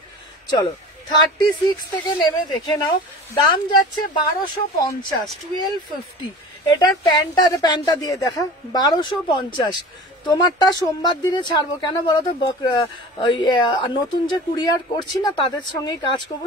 চলো 36 থেকে নেমে দেখে নাও। দাম যাচ্ছে 1250, 1250। এটার প্যান্টটা দিয়ে দেখা 1250। তোমারটা সোমবার দিনে ছাড়বো, কেন বলো তো, নতুন যে কুরিয়ার করছি না তাদের সঙ্গেই কাজ করবো।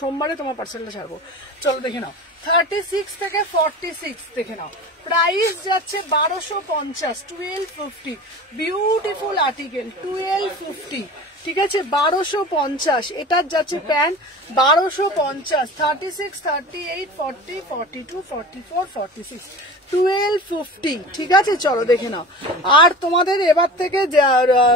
সোমবারে তোমার পার্সেলটা ছাড়বো। চলো দেখে নাও 36 থেকে 46 দেখে নাও। প্রাইস যাচ্ছে 1250, 1250। Beautiful article, 1250। ঠিক আছে 1250। এটার যাচ্ছে প্যান্ট 1250, 36, 38, 40, 42, 44, 46, 1250। ঠিক আছে চলো দেখে নাও। আর তোমাদের এবার থেকে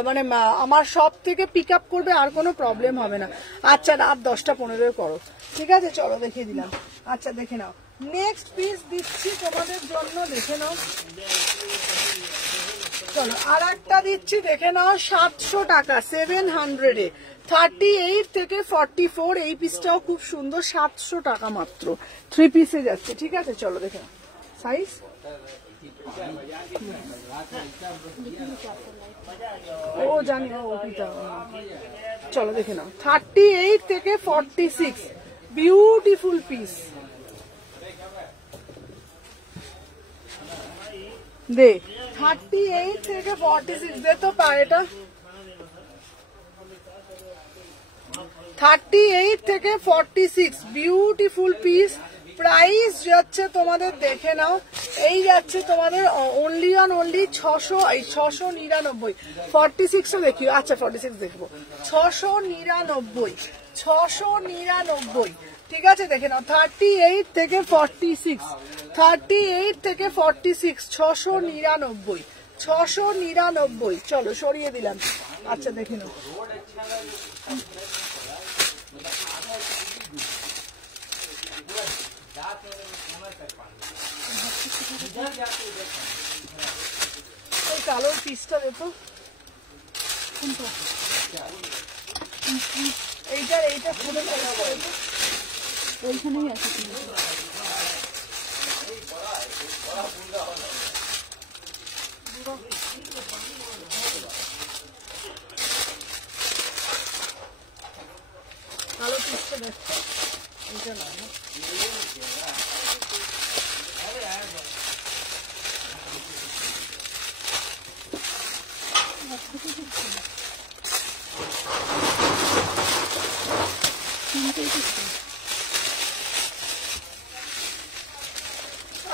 মানে আমার সব থেকে পিক আপ করবে, আর কোনো প্রবলেম হবে না। আচ্ছা রাত 10টা 15 করো। ঠিক আছে চলো দেখিয়ে দিলাম। আচ্ছা দেখে নাও, নেক্সট পিস দিচ্ছি তোমাদের জন্য, দেখে নাও। চলো আর একটা দিচ্ছি, দেখে নাও 700 টাকা, 700-এ 38 থেকে 44। এই পিসটাও খুব সুন্দর, 700 টাকা মাত্র, 3 পিসে যাচ্ছে। ঠিক আছে চলো দেখে নাও সাইজ। ও জানি ওটা। চলো দেখে নাও 38 থেকে 46, বিউটিফুল পিস। দে 38 থেকে 46 দে তো পায়েটা। 38 থেকে 46, বিউটিফুল পিস। প্রাইস যাচ্ছে তোমাদের দেখে নাও, এই যাচ্ছে তোমাদের অনলি 699। 46ও দেখিও। আচ্ছা 46 দেখবো, 699, 699। ঠিক আছে দেখে নাও 38 থেকে 46, 38 থেকে 46, 699, 699। চলো সরিয়ে দিলাম। আচ্ছা দেখে নাও। এই কালোর পিসটা দেখো, এইটা খুলে ওইখানেই আছে। কালো পিসটা দেখো, এইটা না।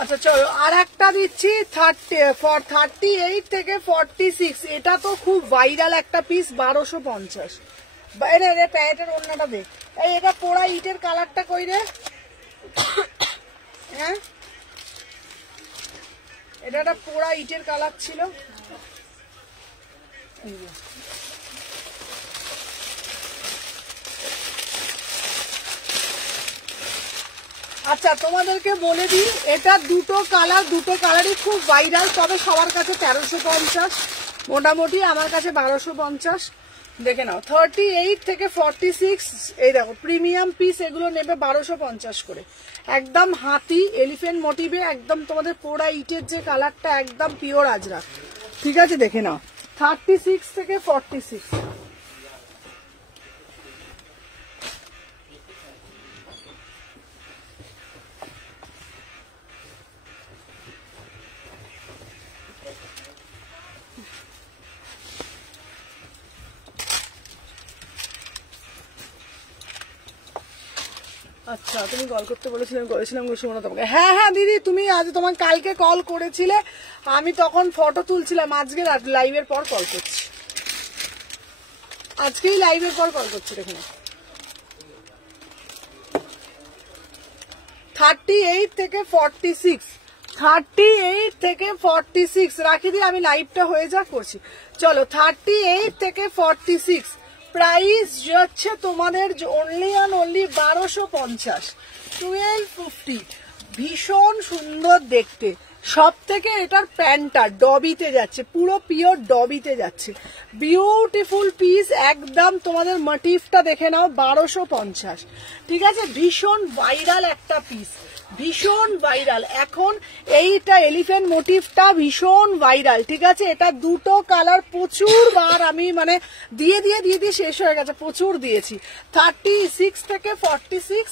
আচ্ছা চলো আর একটা দিচ্ছি 38 থেকে 46। এটা তো খুব ভাইরাল একটা পিস, 1250। রে প্যান্টের ওড়নাটা দেখ। এই এটা পোড়া ইটের কালারটা কই রে? হ্যাঁ, এটা একটা পোড়া ইটের কালার ছিল। আচ্ছা তোমাদেরকে বলে দিই, এটা দুটো কালারই খুব ভাইরাল, তবে সবার কাছে 1350, মোটামুটি আমার কাছে 1250। দেখে নাও 38 থেকে 46, এই দেখো প্রিমিয়াম পিস, এগুলো নেবে 1250 করে। একদম হাতি এলিফ্যান্ট মোটিভে, একদম তোমাদের পোড়া ইটের যে কালারটা, একদম পিওর আজরাক। ঠিক আছে, দেখে নাও 36 থেকে 46। আচ্ছা তুমি কল করতে বলেছিলাম শোনো তোমাকে। হ্যাঁ হ্যাঁ দিদি, তুমি আজ তোমার কালকে কল করেছিলে, আমি তখন ফটো তুলছিলাম। আজকে লাইভের পর কল করছি, আজকেই লাইভের পর কল করছি। দেখুন 38 থেকে 46, 38 থেকে 46 রাখি দিই, আমি লাইভটা হয়ে যা করছি। চলো 38 থেকে 46 প্রাইস যাচ্ছে তোমাদের অনলি অ্যান্ড অনলি 1250, 1250। ভীষণ সুন্দর দেখতে, সব থেকে এটার প্যান্টটা ডবিতে যাচ্ছে, পুরো পিওর ডবিতে যাচ্ছে, বিউটিফুল পিস একদম। তোমাদের মোটিভটা দেখে নাও, 1250। ঠিক আছে, ভীষণ ভাইরাল একটা পিস, ভীষণ ভাইরাল এখন এইটা এলিফ্যান্ট মোটিভটা ভীষণ ভাইরাল। ঠিক আছে, এটা দুটো কালার প্রচুর বার আমি মানে দিয়ে শেষ হয়ে গেছে, প্রচুর দিয়েছি। 36 থেকে 46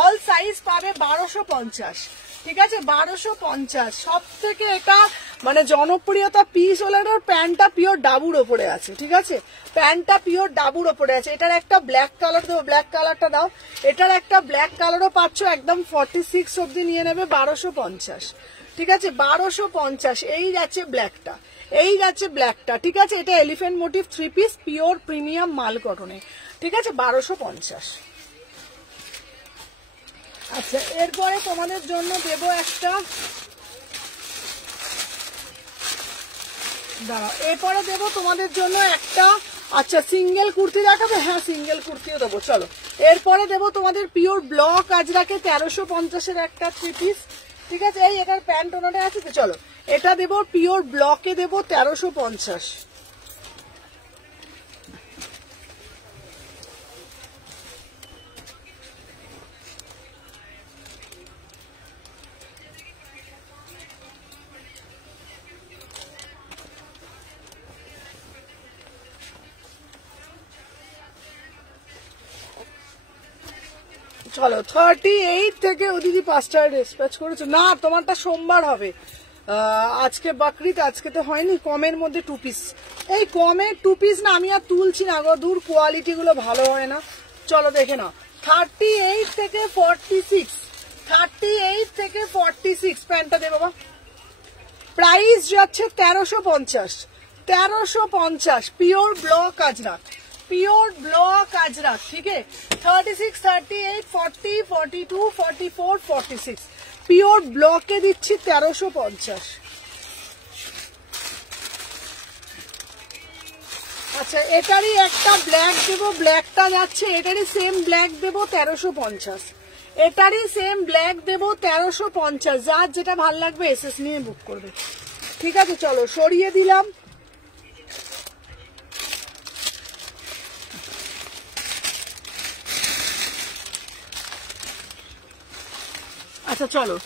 অল সাইজ পাবে 1250। ঠিক আছে, 1250। সব থেকে এটা মানে জনপ্রিয়তা পিস হলে প্যান্টটা পিওর ডাবুর ওপরে আছে। ঠিক আছে, প্যান্টটা পিওর ডাবুর ওপরে আছে। এটার একটা ব্ল্যাক কালার দেবো, ব্ল্যাক কালারটা দাও। এটার একটা ব্ল্যাক কালারও পাচ্ছ, একদম 46 অব্দি নিয়ে নেবে 1250। ঠিক আছে, 1250। এই যাচ্ছে ব্ল্যাকটা, এই যাচ্ছে ব্ল্যাকটা। ঠিক আছে, এটা elephant motif 3 piece pure premium মাল কটনে। ঠিক আছে, 1250। আচ্ছা এরপরে তোমাদের জন্য দেবো একটা, দাঁড়াও, এরপরে দেবো তোমাদের জন্য একটা। আচ্ছা সিঙ্গেল কুর্তি দেখাবে? হ্যাঁ সিঙ্গেল কুর্তিও দেবো। চলো এরপরে দেবো তোমাদের পিওর ব্লক আজরাকে 1350-এর একটা 3 পিস। ঠিক আছে, এই এটার প্যান্ট ওনারে আছে তো। চলো এটা দেবো পিওর ব্লকে, দেবো 1350। চলো 38 থেকে, ও দিদি 5টায় ডিসপ্যাচ করেছো না? তোমারটা সোমবার হবে, আজকে বাকরিদ, আজকে তো হয়নি। কমের মধ্যে 2 পিস, এই কমের 2 পিস না আমি আর তুলছি না গো, দূর কোয়ালিটি গুলো ভালো হয় না। চলো দেখে নাও 38 থেকে 46, 38 থেকে 46 প্যান্টটা দে বাবা। প্রাইস যাচ্ছে 1350, 1350 pure block Ajrak, pure block Ajrak. ঠিক আছে, 36, 38, 40, 42, 44, 46 পিওর ব্লকে দিচ্ছি 1350। আচ্ছা এটারই একটা ব্ল্যাক দেবো, ব্ল্যাকটা যাচ্ছে, এটারই সেম ব্ল্যাক দেবো 1350, এটারই সেম ব্ল্যাক দেবো 1350। যার যেটা ভাল লাগবে এসএস নিয়ে বুক করবে। ঠিক আছে, চলো সরিয়ে দিলাম। আচ্ছা চলো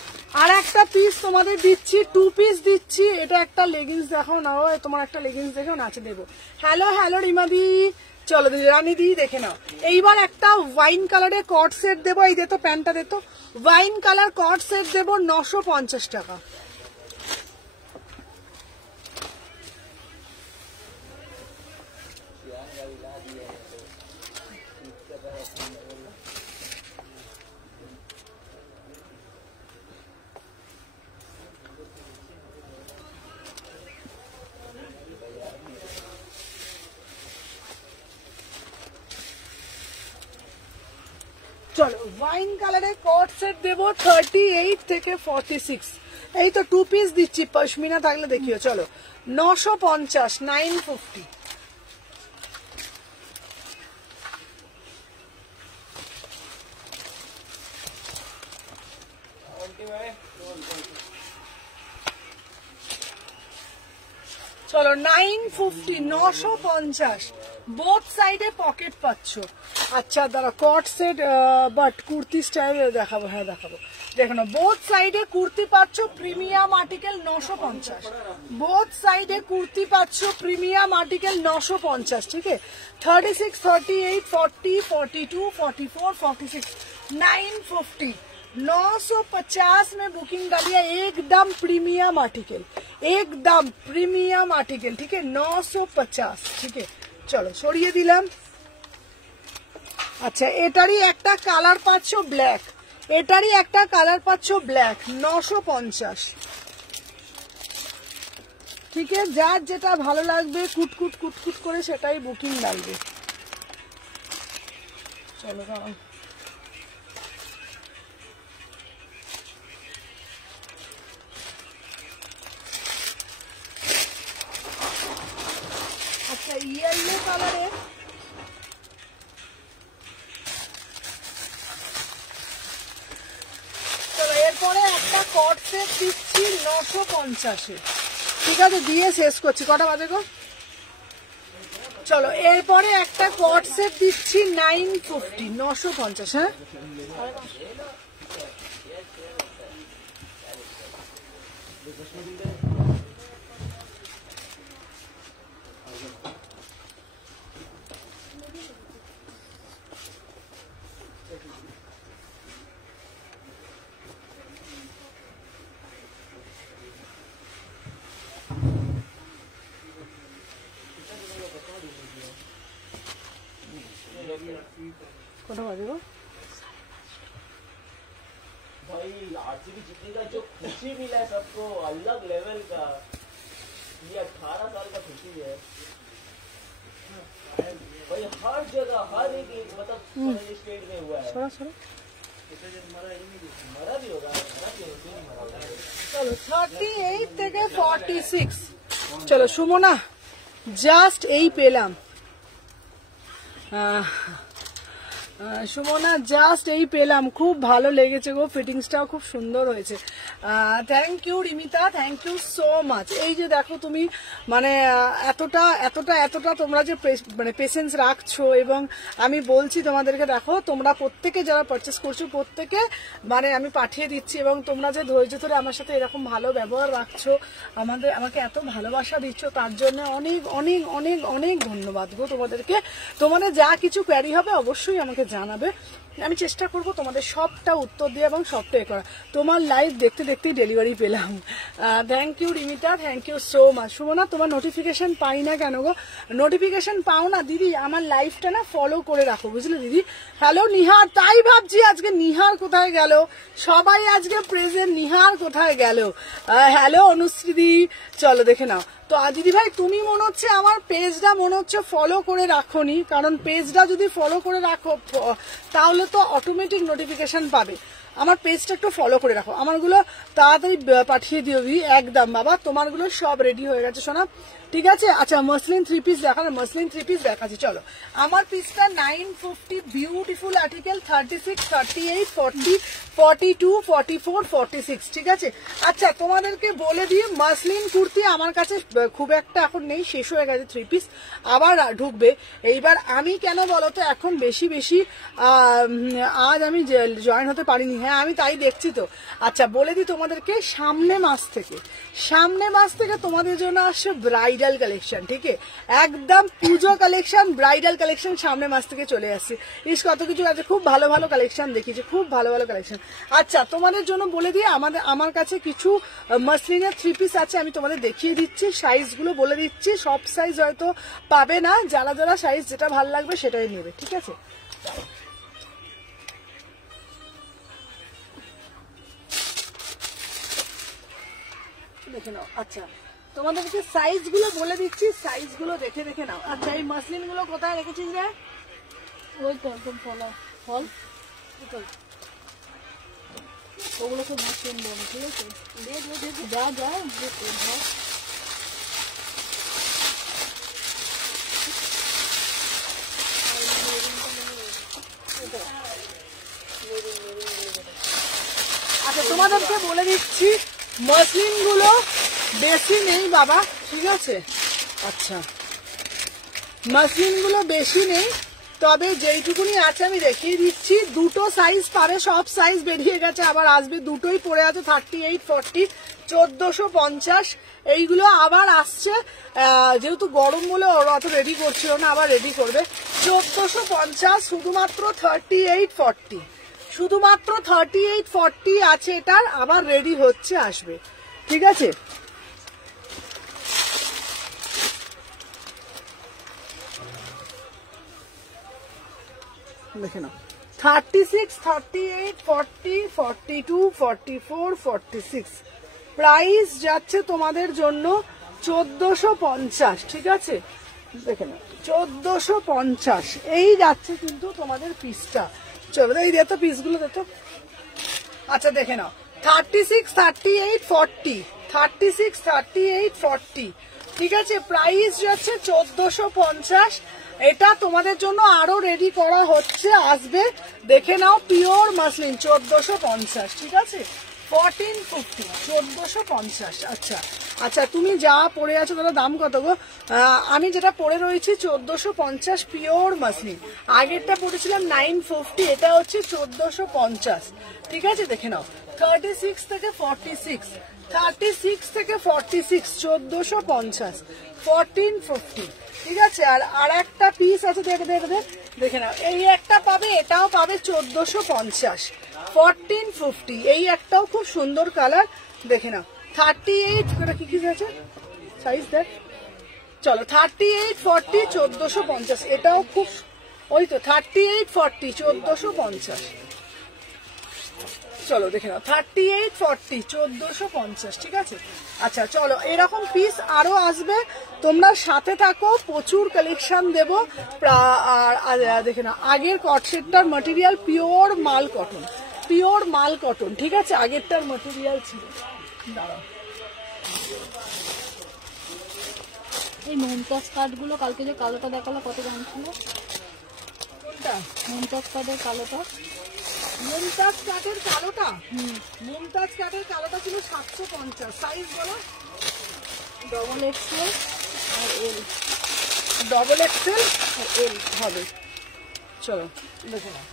আর একটা পিস তোমাদের দিচ্ছি, 2 পিস দিচ্ছি। এটা একটা লেগিংস দেখাও না, তোমার একটা লেগিংস দেখাও না, আছে দেবো। হ্যালো হ্যালো রিমাদি, চলো দিদি রানি দি দেখে নাও। এইবার একটা ওয়াইন কালারের কট সেট দেবো, এই দে তো প্যান্টটা দে তো। ওয়াইন কালার কট সেট দেবো 950 টাকা। চলো ওয়াইন কালারে কট সেট দেবো 38 থেকে 46। এই তো 2 পিস দিচ্ছি, পশমিনা থাকলে দেখিও। চলো 950, 950। চলো 950, 950। বোথ সাইডে পকেট পাচ্ছ। আচ্ছা দাঁড়া, কট সেট বাট কুর্তি স্টাইল দেখাবো। হ্যাঁ দেখাবো, দেখো না, বোথ সাইডে কুর্তি পাচ্ছ প্রিমিয়াম আর্টিকেল 950। বোথ সাইডে কুর্তি পাচ্ছ প্রিমিয়াম আর্টিকেল 950। ঠিক আছে, 36, 38, 40, 42, 44, 46, 950। 950 में बुकिंग डालिए, एकदम प्रीमियम आर्टिकल, एकदम प्रीमियम आर्टिकल। ठीक है, 950। ठीक है, চলো সরিয়ে দিলাম। আচ্ছা এটারই একটা কালার পাচ্ছ ব্ল্যাক, এটারই একটা কালার পাচ্ছ ব্ল্যাক, 950। ঠিক আছে, যার যেটা ভালো লাগবে কুটকুট কুটকুট করে সেটাই বুকিং ডালবে। চলো দাঁড়াও, আচ্ছা ইয়েলো কালারের চলো এরপরে একটা কট সেট দিচ্ছি 950-এ। ঠিক আছে, দিয়ে শেষ করছি। কটা বাজে গো? চলো এরপরে একটা কট সেট দিচ্ছি 950, 950। হ্যাঁ कटा बाजेगा भाई आरसीबी जीतने का जो खुशी मिला है सबको, अलग लेवल का। ये 18 साल का खुशी है भाई, हर जगह हर एक मतलब स्टेट में हुआ है। थोड़ा थोड़ा मरा भी होगा, मरा भी होगा। चलो 38 থেকে 46। চলো সুমনা জাস্ট এই পেলাম, সুমনা জাস্ট এই পেলাম, খুব ভালো লেগেছে গো, ফিটিংসটাও খুব সুন্দর হয়েছে। Thank you Rimita, thank you so much. এই যে দেখো তুমি মানে এতটা এতটা এতটা তোমরা যে মানে পেশেন্স রাখছো, এবং আমি বলছি তোমাদেরকে, দেখো তোমরা প্রত্যেকে যারা পারচেস করছো প্রত্যেকে মানে আমি পাঠিয়ে দিচ্ছি, এবং তোমরা যে ধৈর্য ধরে আমার সাথে এরকম ভালো ব্যবহার রাখছো, আমাকে এত ভালোবাসা দিচ্ছ, তার জন্য অনেক অনেক অনেক অনেক ধন্যবাদ গো তোমাদেরকে। তোমাদের যা কিছু কোয়ারি হবে অবশ্যই আমাকে জানাবে, আমি চেষ্টা করব তোমাদের সবটা উত্তর দিয়ে এবং সবটা করা। তোমার লাইভ দেখতে দেখতেই ডেলিভারি পেলাম। Thank you Rimita, thank you so much. Sumana তোমার নোটিফিকেশন পাই না কেন গো? নোটিফিকেশন পাও না দিদি, আমার লাইভটা না ফলো করে রাখো, বুঝলে দিদি। হ্যালো নিহার, তাই ভাবছি আজকে নিহার কোথায় গেল, সবাই আজকে প্রেজেন্ট, নিহার কোথায় গেল? হ্যালো অনুশ্রীদি, চলো দেখে নাও। তো দিদি ভাই তুমি মনে হচ্ছে আমার পেজটা মনে হচ্ছে ফলো করে রাখোনি, কারণ পেজটা যদি ফলো করে রাখো তাহলে তো অটোমেটিক নোটিফিকেশন পাবে। আমার পেজটা একটু ফলো করে রাখো, আমারগুলো তাড়াতাড়ি পাঠিয়ে দিও দিদি। একদম বাবা, তোমারগুলো সব রেডি হয়ে গেছে সোনা, ঠিক আছে। আচ্ছা মসলিন 3 পিস দেখানো, মসলিন 3 পিস দেখাচ্ছি। চলো আমার পিসটা 950, বিউটিফুল আর্টিকেল, 36, 38, 40, 42, 44, 46। ঠিক আছে। আচ্ছা তোমাদেরকে বলে দিই, মসলিন কুর্তি আমার কাছে খুব একটা এখন নেই, শেষ হয়ে গেছে, 3 পিস আবার ঢুকবে। এইবার আমি কেন বলো তো এখন বেশি বেশি আজ আমি জয়েন হতে পারিনি। হ্যাঁ আমি তাই দেখছি তো। আচ্ছা বলে দিই তোমাদেরকে, সামনে মাস থেকে তোমাদের জন্য আসছে ব্রাইডাল কালেকশন। ঠিক আছে, একদম পুজো কালেকশন, ব্রাইডাল কালেকশন সামনে মাস থেকে চলে আসছে। ইস কত কিছু আছে, খুব ভালো ভালো কালেকশন দেখিয়েছে, খুব ভালো ভালো কালেকশন। আচ্ছা তোমাদের জন্য বলে দিই, আমার কাছে কিছু মসলিনের 3 পিস আছে, আমি তোমাদের দেখিয়ে দিচ্ছি, সাইজগুলো বলে দিচ্ছি। সব সাইজ হয়তো পাবে না, যারা যারা সাইজ যেটা ভালো লাগবে সেটাই নেবে, ঠিক আছে। দেখে নাও। আচ্ছা তোমাদেরকে সাইজগুলো বলে দিচ্ছি, সাইজগুলো দেখে দেখে নাও। আচ্ছা এই মসলিনগুলো কোথায় রেখেছিস রে? ওই তো একদম ফল ওগুলোকে ভাসিয়ে দেবো, ঠিক আছে? যা যা ধর। আচ্ছা তোমাদেরকে বলে দিচ্ছি মসলিন গুলো বেশি নেই বাবা, ঠিক আছে? আচ্ছা মসলিন গুলো বেশি নেই, তবে যেইটুকুনি আছে আমি দেখিয়ে দিচ্ছি। দুটো সাইজ পাবে, সব সাইজ বেরিয়ে গেছে, আবার আসবে, দুটোই পড়ে আছে 38, 40, 1450 এইগুলো আবার আসছে। যেহেতু গরম বলে ওরা অত রেডি করছিল না, আবার রেডি করবে 1450, শুধুমাত্র 38, 40, শুধুমাত্র 38, 40 আছে এটার, আবার রেডি হচ্ছে, আসবে, ঠিক আছে? দেখে নাও 36, 38, 40, 42, 44, 46 প্রাইস যাচ্ছে তোমাদের জন্য 1450, ঠিক আছে? দেখে নাও 1450 এই যাচ্ছে কিন্তু তোমাদের পিসটা। চলো এই দেখো পিসগুলো দেখো। আচ্ছা দেখে নাও 36, 38, 40, 36, 38, 40, ঠিক আছে? প্রাইস যাচ্ছে 1450। এটা তোমাদের জন্য আরো রেডি করা হচ্ছে, আসবে, দেখে নাও। পিওর মাসলিন 1450, ঠিক আছে? 1450, 1450। আচ্ছা আচ্ছা তুমি যা পরে আছো তাহলে দাম কত গো? আমি যেটা পরে রয়েছি 1450 পিওর মাসলিন, আগেরটা পরেছিলাম 950, এটা হচ্ছে 1450, ঠিক আছে? দেখে নাও 36 থেকে 46, 36 থেকে 46, 1450, 1450, ঠিক আছে? আর একটা পিস আছে, দেখে নাও, এই একটা পাবে, এটাও পাবে 1450, 1450, এই একটাও খুব সুন্দর কালার, দেখে নাও 38, এটা কি কি আছে সাইজ দেখ। চলো 38, 40, 1450, এটাও খুব, ওই তো 38, 40, 1450। চলো দেখে নাও 38, 40, 1450, ঠিক আছে? আচ্ছা চলো এরকম পিস আরো আসবে, তোমরা সাথে থাকো, প্রচুর কালেকশন দেব। আর দেখে নাও আগের কটসেটটার ম্যাটেরিয়াল পিওর মাল কটন, পিওর মাল কটন, ঠিক আছে? আগেরটার ম্যাটেরিয়াল ছিল। দাঁড়াও এই মমতাজ কার্ডগুলো কালকে যে কালোটা দেখালো কত দাম ছিল? কোনটা? মমতাজ কার্ডের কালোটা। মুমতাজ কাটের কালোটা, মুমতাজ কাটের কালোটা ছিল 750, সাইজ বলো? ডবল এক্সেল আর এল, ডবল এক্সেল আর এল হবে। চলো দেখে নাও।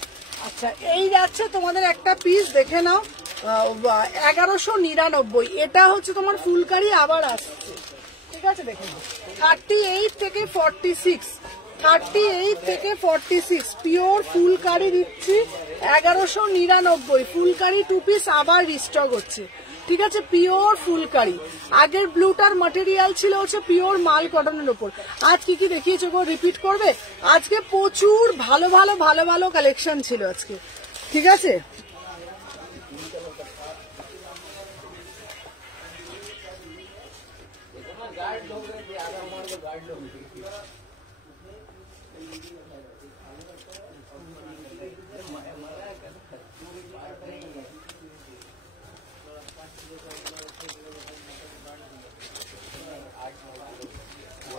আচ্ছা এই যাচ্ছে তোমাদের একটা পিস, দেখে নাও 1199, এটা হচ্ছে তোমার ফুলকারি আবার আসছে, ঠিক আছে? দেখে নাও 38 থেকে 46, 38 থেকে 46 পিওর ফুলকারি দিচ্ছি 1199, ফুলকারি 2 পিস আবার রিস্টক হচ্ছে, ঠিক আছে? পিওর ফুলকারি। আগের ব্লুটার ম্যাটেরিয়াল ছিল হচ্ছে পিওর মাল কটনের উপর। আজ কি কি দেখিয়েছো গো, রিপিট করবে? আজকে প্রচুর ভালো ভালো ভালো ভালো কালেকশন ছিল আজকে, ঠিক আছে?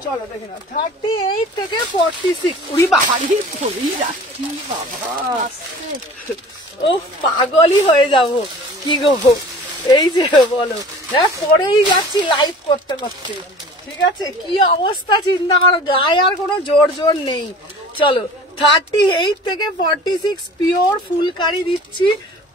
চলো দেখে নাও 38 থেকে 46, উড়ি বাহারি পড়েই যাচ্ছি বাবা, ও পাগলই হয়ে যাব কি গো, এই যে বলো, হ্যাঁ পড়েই যাচ্ছি লাইভ করতে করতে, ঠিক আছে? কি অবস্থা চিন্তা করো, গায়ে আর কোনো জোর জোর নেই। চলো 38 থেকে 46 পিওর ফুলকারি দিচ্ছি,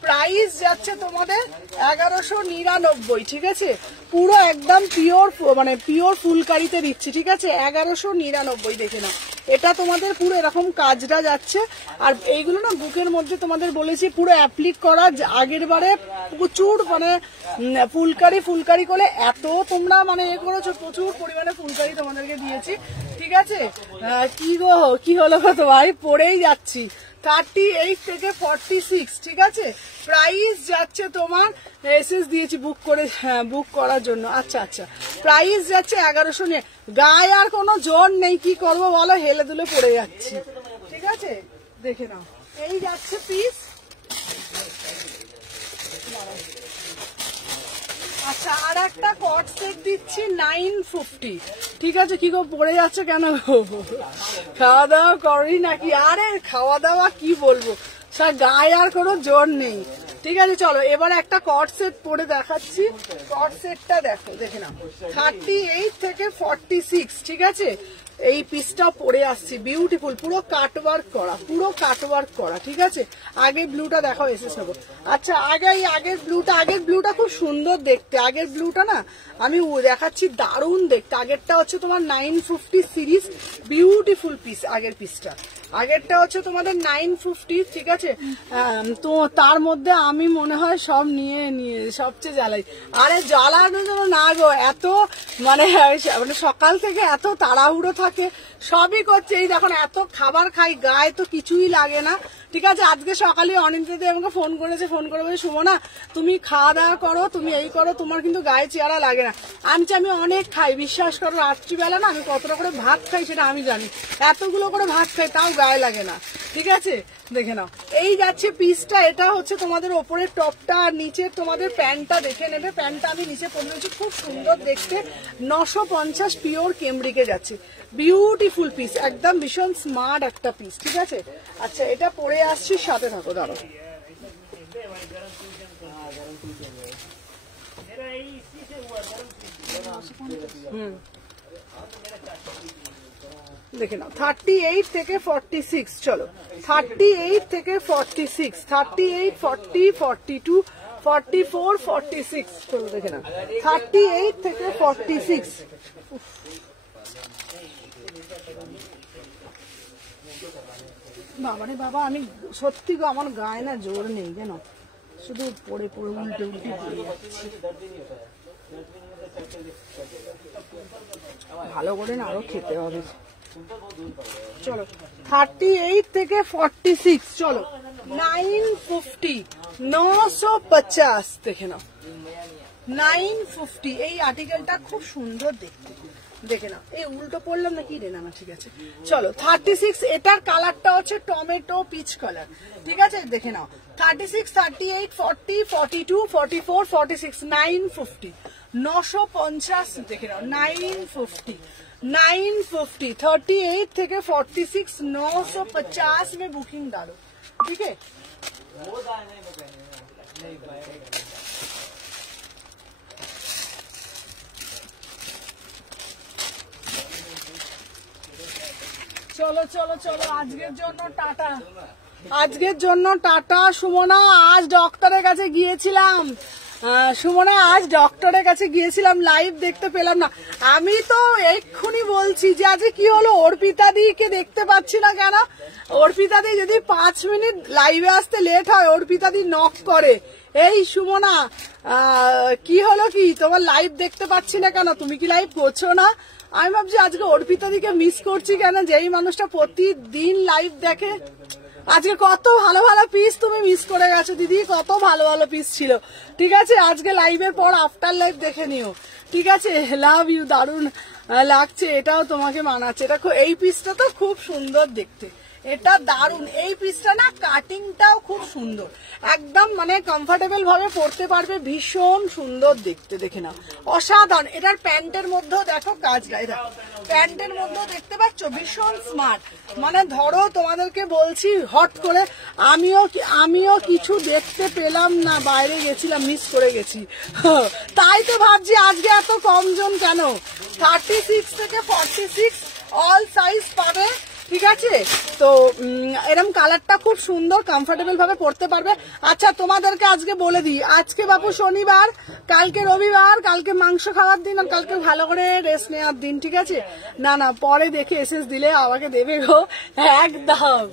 প্রাইস যাচ্ছে তোমাদের 1199, ঠিক আছে? পুরো একদম পিওর, মানে পিওর ফুলকারিতে দিচ্ছি, ঠিক আছে? 1199, দেখে নাও। এটা তোমাদের পুরো এরকম কাজটা যাচ্ছে, আর এইগুলো না বুকের মধ্যে তোমাদের বলেছি পুরো অ্যাপ্লিক করা। আগের বারে প্রচুর মানে ফুলকারি ফুলকারি করে এত তোমরা মানে এ করেছো, প্রচুর পরিমাণে ফুলকারি তোমাদেরকে দিয়েছি, ঠিক আছে? কি গো কি হলো কত ভাই, পড়েই যাচ্ছি। 38 থেকে 46, ঠিক আছে? প্রাইস যাচ্ছে তোমার, এসএস দিয়েছি বুক করে, হ্যাঁ বুক করার জন্য। আচ্ছা আচ্ছা প্রাইস যাচ্ছে 1100 নিয়ে, গায়ে আর কোনো জোর নেই, কি করবো বলো, হেলে দুলে পড়ে যাচ্ছি, ঠিক আছে? দেখে নাও এই যাচ্ছে পিস, আচ্ছা, আর একটা কট সেট দিচ্ছি 950। ঠিক আছে, কি গো পড়ে যাচ্ছে কেন? খাওয়া দাওয়া করি নাকি? আরে খাওয়া দাওয়া কি বলবো, স্যার গায়ে আর কোনো জোর নেই। ঠিক আছে, চলো এবার একটা কট সেট পরে দেখাচ্ছি। কট সেটটা দেখো, দেখে নাও, 38 থেকে 46। ঠিক আছে, এই পিসটা পরে আসছি, বিউটিফুল, পুরো কাটওয়ার্ক করা, পুরো কাটওয়ার্ক করা। ঠিক আছে, আগে ব্লুটা দেখো, এসে নেবো। আচ্ছা, আগের ব্লুটা খুব সুন্দর দেখতে। আগের ব্লুটা না আমি দেখাচ্ছি, দারুণ দেখতে। আগেরটা হচ্ছে তোমার 950 সিরিজ, বিউটিফুল পিস। আগেরটা হচ্ছে তোমাদের 950। ঠিক আছে, তো তার মধ্যে আমি মনে হয় সব নিয়ে সবচেয়ে জ্বালাই। আরে জ্বালানো যেন না গো, এত মানে সকাল থেকে এত তাড়াহুড়ো থাকে, সবই করছে। এই দেখুন, এত খাবার খাই, গায়ে তো কিছুই লাগে না। ঠিক আছে, আজকে সকালে অনিন্দিতা আমাকে ফোন করেছে, ফোন করে বলে, সুমনা তুমি খাওয়া দাওয়া করো, তুমি এই করো, তোমার কিন্তু গায়ে চেহারা লাগে না। আমি অনেক খাই, বিশ্বাস করো, রাত্রিবেলা না আমি কতটা করে ভাত খাই সেটা আমি জানি, এতগুলো করে ভাত খাই, তাও গায়ে লাগে না। ঠিক আছে, দেখে নাও, এই যাচ্ছে পিসটা। এটা হচ্ছে তোমাদের ওপরের টপটা, আর নিচের তোমাদের প্যান্টটা দেখে নেবে। প্যান্টটা আমি নিচে পরে নিয়েছি, খুব সুন্দর দেখতে। 950 পিওর কেমব্রিকে যাচ্ছে, বিউটিফুল পিস, একদম ভীষণ স্মার্ট একটা পিস। ঠিক আছে, আচ্ছা এটা পরে আসছি, সাথে থাকো, দাঁড়ো। দেখে নাও, 38 থেকে 46। চলো, 38 থেকে 46, 38, 40, 42, 44, 46। চলো দেখে নাও, 38 থেকে 46। বাবারে বাবা, আমি সত্যি গো, আমার গায়ে না জোর নেই জানো, শুধু পড়ে পড়ে উল্টে পড়ে যাচ্ছি। ভালো করে না আরো খেতে হবে। চলো, 38 থেকে 46। চলো, 950, 950 দেখে নাও, 950। এই আর্টিকেলটা খুব সুন্দর দেখতে, দেখে নাও। এই উল্টো পড়লাম নাকি রে? না, ঠিক আছে। চলো, 36। এটার কালারটা হচ্ছে টমেটো পিচ কালার। ঠিক আছে, দেখে নাও, 36, 38, 40, 42, 44, 46, 950, 950। দেখে নাও, 950, 950, 38 থেকে 46, 950 में बुकिंग डालो। ठीक है, চলো চলো চলো, আজকের জন্য টাটা, আজকের জন্য টাটা। সুমনা, আজ ডক্টরের কাছে গিয়েছিলাম, সুমনা আজ ডক্টরের কাছে গিয়েছিলাম, লাইভ দেখতে পেলাম না। আমি তো এক্ষুনি বলছি যে আজকে কি হলো, অর্পিতা দিকে দেখতে পাচ্ছি না কেন। অর্পিতা দি যদি 5 মিনিট লাইভে আসতে লেট হয়, অর্পিতা দি নক করে, এই সুমনা কি হলো, কি তোমার লাইভ দেখতে পাচ্ছি না কেন, তুমি কি লাইভ করছো না? আমি ভাবছি আজকে অর্পিতা দিকে মিস করছি কেন, যেই মানুষটা প্রতিদিন লাইভ দেখে। আজকে কত ভালো ভালো পিস তুমি মিস করে গেছো দিদি, কত ভালো ভালো পিস ছিল। ঠিক আছে, আজকে লাইভের পর আফটার লাইভ দেখে নিও। ঠিক আছে, লাভ ইউ, দারুণ লাগছে, এটাও তোমাকে মানাচ্ছে। এটা এই পিসটা তো খুব সুন্দর দেখতে, এটা দারুণ। এই পিসটা না কাটিংটাও খুব সুন্দর, একদম মানে কমফোর্টেবল ভাবে পরতে পারবে, ভীষণ সুন্দর দেখতে। দেখে নাও, অসাধারণ। এটার প্যান্টের মধ্যেও দেখো কাজটা, এটা প্যান্টের মধ্যেও দেখতে পাচ্ছ, ভীষণ স্মার্ট। মানে ধরো তোমাদেরকে বলছি, হট করে আমিও কিছু দেখতে পেলাম না, বাইরে গেছিলাম, মিস করে গেছি, তাই তো ভাবছি আজকে এত কম জন কেন। 36 থেকে 46 অল সাইজ পাবে। ঠিক আছে, তো এরকম কালারটা খুব সুন্দর, কমফোর্টেবল ভাবে পড়তে পারবে। আচ্ছা, তোমাদেরকে আজকে বলে দিই, আজকে বাপু শনিবার, কালকে রবিবার, কালকে মাংস খাওয়ার দিন, আর কালকে ভালো করে রেস্ট নেওয়ার দিন। ঠিক আছে, না পরে দেখে এসএস দিলে আমাকে দেবে গো একদম।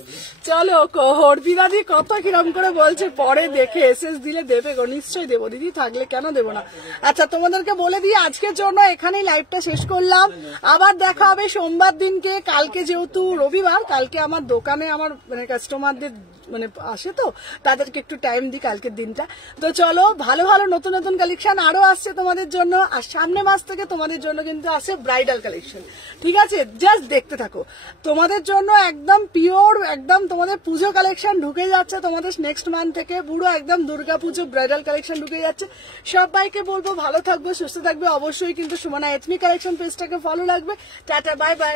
চলো, হরদিদাদি কত কিরম করে বলছে, পরে দেখে এসএস দিলে দেবে গো, নিশ্চয়ই দেবো দিদি, থাকলে কেন দেবো না। আচ্ছা, তোমাদেরকে বলে দিই, আজকের জন্য এখানেই লাইভটা শেষ করলাম। আবার দেখা হবে সোমবার দিনকে। কালকে যেহেতু রবিবার, কালকে আমার দোকানে আমার মানে কাস্টমারদের মানে আসে, তো তাদেরকে একটু টাইম দিই কালকের দিনটা। তো চলো, ভালো ভালো নতুন নতুন কালেকশন আরো আসছে তোমাদের জন্য, আর সামনে মাস থেকে তোমাদের জন্য কিন্তু আসে ব্রাইডাল কালেকশন, ঠিক আছে? জাস্ট দেখতে থাকো, তোমাদের জন্য একদম পিওর, একদম তোমাদের পুজো কালেকশন ঢুকে যাচ্ছে তোমাদের নেক্সট মান্থ থেকে, পুরো একদম দুর্গা পুজো ব্রাইডাল কালেকশন ঢুকে যাচ্ছে। সবাইকে বলবো ভালো থাকবে, সুস্থ থাকবে, অবশ্যই কিন্তু সুমনা এথনিক কালেকশন পেজটাকে ফলো রাখবে। Tata, bye bye.